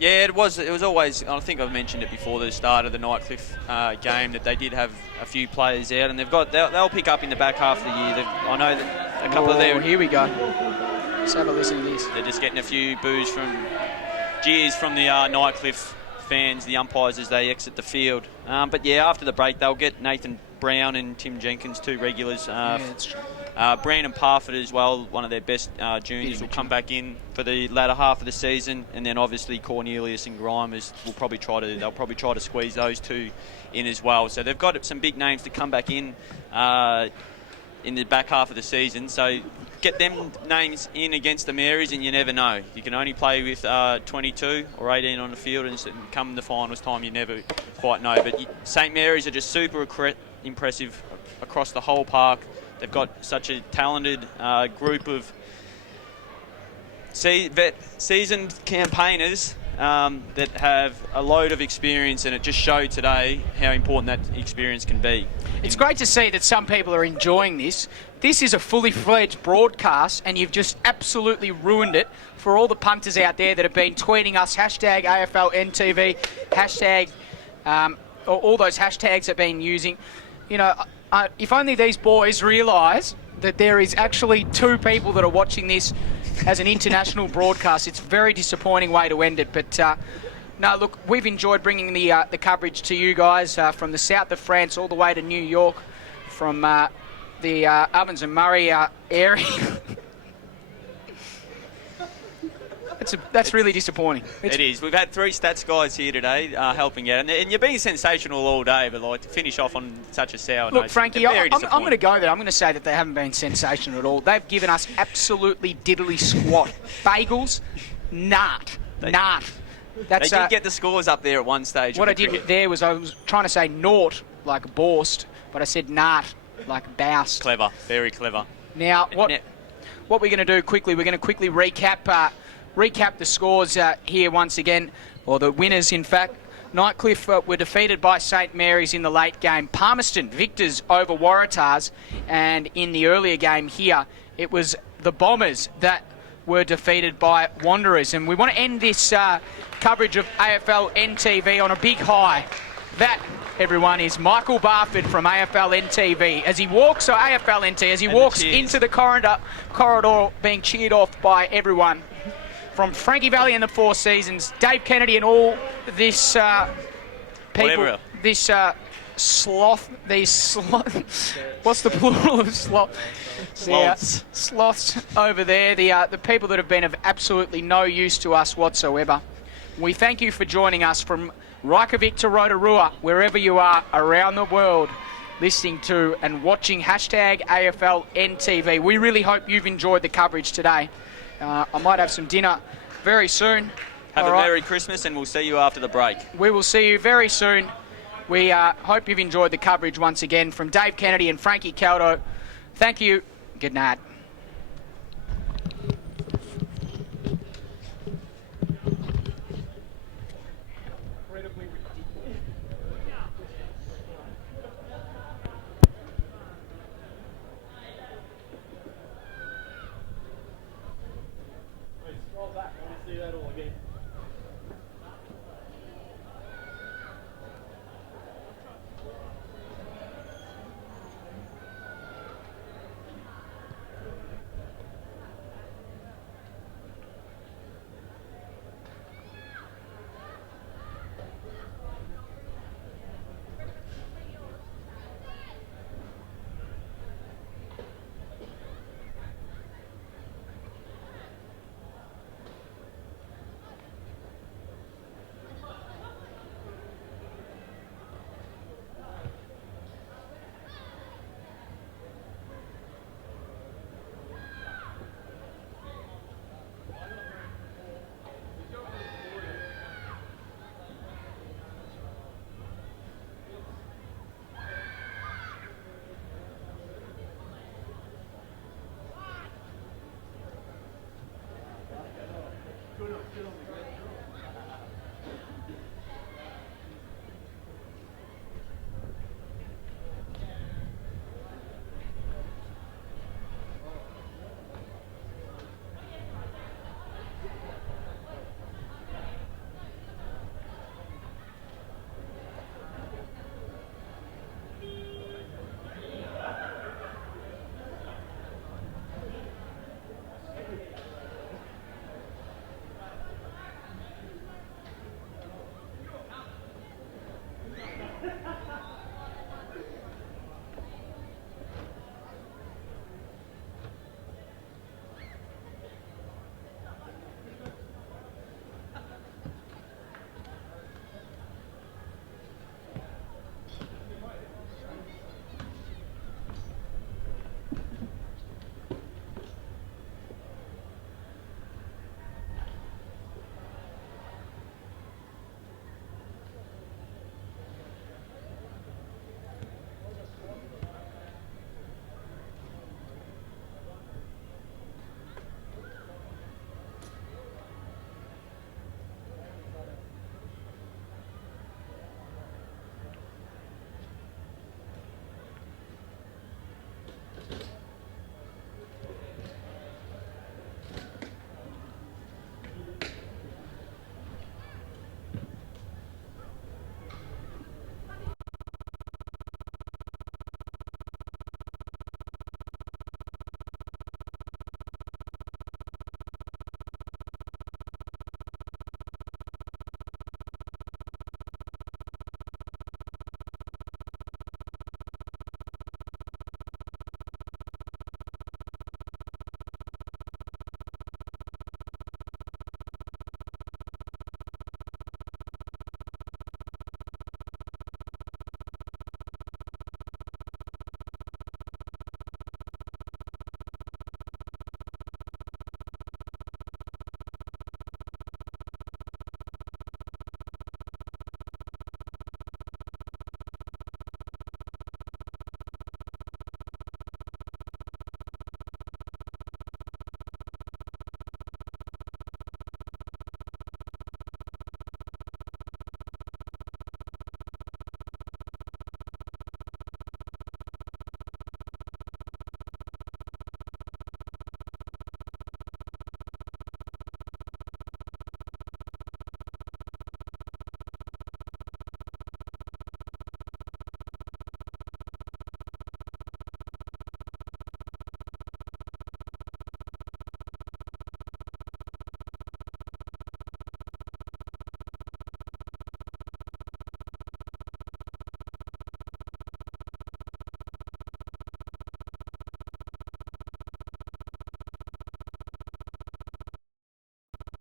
Yeah, it was always, I think I've mentioned it before the start of the Nightcliff game, that they did have a few players out, and they'll pick up in the back half of the year. I know that a couple of them. Here we go. Let's have a listen to this. They're just getting a few jeers from the Nightcliff fans, the umpires, as they exit the field. But yeah, after the break, they'll get Nathan Brown and Tim Jenkins, two regulars. That's true. Brandon Parford as well, one of their best juniors, will come back in for the latter half of the season, and then obviously Cornelius and Grimers they'll probably try to squeeze those two in as well. So they've got some big names to come back in the back half of the season. So get them names in against the Marys, and you never know. You can only play with 22 or 18 on the field, and come the finals time, you never quite know. But St. Mary's are just super impressive across the whole park. They've got such a talented group of seasoned campaigners that have a load of experience, and it just showed today how important that experience can be. It's great to see that some people are enjoying this. This is a fully fledged broadcast, and you've just absolutely ruined it for all the punters out there that have been tweeting us, hashtag AFLNTv, hashtag, or all those hashtags have been using. If only these boys realise that there is actually two people that are watching this as an international broadcast. It's a very disappointing way to end it. But no, look, we've enjoyed bringing the coverage to you guys from the south of France all the way to New York, from the the Ovens and Murray area. That's really disappointing. It is. We've had 3 stats guys here today helping out, and you're being sensational all day, but like to finish off on such a sour note. Look, Frankie, I'm going to go there. I'm going to say that they haven't been sensational at all. They've given us absolutely diddly squat. Bagels, nart. They That's, did get the scores up there at one stage. What I did there was I was trying to say naught, like a borst, but I said nart, like a boust. Clever. Very clever. Now, what we're going to do quickly, we're going to quickly recap the scores here once again, or the winners, in fact. Nightcliff were defeated by St Mary's in the late game. Palmerston, victors over Waratahs. And in the earlier game here, it was the Bombers that were defeated by Wanderers. And we want to end this coverage of AFLNtv on a big high. That, everyone, is Michael Barford from AFLNtv. As he walks, as he walks into the corridor being cheered off by everyone. From Frankie Valley and the Four Seasons, Dave Kennedy and all this people, this sloth, what's the plural of sloth? Sloths. Sloths over there, the people that have been of absolutely no use to us whatsoever. We thank you for joining us from Reykjavik to Rotorua, wherever you are around the world, listening to and watching #AFLNtv. We really hope you've enjoyed the coverage today. I might have some dinner very soon. Have a Merry Christmas, and we'll see you after the break. We will see you very soon. We hope you've enjoyed the coverage once again from Dave Kennedy and Frankie Caldo. Thank you. Good night.